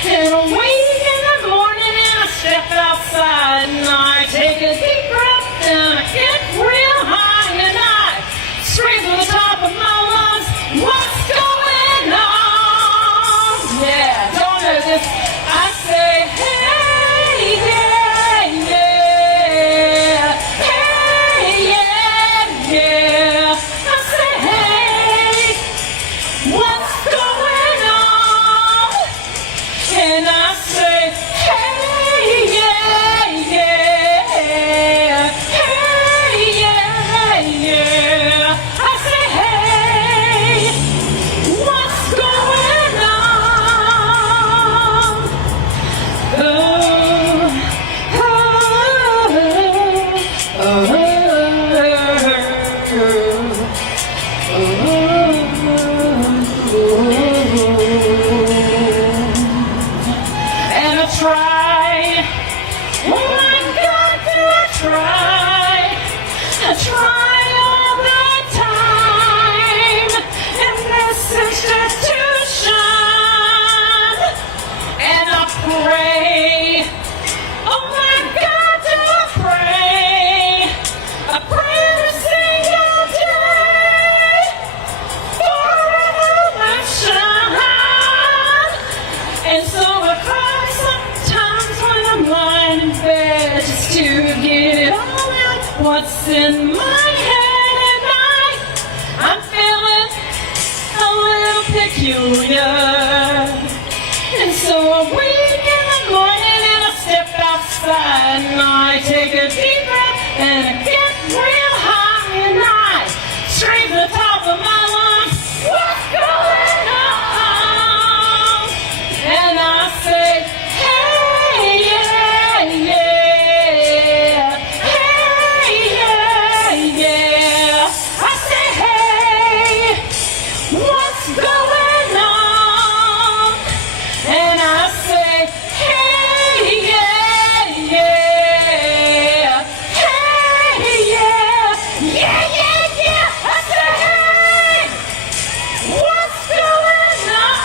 and I wake in the morning and I step outside and I take a deep breath and I get real high and I scream to the top of my lungs, what's going on? Yeah, don't know this. I say, hey, yeah, yeah, hey, yeah, yeah. I say, hey, what's going on? And I say, hey, yeah, yeah, hey, yeah, yeah. I say, hey, what's going on? And I try, oh my God, do I try all the time in this institution, and I pray, oh my God, do I pray every single day for revolution. And so I cry sometimes when I'm lying in bed just to get it all out what's in my head at night. I'm feeling a little peculiar, and so I wake in the morning and I step outside and I take a deep breath and I get real high and I scream to the top of my lungs, what's going on? And I say, hey, yeah, yeah, hey, yeah, yeah. I say, hey, what's going on? And I say, hey, yeah, yeah, hey, yeah, yeah, yeah, yeah. I say, hey, what's going on?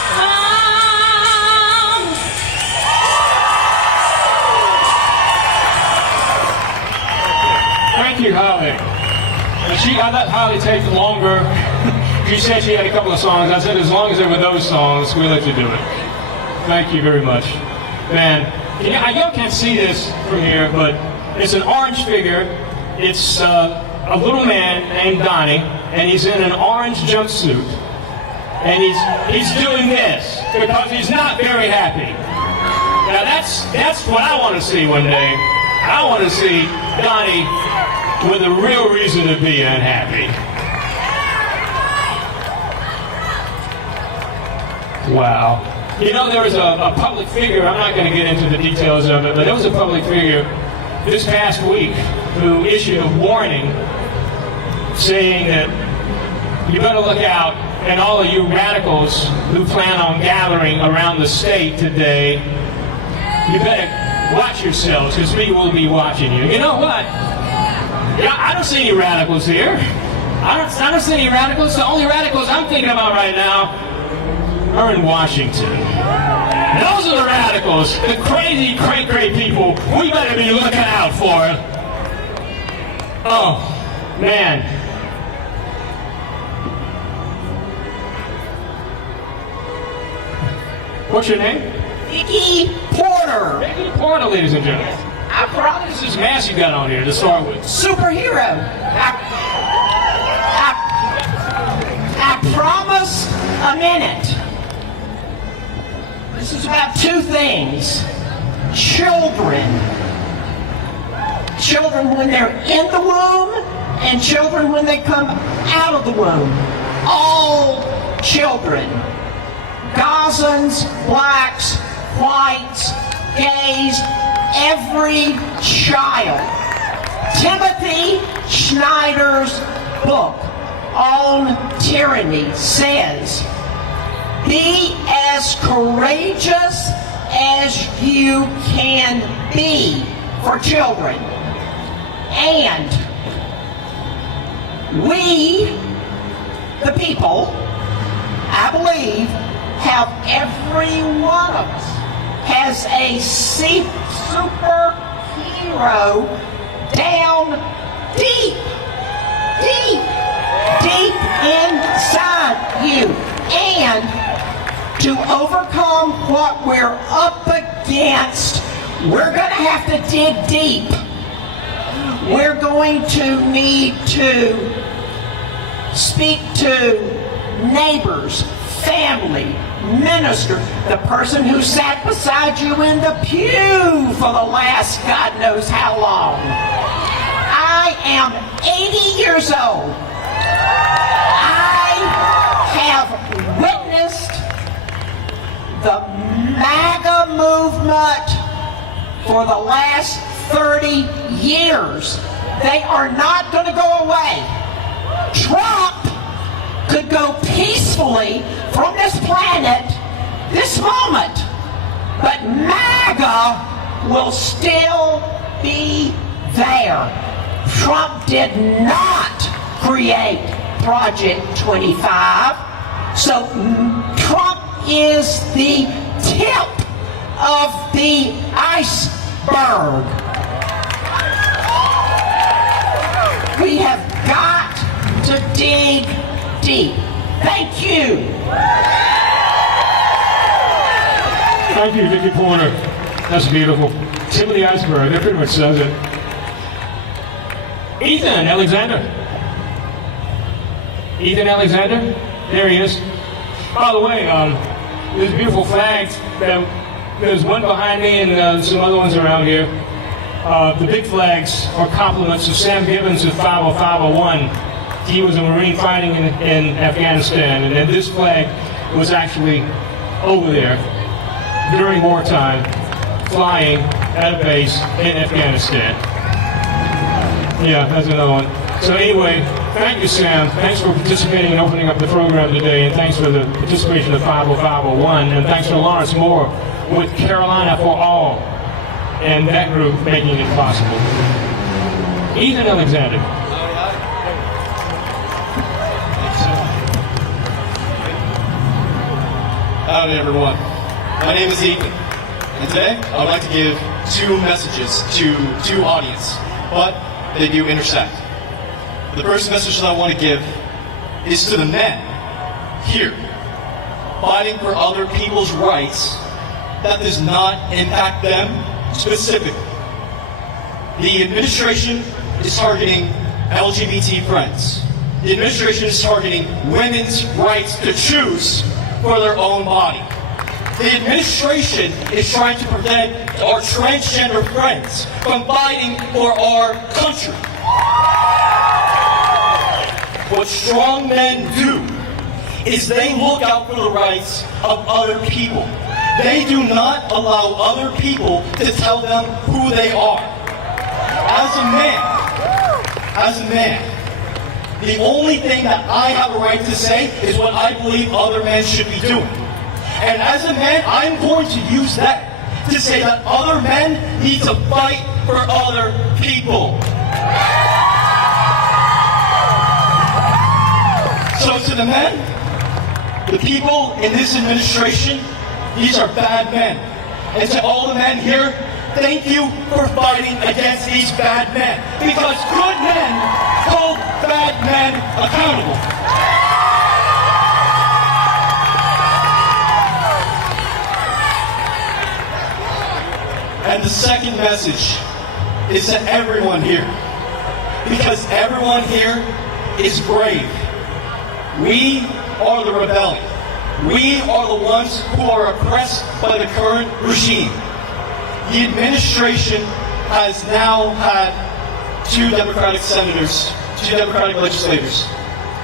Thank you, Holly. I let Holly take longer. She said she had a couple of songs. I said as long as they were those songs, we'll let you do it. Thank you very much. Man, y'all can't see this from here, but it's an orange figure. It's a little man named Donnie, and he's in an orange jumpsuit. And he's doing this because he's not very happy. Now that's what I want to see one day. I want to see Donnie with a real reason to be unhappy. Wow. You know, there was a public figure, I'm not going to get into the details of it, but there was a public figure this past week who issued a warning saying that you better look out, and all of you radicals who plan on gathering around the state today, you better watch yourselves, because we will be watching you. You know what? Yeah, I don't see any radicals here. I don't see any radicals. The only radicals I'm thinking about right now are in Washington. Those are the radicals, the crazy, cray-cray people we better be looking out for. Oh, man. What's your name? Vicky Porter. Vicky Porter, ladies and gentlemen. This is mask you got on here to start with. Superhero. I promise a minute. This is about two things. Children children when they're in the womb, and children when they come out of the womb. All children. Gazans, blacks, whites, gays, every child. Timothy Schneider's book on tyranny says, be as courageous as you can be for children. And we, the people, I believe, have every one of us has a superhero down deep inside you. And to overcome what we're up against, we're going to have to dig deep. We're going to need to speak to neighbors, family, minister, the person who sat beside you in the pew for the last God knows how long. I am 80 years old. I have witnessed the MAGA movement for the last 30 years. They are not going to go away. Trump could go peacefully from this planet this moment, but MAGA will still be there. Trump did not create Project 25, so Trump is the tip of the iceberg. We have got to dig deep. Thank you. Thank you, Vicki Porter. That's beautiful. Tip of the iceberg. That pretty much says it. Ethan Alexander. Ethan Alexander. There he is. By the way, there's beautiful flags. There's one behind me and some other ones around here. The big flags are compliments of Sam Gibbons of 50501. He was a Marine fighting in Afghanistan, and then this flag was actually over there during wartime, flying at a base in Afghanistan. Yeah, that's another one. So anyway, thank you, Sam. Thanks for participating and opening up the program today, and thanks for the participation of 50501, and thanks to Lawrence Moore with Carolina for All, and that group making it possible. Ethan Alexander. Howdy everyone. My name is Ethan, and today I would like to give two messages to two audience, but they do intersect. The first message that I want to give is to the men here, fighting for other people's rights that does not impact them specifically. The administration is targeting LGBT friends. The administration is targeting women's rights to choose for their own body. The administration is trying to prevent our transgender friends from fighting for our country. What strong men do is they look out for the rights of other people. They do not allow other people to tell them who they are. As a man, the only thing that I have a right to say is what I believe other men should be doing. And as a man, I'm going to use that to say that other men need to fight for other people. So to the men, the people in this administration, these are bad men. And to all the men here, thank you for fighting against these bad men. Because good men hold bad men accountable. And the second message is to everyone here. Because everyone here is brave. We are the rebellion. We are the ones who are oppressed by the current regime. The administration has now had 2 Democratic senators, 2 Democratic legislators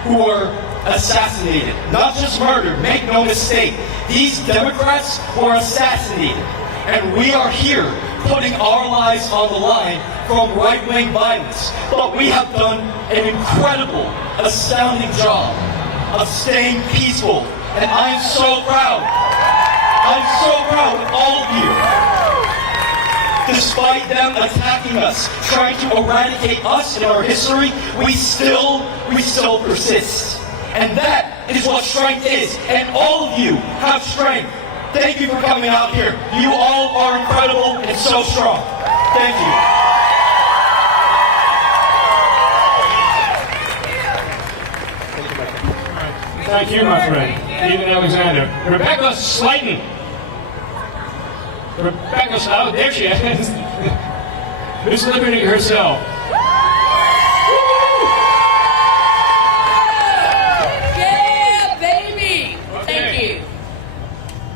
who were assassinated. Not just murdered, make no mistake. These Democrats were assassinated. And we are here putting our lives on the line from right-wing violence. But we have done an incredible, astounding job of staying peaceful. And I am so proud. I'm so proud of all of you. Despite them attacking us, trying to eradicate us and our history, we still persist. And that is what strength is. And all of you have strength. Thank you for coming out here. You all are incredible and so strong. Thank you. Thank you, my friend, Ethan Alexander. Rebecca Slayton. Oh, there she is. Miss Liberty herself. Yeah, baby! Thank you.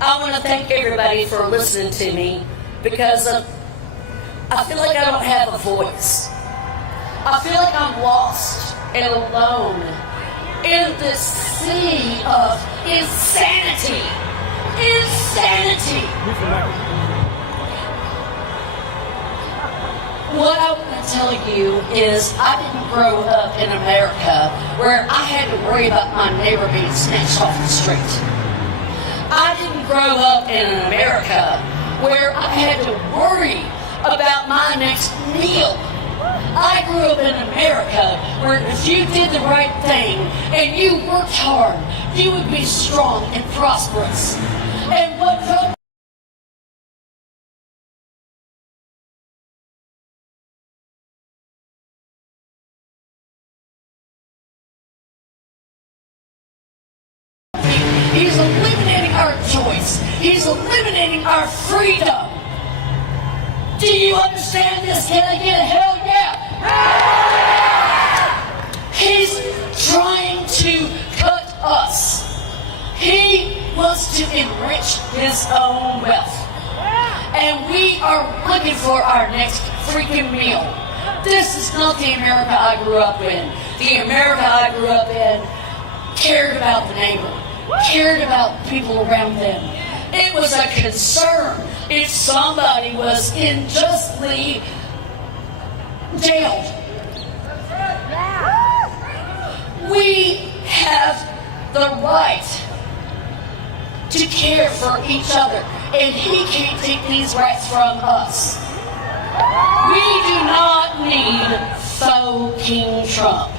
I want to thank everybody for listening to me because I feel like I don't have a voice. I feel like I'm lost and alone in this sea of insanity. Insanity! What I want to tell you is I didn't grow up in America where I had to worry about my neighbor being snatched off the street. I didn't grow up in America where I had to worry about my next meal. I grew up in America where if you did the right thing and you worked hard, you would be strong and prosperous. And what He's eliminating our choice. He's eliminating our freedom. Do you understand this? Can I get a hell yeah? He's trying to cut us. He wants to enrich his own wealth. And we are looking for our next freaking meal. This is not the America I grew up in. The America I grew up in cared about the neighbor, cared about people around them. It was a concern if somebody was unjustly jailed. We have the right to care for each other, and he can't take these rights from us. We do not need faux King Trump.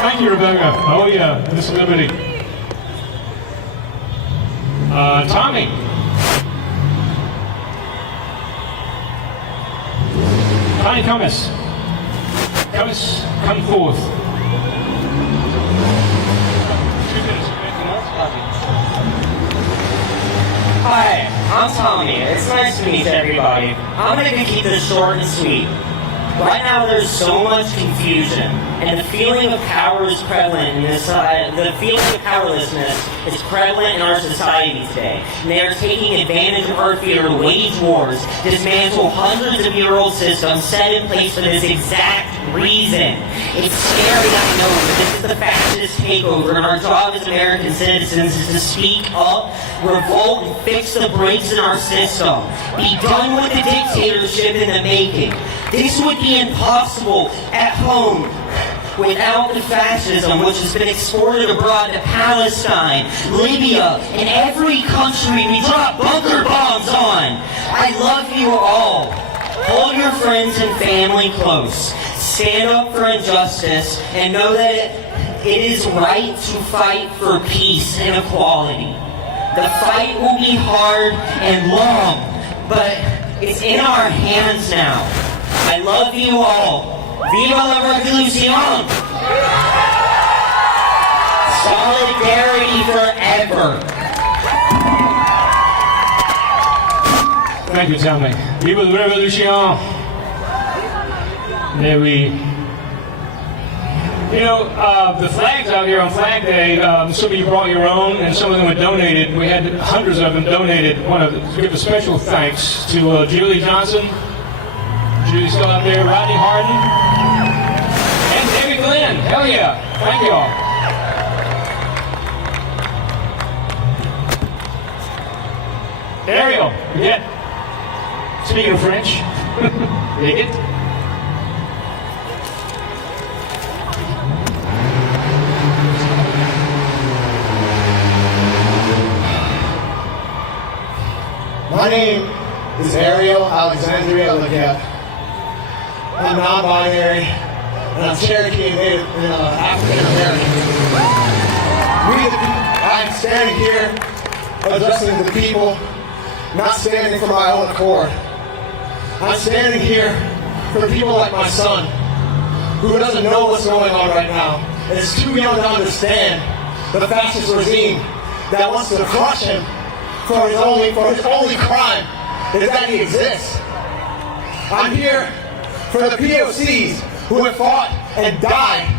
Thank you, Rebecca. Oh yeah, Miss Liberty. Tommy. Connie Cummins. Come forth. Hi, I'm Tommy. It's nice to meet everybody. I'm going to keep this short and sweet. Right now there's so much confusion, and the feeling of power is prevalent in this the feeling of powerlessness is prevalent in our society today. And they are taking advantage of our fear to wage wars, dismantle hundreds of year-old systems set in place for this exact reason. It's scary, I know, but this is the fascist takeover, and our job as American citizens is to speak up, revolt, and fix the breaks in our system. Be done with the dictatorship in the making. This would be impossible at home without the fascism which has been exported abroad to Palestine, Libya, and every country we drop bunker bombs on. I love you all. Hold your friends and family close. Stand up for injustice and know that it is right to fight for peace and equality. The fight will be hard and long, but it's in our hands now. I love you all. Viva la Revolution! Solidarity forever. Thank you, Tommy. Viva la Revolution! May we, the flags out here on Flag Day, some of you brought your own and some of them were donated. We had hundreds of them donated. I want to give a special thanks to Julie Johnson. Julie's still out there. Rodney Harden. And David Glenn. Hell yeah. Thank you all. Ariel, yeah. Speaking of French, dig it. My name is Ariel Alexandria Leggett. I'm non-binary, and I'm Cherokee and Native African American. I'm standing here addressing the people, not standing for my own accord. I'm standing here for people like my son, who doesn't know what's going on right now, and is too young to understand the fascist regime that wants to crush him for his only crime is that he exists. I'm here for the POCs who have fought and died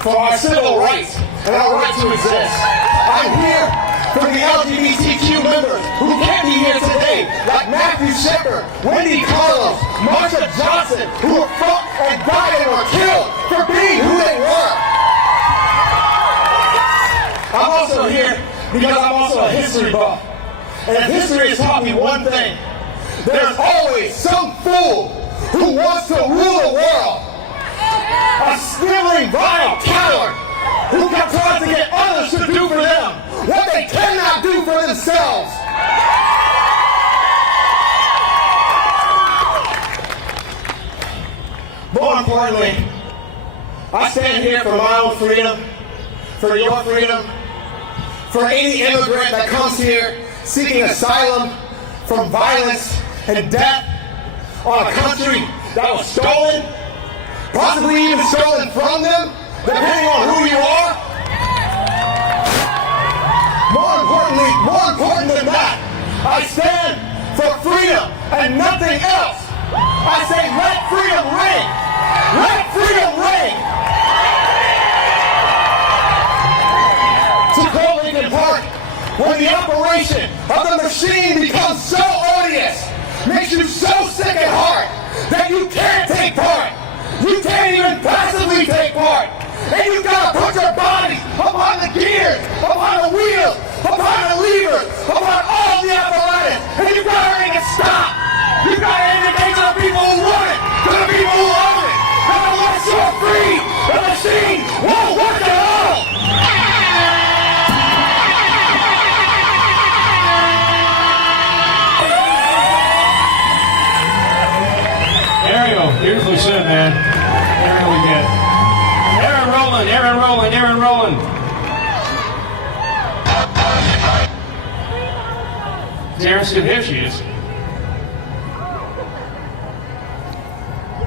for our civil rights and our right to exist. I'm here for the LGBTQ members who can't be here today, like Matthew Shepard, Wendy Carlos, Marsha Johnson, who have fought and died and were killed for being who they were. I'm also here because I'm also a history buff. And if history has taught me one thing, there's always some fool who wants to rule the world. A sniveling, vile coward who tries to get others to do for them what they cannot do for themselves. More importantly, I stand here for my own freedom, for your freedom, for any immigrant that comes here seeking asylum from violence and death on a country that was stolen, possibly even stolen from them, depending on who you are. More important than that, I stand for freedom and nothing else. I say let freedom ring. Let freedom ring. To quote Lincoln Park, when the operation of the machine becomes so odious, makes you so sick at heart that you can't take part. You can't even passively take part. And you've got to put your body upon the gears, upon the wheels, upon the levers, upon all the apparatus. And you've got to make it stop. You've got to indicate to the people who run it, to the people who own it, that unless you're free, the machine won't work at all. Ariel, beautifully said, man. Ariel, we get. Aaron Rowland, Aaron Rowland, Aaron Rowland. Aaron stood here, she is.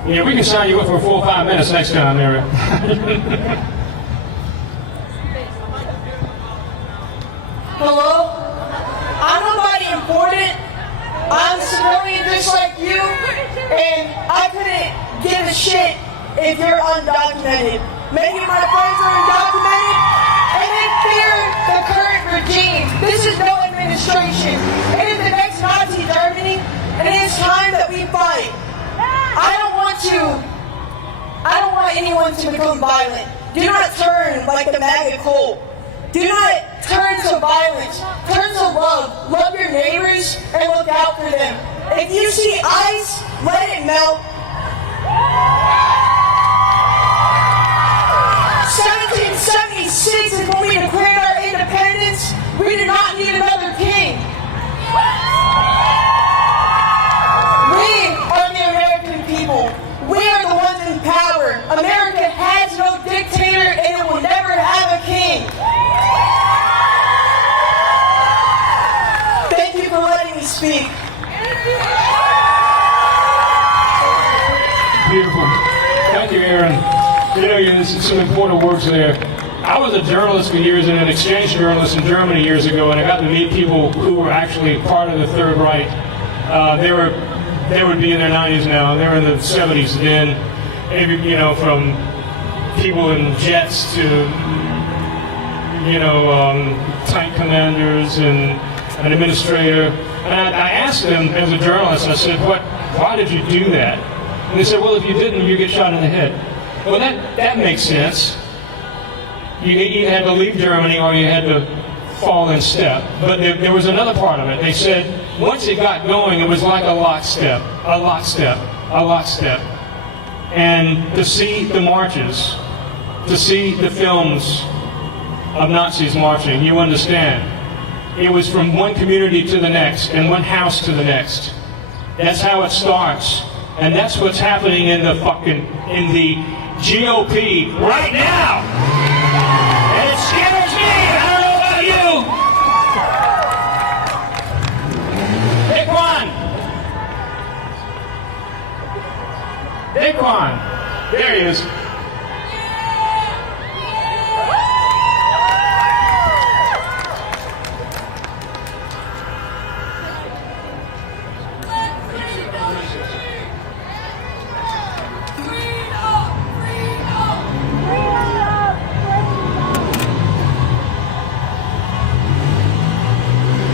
Yeah, we can sign you up for 4 or 5 minutes next time, Aaron. Hello? I'm nobody important. I'm a civilian just like you, and I couldn't give a shit if you're undocumented. Many of my friends are undocumented, and they fear the current regime. This is no administration. It is the next Nazi Germany, and it is time that we fight. I don't want anyone to become violent. Do not turn like the MAGA cult. Do not turn to violence. Turn to love. Love your neighbors and look out for them. If you see ice, let it melt. 1776 is when we declared our independence. We did not need another king. We are the American people. We are the ones in power. America has no dictator and it will never have a king. Thank you for letting me speak. Beautiful. Thank you, Aaron. There's some important words there. I was a journalist for years and an exchange journalist in Germany years ago, and I got to meet people who were actually part of the Third Reich. They would be in their 90s now. They were in the 70s then. from people in jets to, tank commanders and an administrator. And I asked them as a journalist, I said, why did you do that? And they said, well, if you didn't, you get shot in the head. Well, that makes sense. You either had to leave Germany or you had to fall in step. But there was another part of it. They said once it got going, it was like a lockstep. And to see the marches, to see the films of Nazis marching, you understand. It was from one community to the next and one house to the next. That's how it starts. And that's what's happening in the GOP right now. And it scares me. I don't know about you. Daquan. There he is.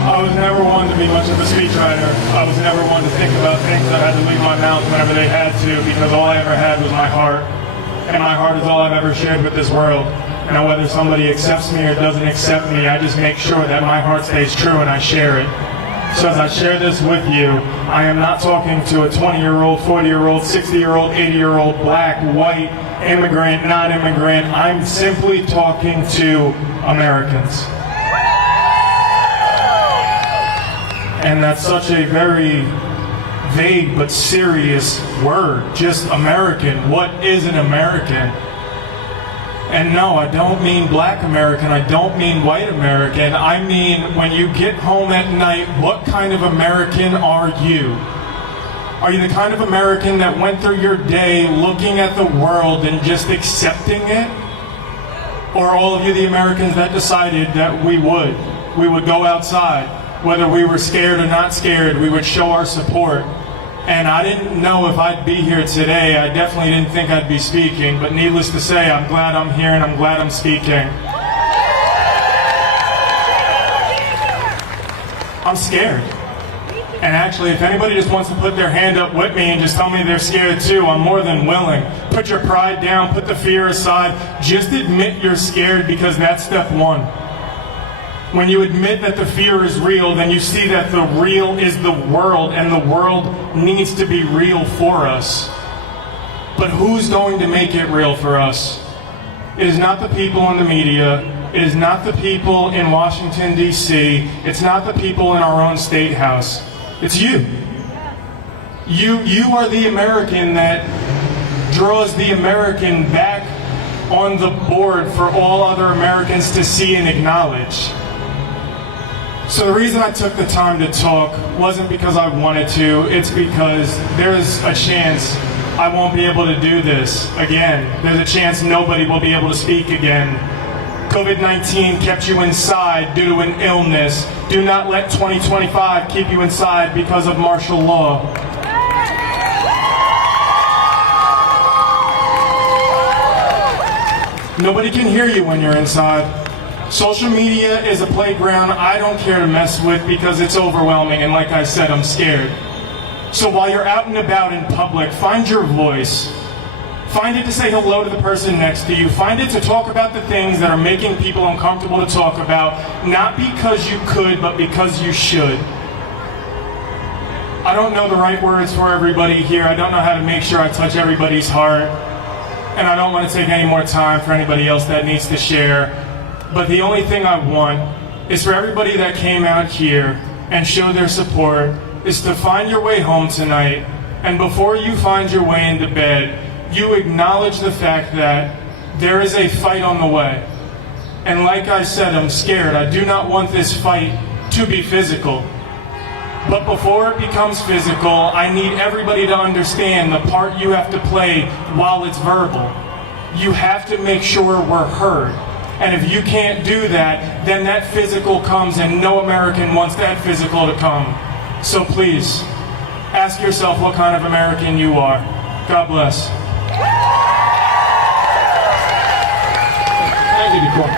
I was never one to be much of a speechwriter. I was never one to think about things that had to leave my mouth whenever they had to, because all I ever had was my heart. And my heart is all I've ever shared with this world. Now whether somebody accepts me or doesn't accept me, I just make sure that my heart stays true and I share it. So as I share this with you, I am not talking to a 20-year-old, 40-year-old, 60-year-old, 80-year-old, black, white, immigrant, non-immigrant. I'm simply talking to Americans. And that's such a very vague but serious word, just American. What is an American? And no, I don't mean black American, I don't mean white American. I mean, when you get home at night, what kind of American are you? Are you the kind of American that went through your day looking at the world and just accepting it? Or are all of you the Americans that decided that we would go outside? Whether we were scared or not scared, we would show our support. And I didn't know if I'd be here today. I definitely didn't think I'd be speaking, but needless to say, I'm glad I'm here and I'm glad I'm speaking. I'm scared. And actually, if anybody just wants to put their hand up with me and just tell me they're scared too, I'm more than willing. Put your pride down, put the fear aside. Just admit you're scared, because that's step one. When you admit that the fear is real, then you see that the real is the world, and the world needs to be real for us. But who's going to make it real for us? It is not the people in the media. It is not the people in Washington, D.C. It's not the people in our own state house. It's you. You are the American that draws the American back on the board for all other Americans to see and acknowledge. So the reason I took the time to talk wasn't because I wanted to, it's because there's a chance I won't be able to do this again. There's a chance nobody will be able to speak again. COVID-19 kept you inside due to an illness. Do not let 2025 keep you inside because of martial law. Nobody can hear you when you're inside. Social media is a playground I don't care to mess with because it's overwhelming, and like I said, I'm scared. So while you're out and about in public, find your voice. Find it to say hello to the person next to you. Find it to talk about the things that are making people uncomfortable to talk about, not because you could, but because you should. I don't know the right words for everybody here. I don't know how to make sure I touch everybody's heart. And I don't want to take any more time for anybody else that needs to share. But the only thing I want is for everybody that came out here and showed their support is to find your way home tonight, and before you find your way into bed, you acknowledge the fact that there is a fight on the way. And like I said, I'm scared. I do not want this fight to be physical. But before it becomes physical, I need everybody to understand the part you have to play while it's verbal. You have to make sure we're heard. And if you can't do that, then that physical comes, and no American wants that physical to come. So please, ask yourself what kind of American you are. God bless. before.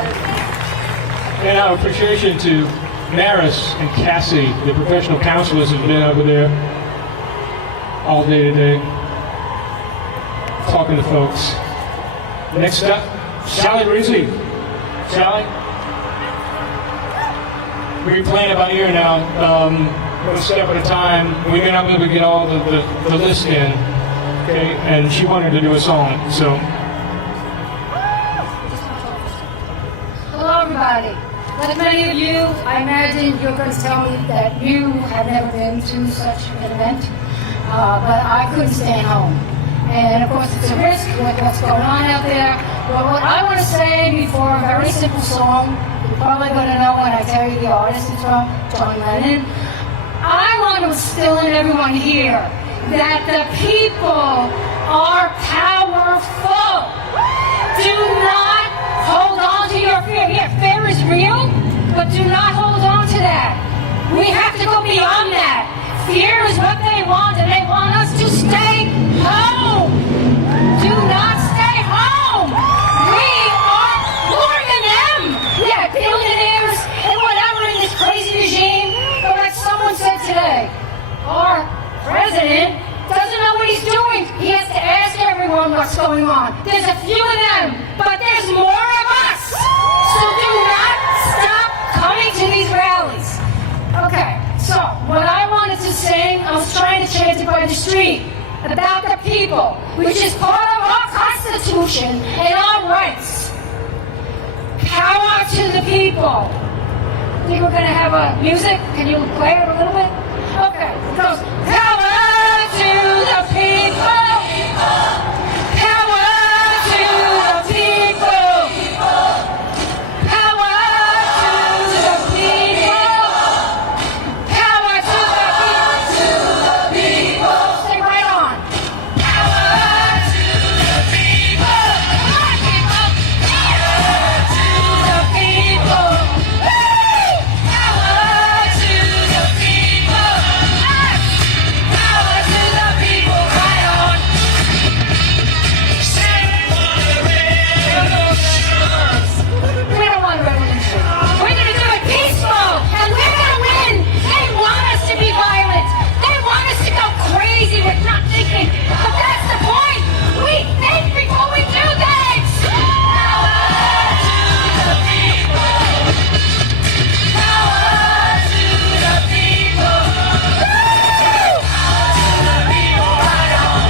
And our appreciation to Maris and Cassie, the professional counselors who've been over there all day today, talking to folks. Next up, Sally Rizzi. Sally? We're playing about here now, one step at a time. We're not able to get all the list in, okay? And she wanted to do a song, so. Hello, everybody. Like many of you, I imagine you're going to tell me that you have never been to such an event, but I couldn't stay home. And of course, it's a risk with what's going on out there. But what I want to say before a very simple song, you're probably going to know when I tell you the artist is from, John Lennon. I want to instill in everyone here that the people are powerful. Do not hold on to your fear. Yeah, fear is real, but do not hold on to that. We have to go beyond that. Fear is what they want, and they want us to stay home. Do not stay home. We are more than them. We are billionaires and whatever in this crazy regime. But like someone said today, our president doesn't know what he's doing. He has to ask everyone what's going on. There's a few of them, but there's more of us. So do not stop coming to these rallies. Okay, so what I wanted to sing, I was trying to chant it by the street, about the people, which is part of our Constitution and our rights. Power to the people. Think we're going to have a music? Can you play it a little bit? Okay, it goes, power to the people. Power to the people. Power to the people. Power to the people. Stay right on. Power to the people. Come on, people. Power to the people. Woo! Power to the people. Power to the people. Right on. We don't want a revolution. We're going to do it peaceful, and we're going to win. They want us to be violent. They want us to go crazy with not thinking. But that's the point. We think before we do things. Power to the people. Power to the people. Woo! Power to the people. Right on.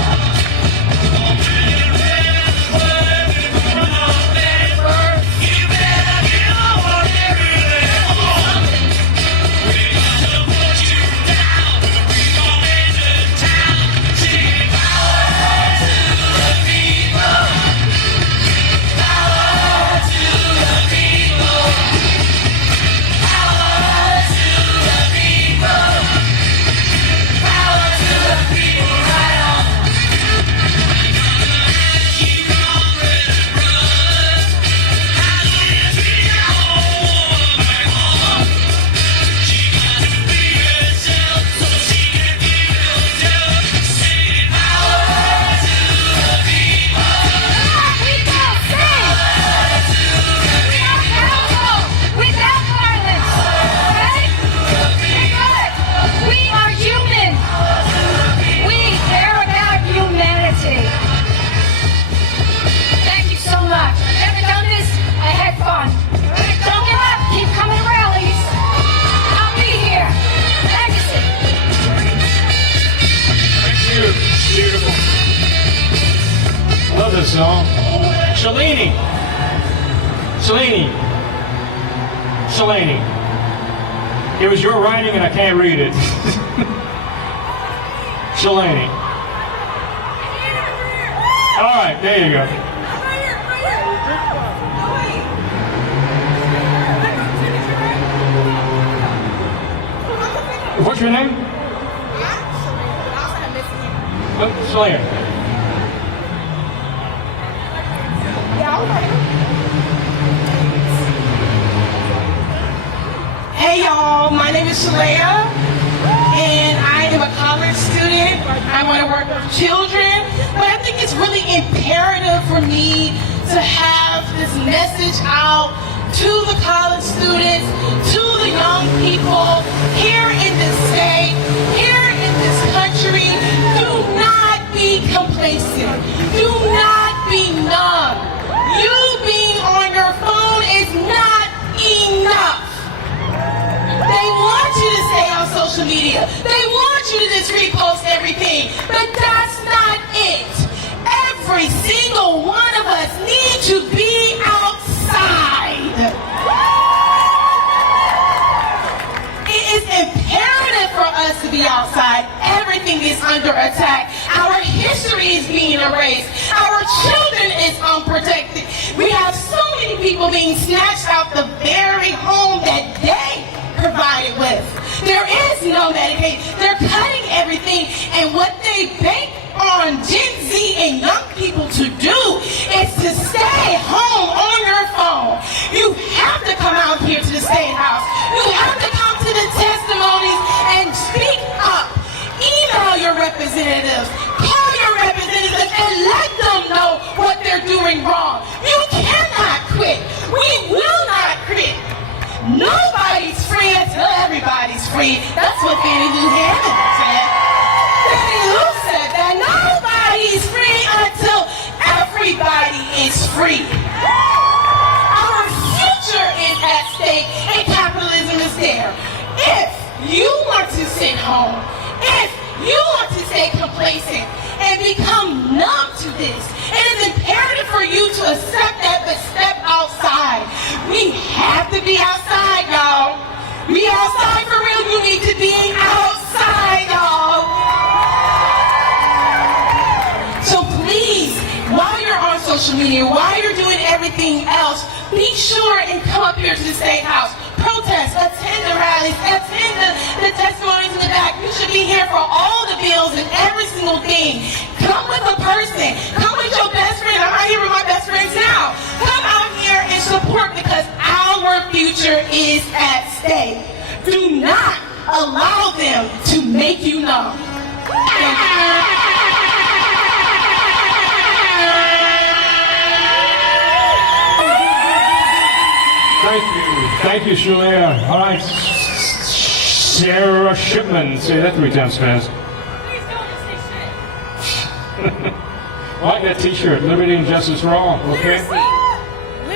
Love this song. Shalini. It was your writing and I can't read it. Shalini. All right, there you go. What's your name? Slayer. Hey y'all, my name is Shalaya, and I am a college student. I want to work with children, but I think it's really imperative for me to have this message out to the college students, to the young people here in this state, here in this country. Do not be complacent. Do not be numb. You being on your phone is not enough. They want you to stay on social media. They want you to just repost everything. But that's not it. Every single one of us need to be outside. It is imperative for us to be outside. Everything is under attack. Our history is being erased. Our children is unprotected. We have so many people being snatched out the very home that they provided with. There is no Medicaid. They're cutting everything, and what they bank on Gen Z and young people to do is to stay home on your phone. You have to come out here to the State House. You have to come to the testimonies and speak up. Email your representatives. Call your representatives and let them know what they're doing wrong. You cannot quit. We will not quit. Nobody's free until everybody's free. That's what Fannie Lou Hammond said. Fannie Lou said that nobody's free until everybody is free. Our future is at stake and capitalism is there. If you want to sit home, if you want to stay complacent and become numb to this, it is imperative for you to accept that, but step outside. We have to be outside, y'all. We outside for real. You need to be outside, y'all. So please, while you're on social media, while you're doing everything else, be sure and come up here to the State House. Protest, attend the rallies, attend the testimonies in the back. You should be here for all the bills and every single thing. Come with a person. Come with your best friend. I'm out here with my best friends now. Come out here and support because our future is at stake. Do not allow them to make you numb. Thank you, Shulia. All right, Sarah Shipman, say that 3 times fast. Like that T-shirt, Liberty and Justice for All. Okay.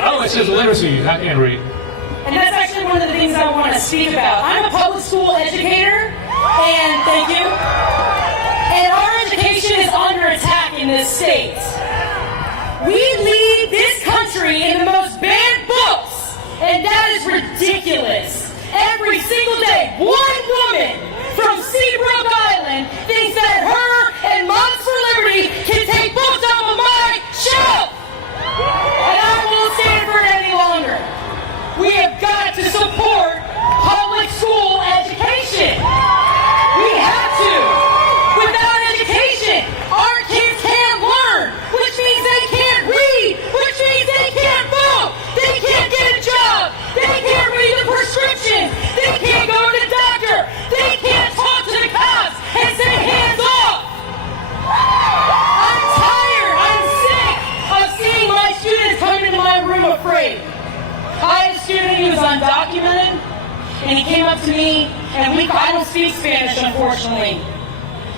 Oh, it says literacy. I can't read. And that's actually one of the things I want to speak about. I'm a public school educator, and thank you. And our education is under attack in this state. We lead this country in the most banned books. And that is ridiculous. Every single day, one woman from Seabrook Island thinks that her and Moms for Liberty can take books off of my shelf. And I won't stand for it any longer. We have got to support public school education. We have to. Without education, our kids can't learn, which means they can't read, which means they can't vote, they can't get a job, they can't read the prescriptions, they can't go to the doctor, they can't talk to the cops and say hands off. I'm tired, I'm sick of seeing my students come into my room afraid. I had a student who was undocumented, and he came up to me, and I don't speak Spanish, unfortunately.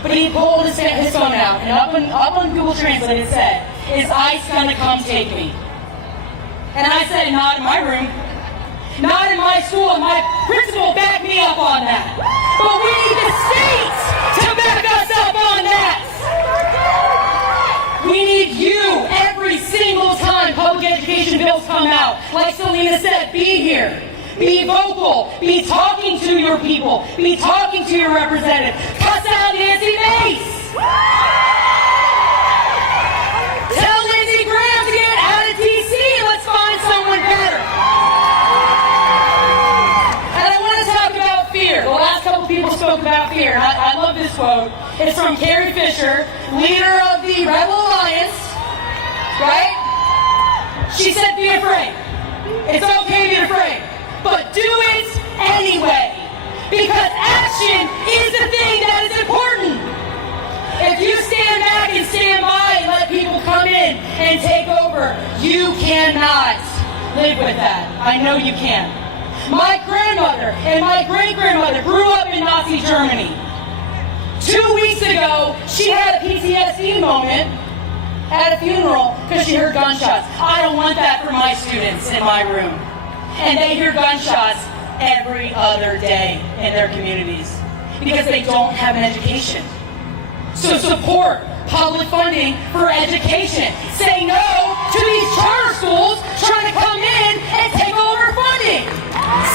But he pulled his phone out, and up on Google Translate it said, "Is ICE gonna come take me?" And I said, "Not in my room, not in my school, and my principal backed me up on that. But we need the state to back us up on that. We need you every single time public education bills come out. Like Selena said, be here. Be vocal. Be talking to your people. Be talking to your representative. Cuss out Nancy Mace. Tell Lindsey Graham to get out of D.C. and let's find someone better. And I want to talk about fear. The last couple people spoke about fear. And I love this quote. It's from Carrie Fisher, leader of the Rebel Alliance. Right? She said, be afraid. It's okay to be afraid. But do it anyway. Because action is the thing that is important. If you stand back and stand by and let people come in and take over, However, you cannot live with that. I know you can't. My grandmother and my great-grandmother grew up in Nazi Germany. 2 weeks ago, she had a PTSD moment at a funeral because she heard gunshots. I don't want that for my students in my room. And they hear gunshots every other day in their communities because they don't have an education. So support public funding for education. Say no to these charter schools trying to come in and take over funding.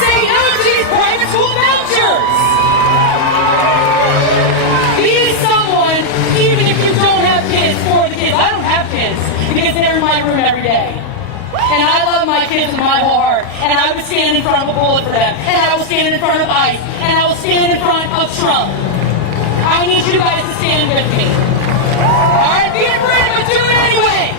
Say no to these private school vouchers. Be someone, even if you don't have kids, for the kids. I don't have kids because they're in my room every day. And I love my kids with my whole heart. And I would stand in front of a bullet for them. And I will stand in front of ICE. And I will stand in front of Trump. I need you guys to stand with me. All right, be afraid, but do it anyway.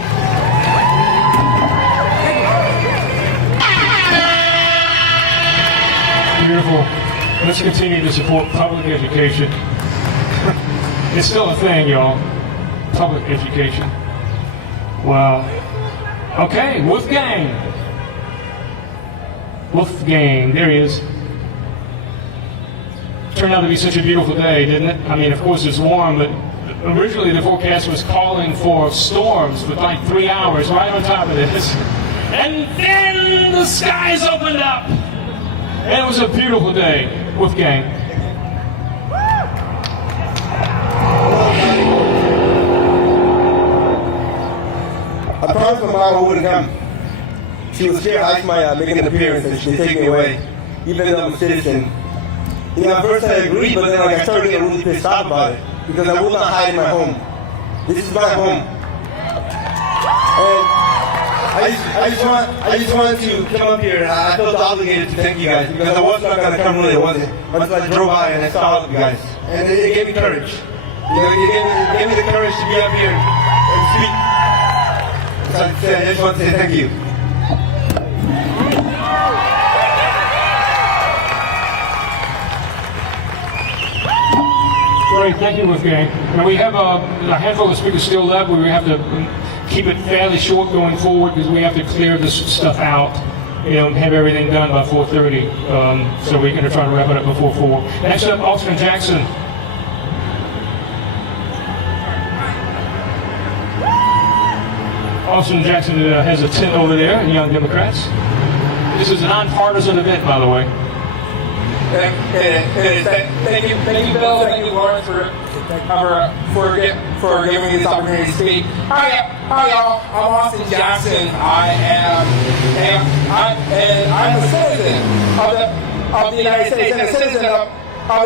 Beautiful. Let's continue to support public education. It's still a thing, y'all. Public education. Wow. Okay, Wolfgang. Wolfgang, there he is. Turned out to be such a beautiful day, didn't it? I mean, of course it's warm, but originally the forecast was calling for storms for like 3 hours right on top of this. And then the skies opened up. And it was a beautiful day. Wolfgang. I promised my mom I wouldn't come. She was scared I might make an appearance and she'd take me away, even though I'm a citizen. You know, at first I agreed, but then I started getting really pissed off about it because I will not hide in my home. This is my home. And I just wanted to come up here, and I felt obligated to thank you guys because I was not going to come really, I wasn't. But I drove by and I saw all of you guys, and it gave me courage. You know, it gave me the courage to be up here and speak. So I just want to say thank you. Great, thank you, Wolfgang. Now we have a handful of speakers still left. We have to keep it fairly short going forward because we have to clear this stuff out, you know, have everything done by 4:30. So we're going to try to wrap it up before 4. Next up, Austin Jackson. Austin Jackson has a tent over there in Young Democrats. This is a nonpartisan event, by the way. Thank you, Bill. Thank you, Lawrence, for giving me this opportunity to speak. Hi, y'all. I'm Austin Jackson. I'm a citizen of the United States and a citizen of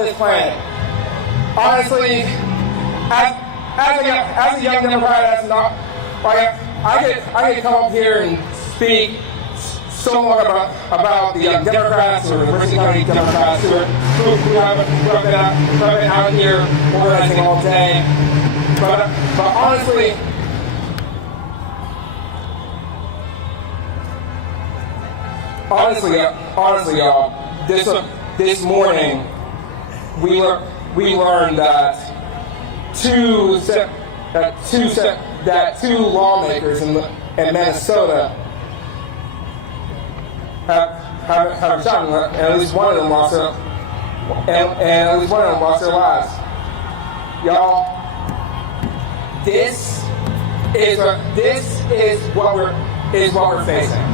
this planet. Honestly, as a young Democrat, I could come up here and speak so long about the Democrats or the Mercer County Democrats who have been out here organizing all day. But honestly, y'all, this morning we learned that two lawmakers in Minnesota have shot, and at least one of them lost their lives. Y'all, this is what we're facing.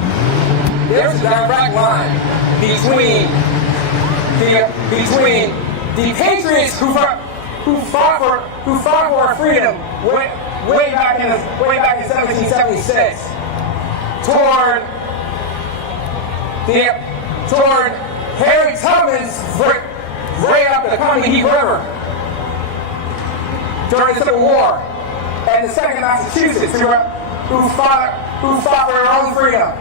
There's a direct line between the patriots who fought for our freedom way back in 1776 toward Harry Tubman's right up the Conneheat River during the Civil War, and the Second Massachusetts who fought for their own freedom,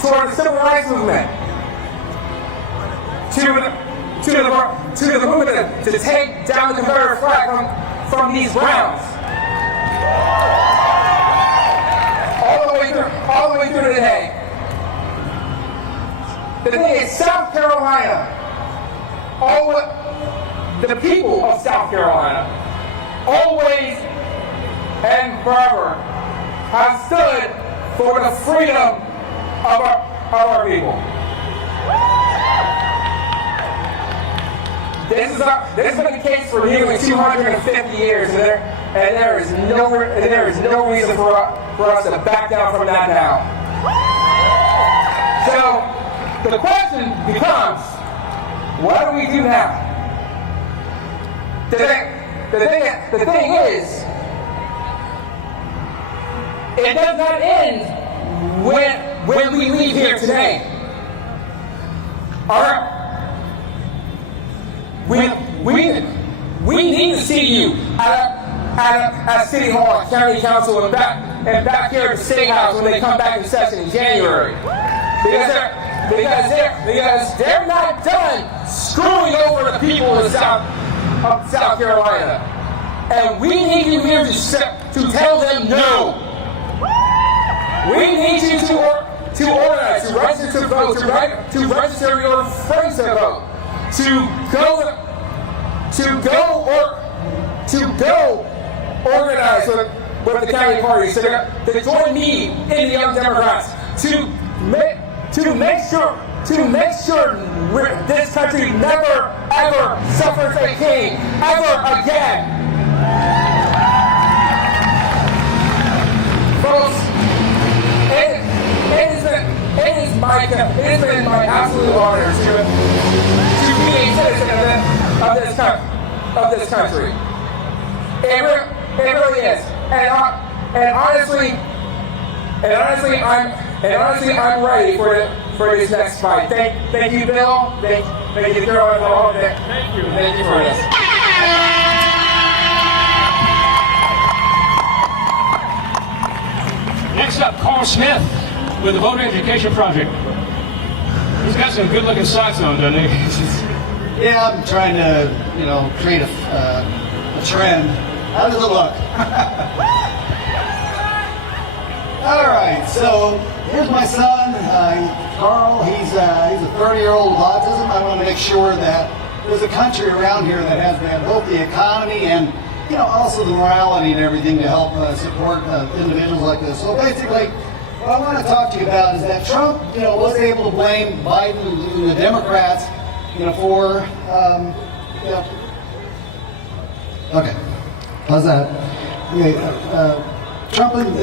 toward the Civil Rights Movement, to the movement to take down the Confederate flag from these grounds, all the way through today. The thing is, South Carolina, the people of South Carolina, always and forever have stood for the freedom of our people. This has been the case for nearly 250 years, and there is no reason for us to back down from that now. So the question becomes, what do we do now? The thing is, it does not end when we leave here today. We need to see you at City Hall, County Council, and back here at the State House when they come back in session in January. Because they're not done screwing over the people of South Carolina. And we need you here to tell them no. We need you to organize, to register to vote, to register your friends to vote, to go organize with the county parties, to join me in the Young Democrats, to make sure this country never ever suffers a king ever again. Folks, it has been my absolute honor to be a citizen of this country. It really is, and honestly, I'm ready for this next fight. Thank you, Bill. Thank you, Carolyn, for all of it. Thank you for this. Next up, Carl Smith with the Voter Education Project. He's got some good-looking socks on, doesn't he? Yeah, I'm trying to, create a trend. How does it look? All right, so here's my son, Carl. He's a 30-year-old with autism. I want to make sure that there's a country around here that has both the economy and, also the morality and everything to help support individuals like this. So basically, what I want to talk to you about is that Trump, was able to blame Biden and the Democrats, for, okay, how's that? Trump and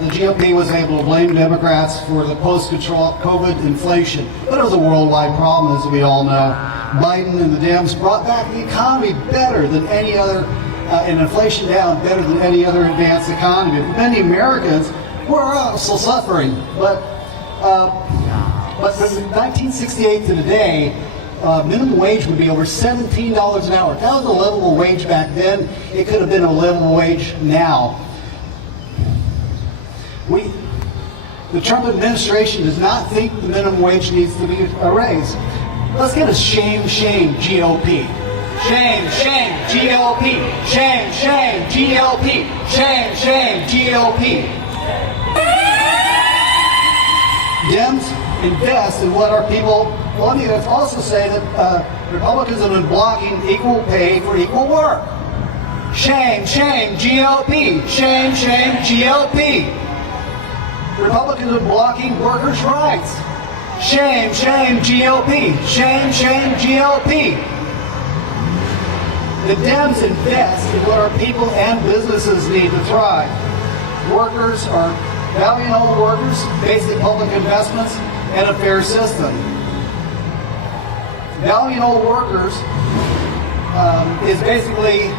the GOP was able to blame Democrats for the post-COVID inflation, but it was a worldwide problem, as we all know. Biden and the Dems brought back the economy better than any other, and inflation down better than any other advanced economy. Many Americans were also suffering, but from 1968 to today, minimum wage would be over $17 an hour. If that was a livable wage back then, it could have been a livable wage now. The Trump administration does not think the minimum wage needs to be raised. Let's get a shame, GOP. Shame, GOP. Shame, GOP. Shame, GOP. Dems invest in what our people want. Let's also say that Republicans have been blocking equal pay for equal work. Shame, GOP. Shame, GOP. Republicans are blocking workers' rights. Shame, GOP. Shame, GOP. The Dems invest in what our people and businesses need to thrive. Workers are valuing all the workers, basic public investments, and a fair system. Valuing all workers is basically,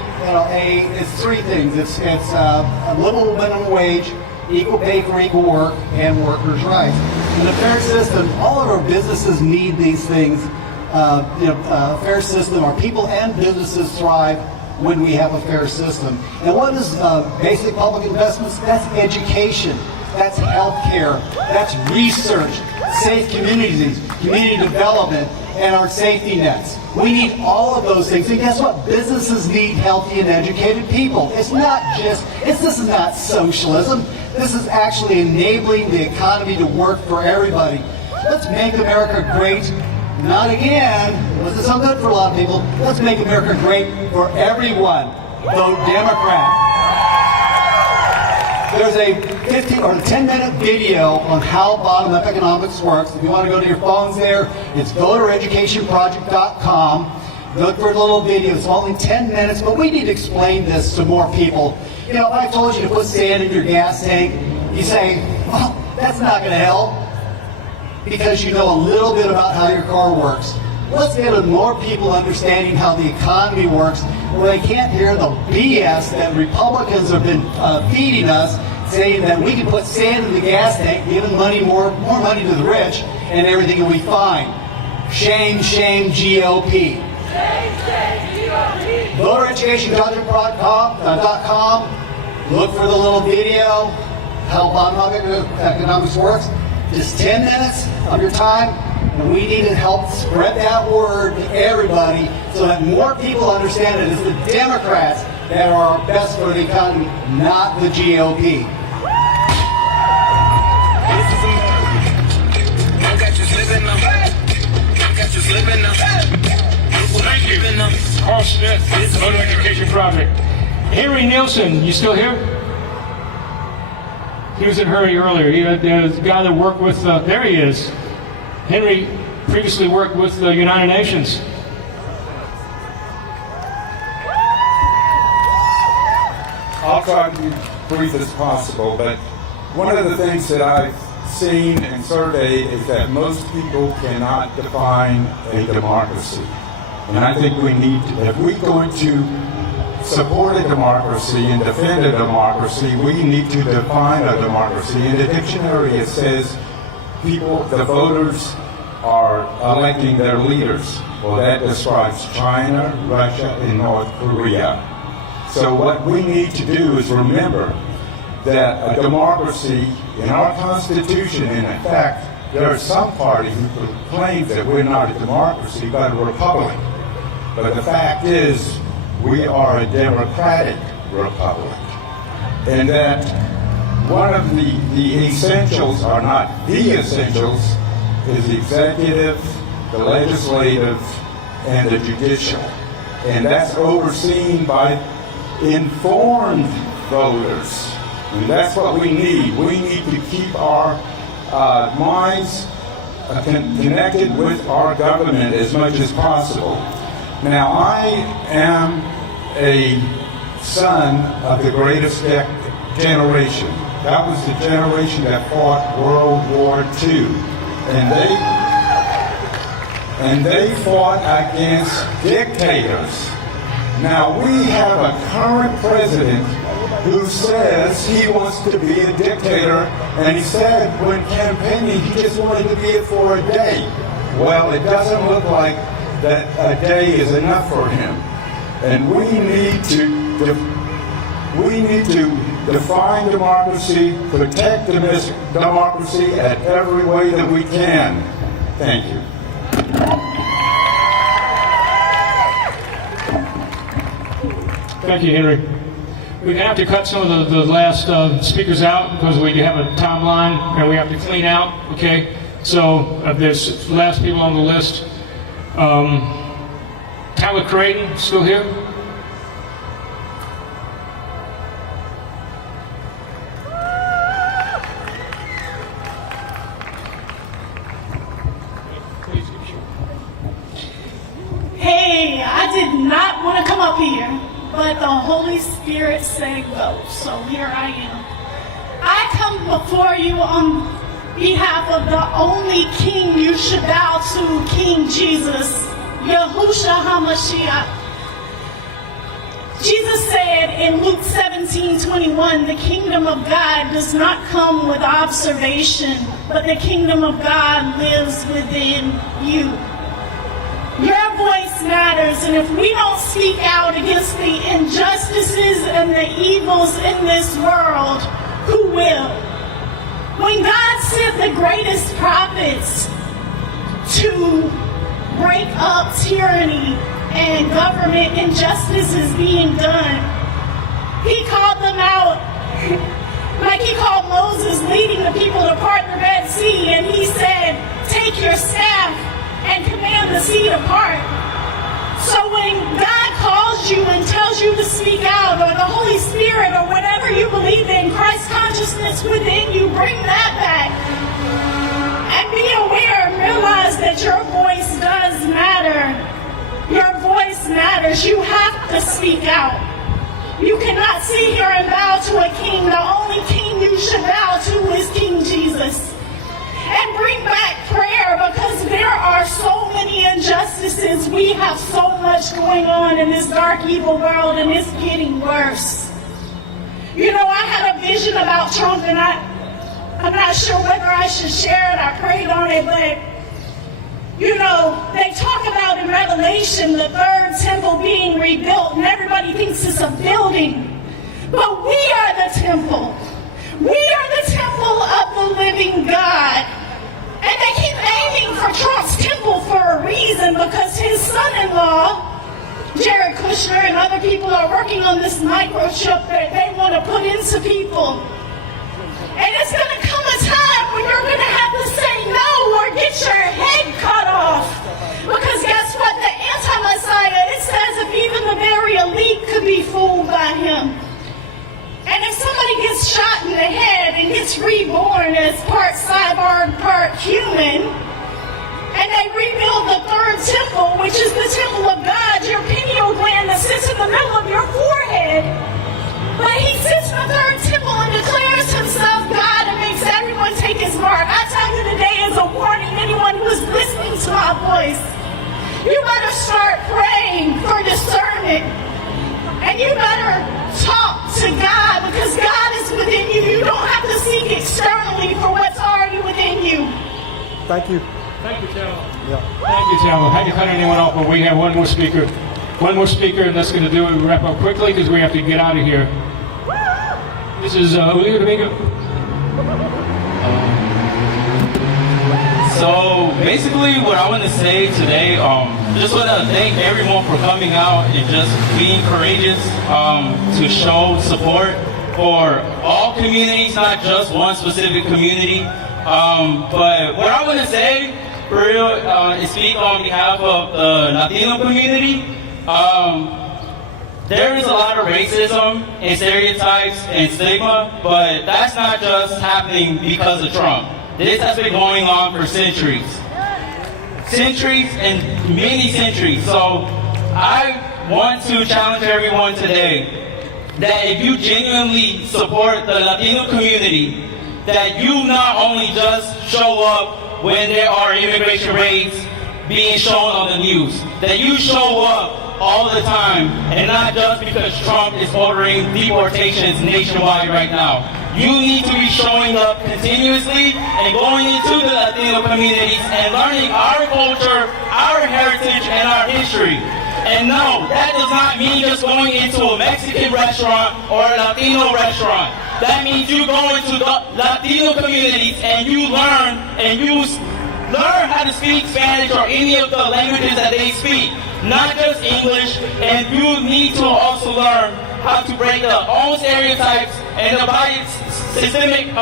it's three things. It's a livable minimum wage, equal pay for equal work, and workers' rights. In a fair system, all of our businesses need these things. A fair system, our people and businesses thrive when we have a fair system. And what is basic public investments? That's education, that's healthcare, that's research, safe communities, community development, and our safety nets. We need all of those things. And guess what? Businesses need healthy and educated people. This is not socialism. This is actually enabling the economy to work for everybody. Let's make America great. Not again. It wasn't so good for a lot of people. Let's make America great for everyone. Vote Democrat. There's a 15 or 10-minute video on how bottom-up economics works. If you want to go to your phones there, it's voteraeducationproject.com. Look for the little video. It's only 10 minutes, but we need to explain this to more people. You know, if I told you to put sand in your gas tank, you say, well, that's not going to help, because you know a little bit about how your car works. Let's get more people understanding how the economy works, where they can't hear the BS that Republicans have been feeding us, saying that we can put sand in the gas tank, giving money more money to the rich, and everything will be fine. Shame, shame, GOP. VoterEducationProject.com. Look for the little video, how bottom-up economics works. Just 10 minutes of your time, and we need to help spread that word to everybody so that more people understand that it's the Democrats that are best for the economy, not the GOP. Thank you. Carl Smith, Voter Education Project. Henry Nielsen, you still here? He was in a hurry earlier. He had a guy that worked with, there he is. Henry previously worked with the United Nations. I'll try to be brief as possible, but one of the things that I've seen and surveyed is that most people cannot define a democracy. And I think we need to, if we're going to support a democracy and defend a democracy, we need to define a democracy. In the dictionary it says people, the voters are electing their leaders. Well, that describes China, Russia, and North Korea. So what we need to do is remember that a democracy in our Constitution, and in fact, there is some party who claims that we're not a democracy, but a republic. But the fact is, we are a democratic republic. And that one of the essentials, are not the essentials, is the executive, the legislative, and the judicial. And that's overseen by informed voters. And that's what we need. We need to keep our minds connected with our government as much as possible. Now, I am a son of the greatest generation. That was the generation that fought World War II. And they fought against dictators. Now, we have a current president who says he wants to be a dictator, and he said when campaigning he just wanted to be it for a day. Well, it doesn't look like that a day is enough for him. And we need to define democracy, protect democracy at every way that we can. Thank you. Thank you, Henry. We're going to have to cut some of the last speakers out because we have a timeline and we have to clean out, okay? So there's last people on the list. Tyler Creighton, still here? Hey, I did not want to come up here, but the Holy Spirit said go, so here I am. I come before you on behalf of the only king you should bow to, King Jesus, Yahushua HaMashiach. Jesus said in Luke 17:21, the kingdom of God does not come with observation, but the kingdom of God lives within you. Your voice matters, and if we don't speak out against the injustices and the evils in this world, who will? When God sent the greatest prophets to break up tyranny and government injustices being done, he called them out like he called Moses leading the people to part the Red Sea, and he said, take your staff and command the sea to part. So when God calls you and tells you to speak out, or the Holy Spirit, or whatever you believe in, Christ Christ consciousness within you. Bring that back. And be aware and realize that your voice does matter. Your voice matters. You have to speak out. You cannot sit here and bow to a king. The only king you should bow to is King Jesus. And bring back prayer, because there are so many injustices. We have so much going on in this dark, evil world, and it's getting worse. You know, I had a vision about Trump, and I'm not sure whether I should share it. I prayed on it, but you know, they talk about in Revelation the third temple being rebuilt, and everybody thinks it's a building. But we are the temple. We are the temple of the living God. And they keep aiming for Trump's temple for a reason, because his son-in-law, Jared Kushner, and other people are working on this microchip that they want to put into people. And it's going to come a time when you're going to have to say no or get your head cut off. Because guess what? The anti-Messiah, it says if even the very elite could be fooled by him. And if somebody gets shot in the head and gets reborn as part cyborg, part human, and they rebuild the third temple, which is the temple of God, your pineal gland that sits in the middle of your forehead, but he sits in the third temple and declares himself God and makes everyone take his mark. I tell you today as a warning, anyone who is listening to my voice, you better start praying for discernment. And you better talk to God, because God is within you. You don't have to seek externally for what's already within you. Thank you. Thank you, Taylor. Yeah. Thank you, Taylor. I had to cut anyone off, but we have one more speaker. One more speaker, and that's going to do it. We wrap up quickly because we have to get out of here. This is Julio Domingo. So basically what I want to say today, just want to thank everyone for coming out and just being courageous to show support for all communities, not just one specific community. But what I want to say, for real, is speak on behalf of the Latino community. There is a lot of racism and stereotypes and stigma, but that's not just happening because of Trump. This has been going on for centuries. Centuries and many centuries. So I want to challenge everyone today that if you genuinely support the Latino community, that you not only just show up when there are immigration raids being shown on the news, that you show up all the time, and not just because Trump is ordering deportations nationwide right now. You need to be showing up continuously and going into the Latino communities and learning our culture, our heritage, and our history. And no, that does not mean just going into a Mexican restaurant or a Latino restaurant. That means you go into the Latino communities and you learn how to speak Spanish or any of the languages that they speak, not just English. And you need to also learn how to break the own stereotypes and the systemic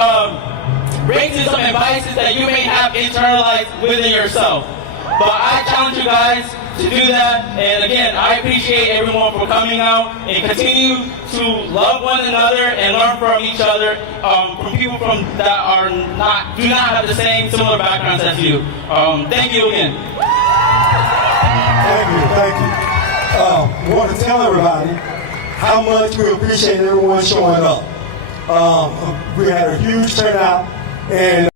racism and biases that you may have internalized within yourself. But I challenge you guys to do that. And again, I appreciate everyone for coming out and continue to love one another and learn from each other, from people that are do not have the same similar backgrounds as you. Thank you again. Thank you. We want to tell everybody how much we appreciate everyone showing up. We had a huge turnout, and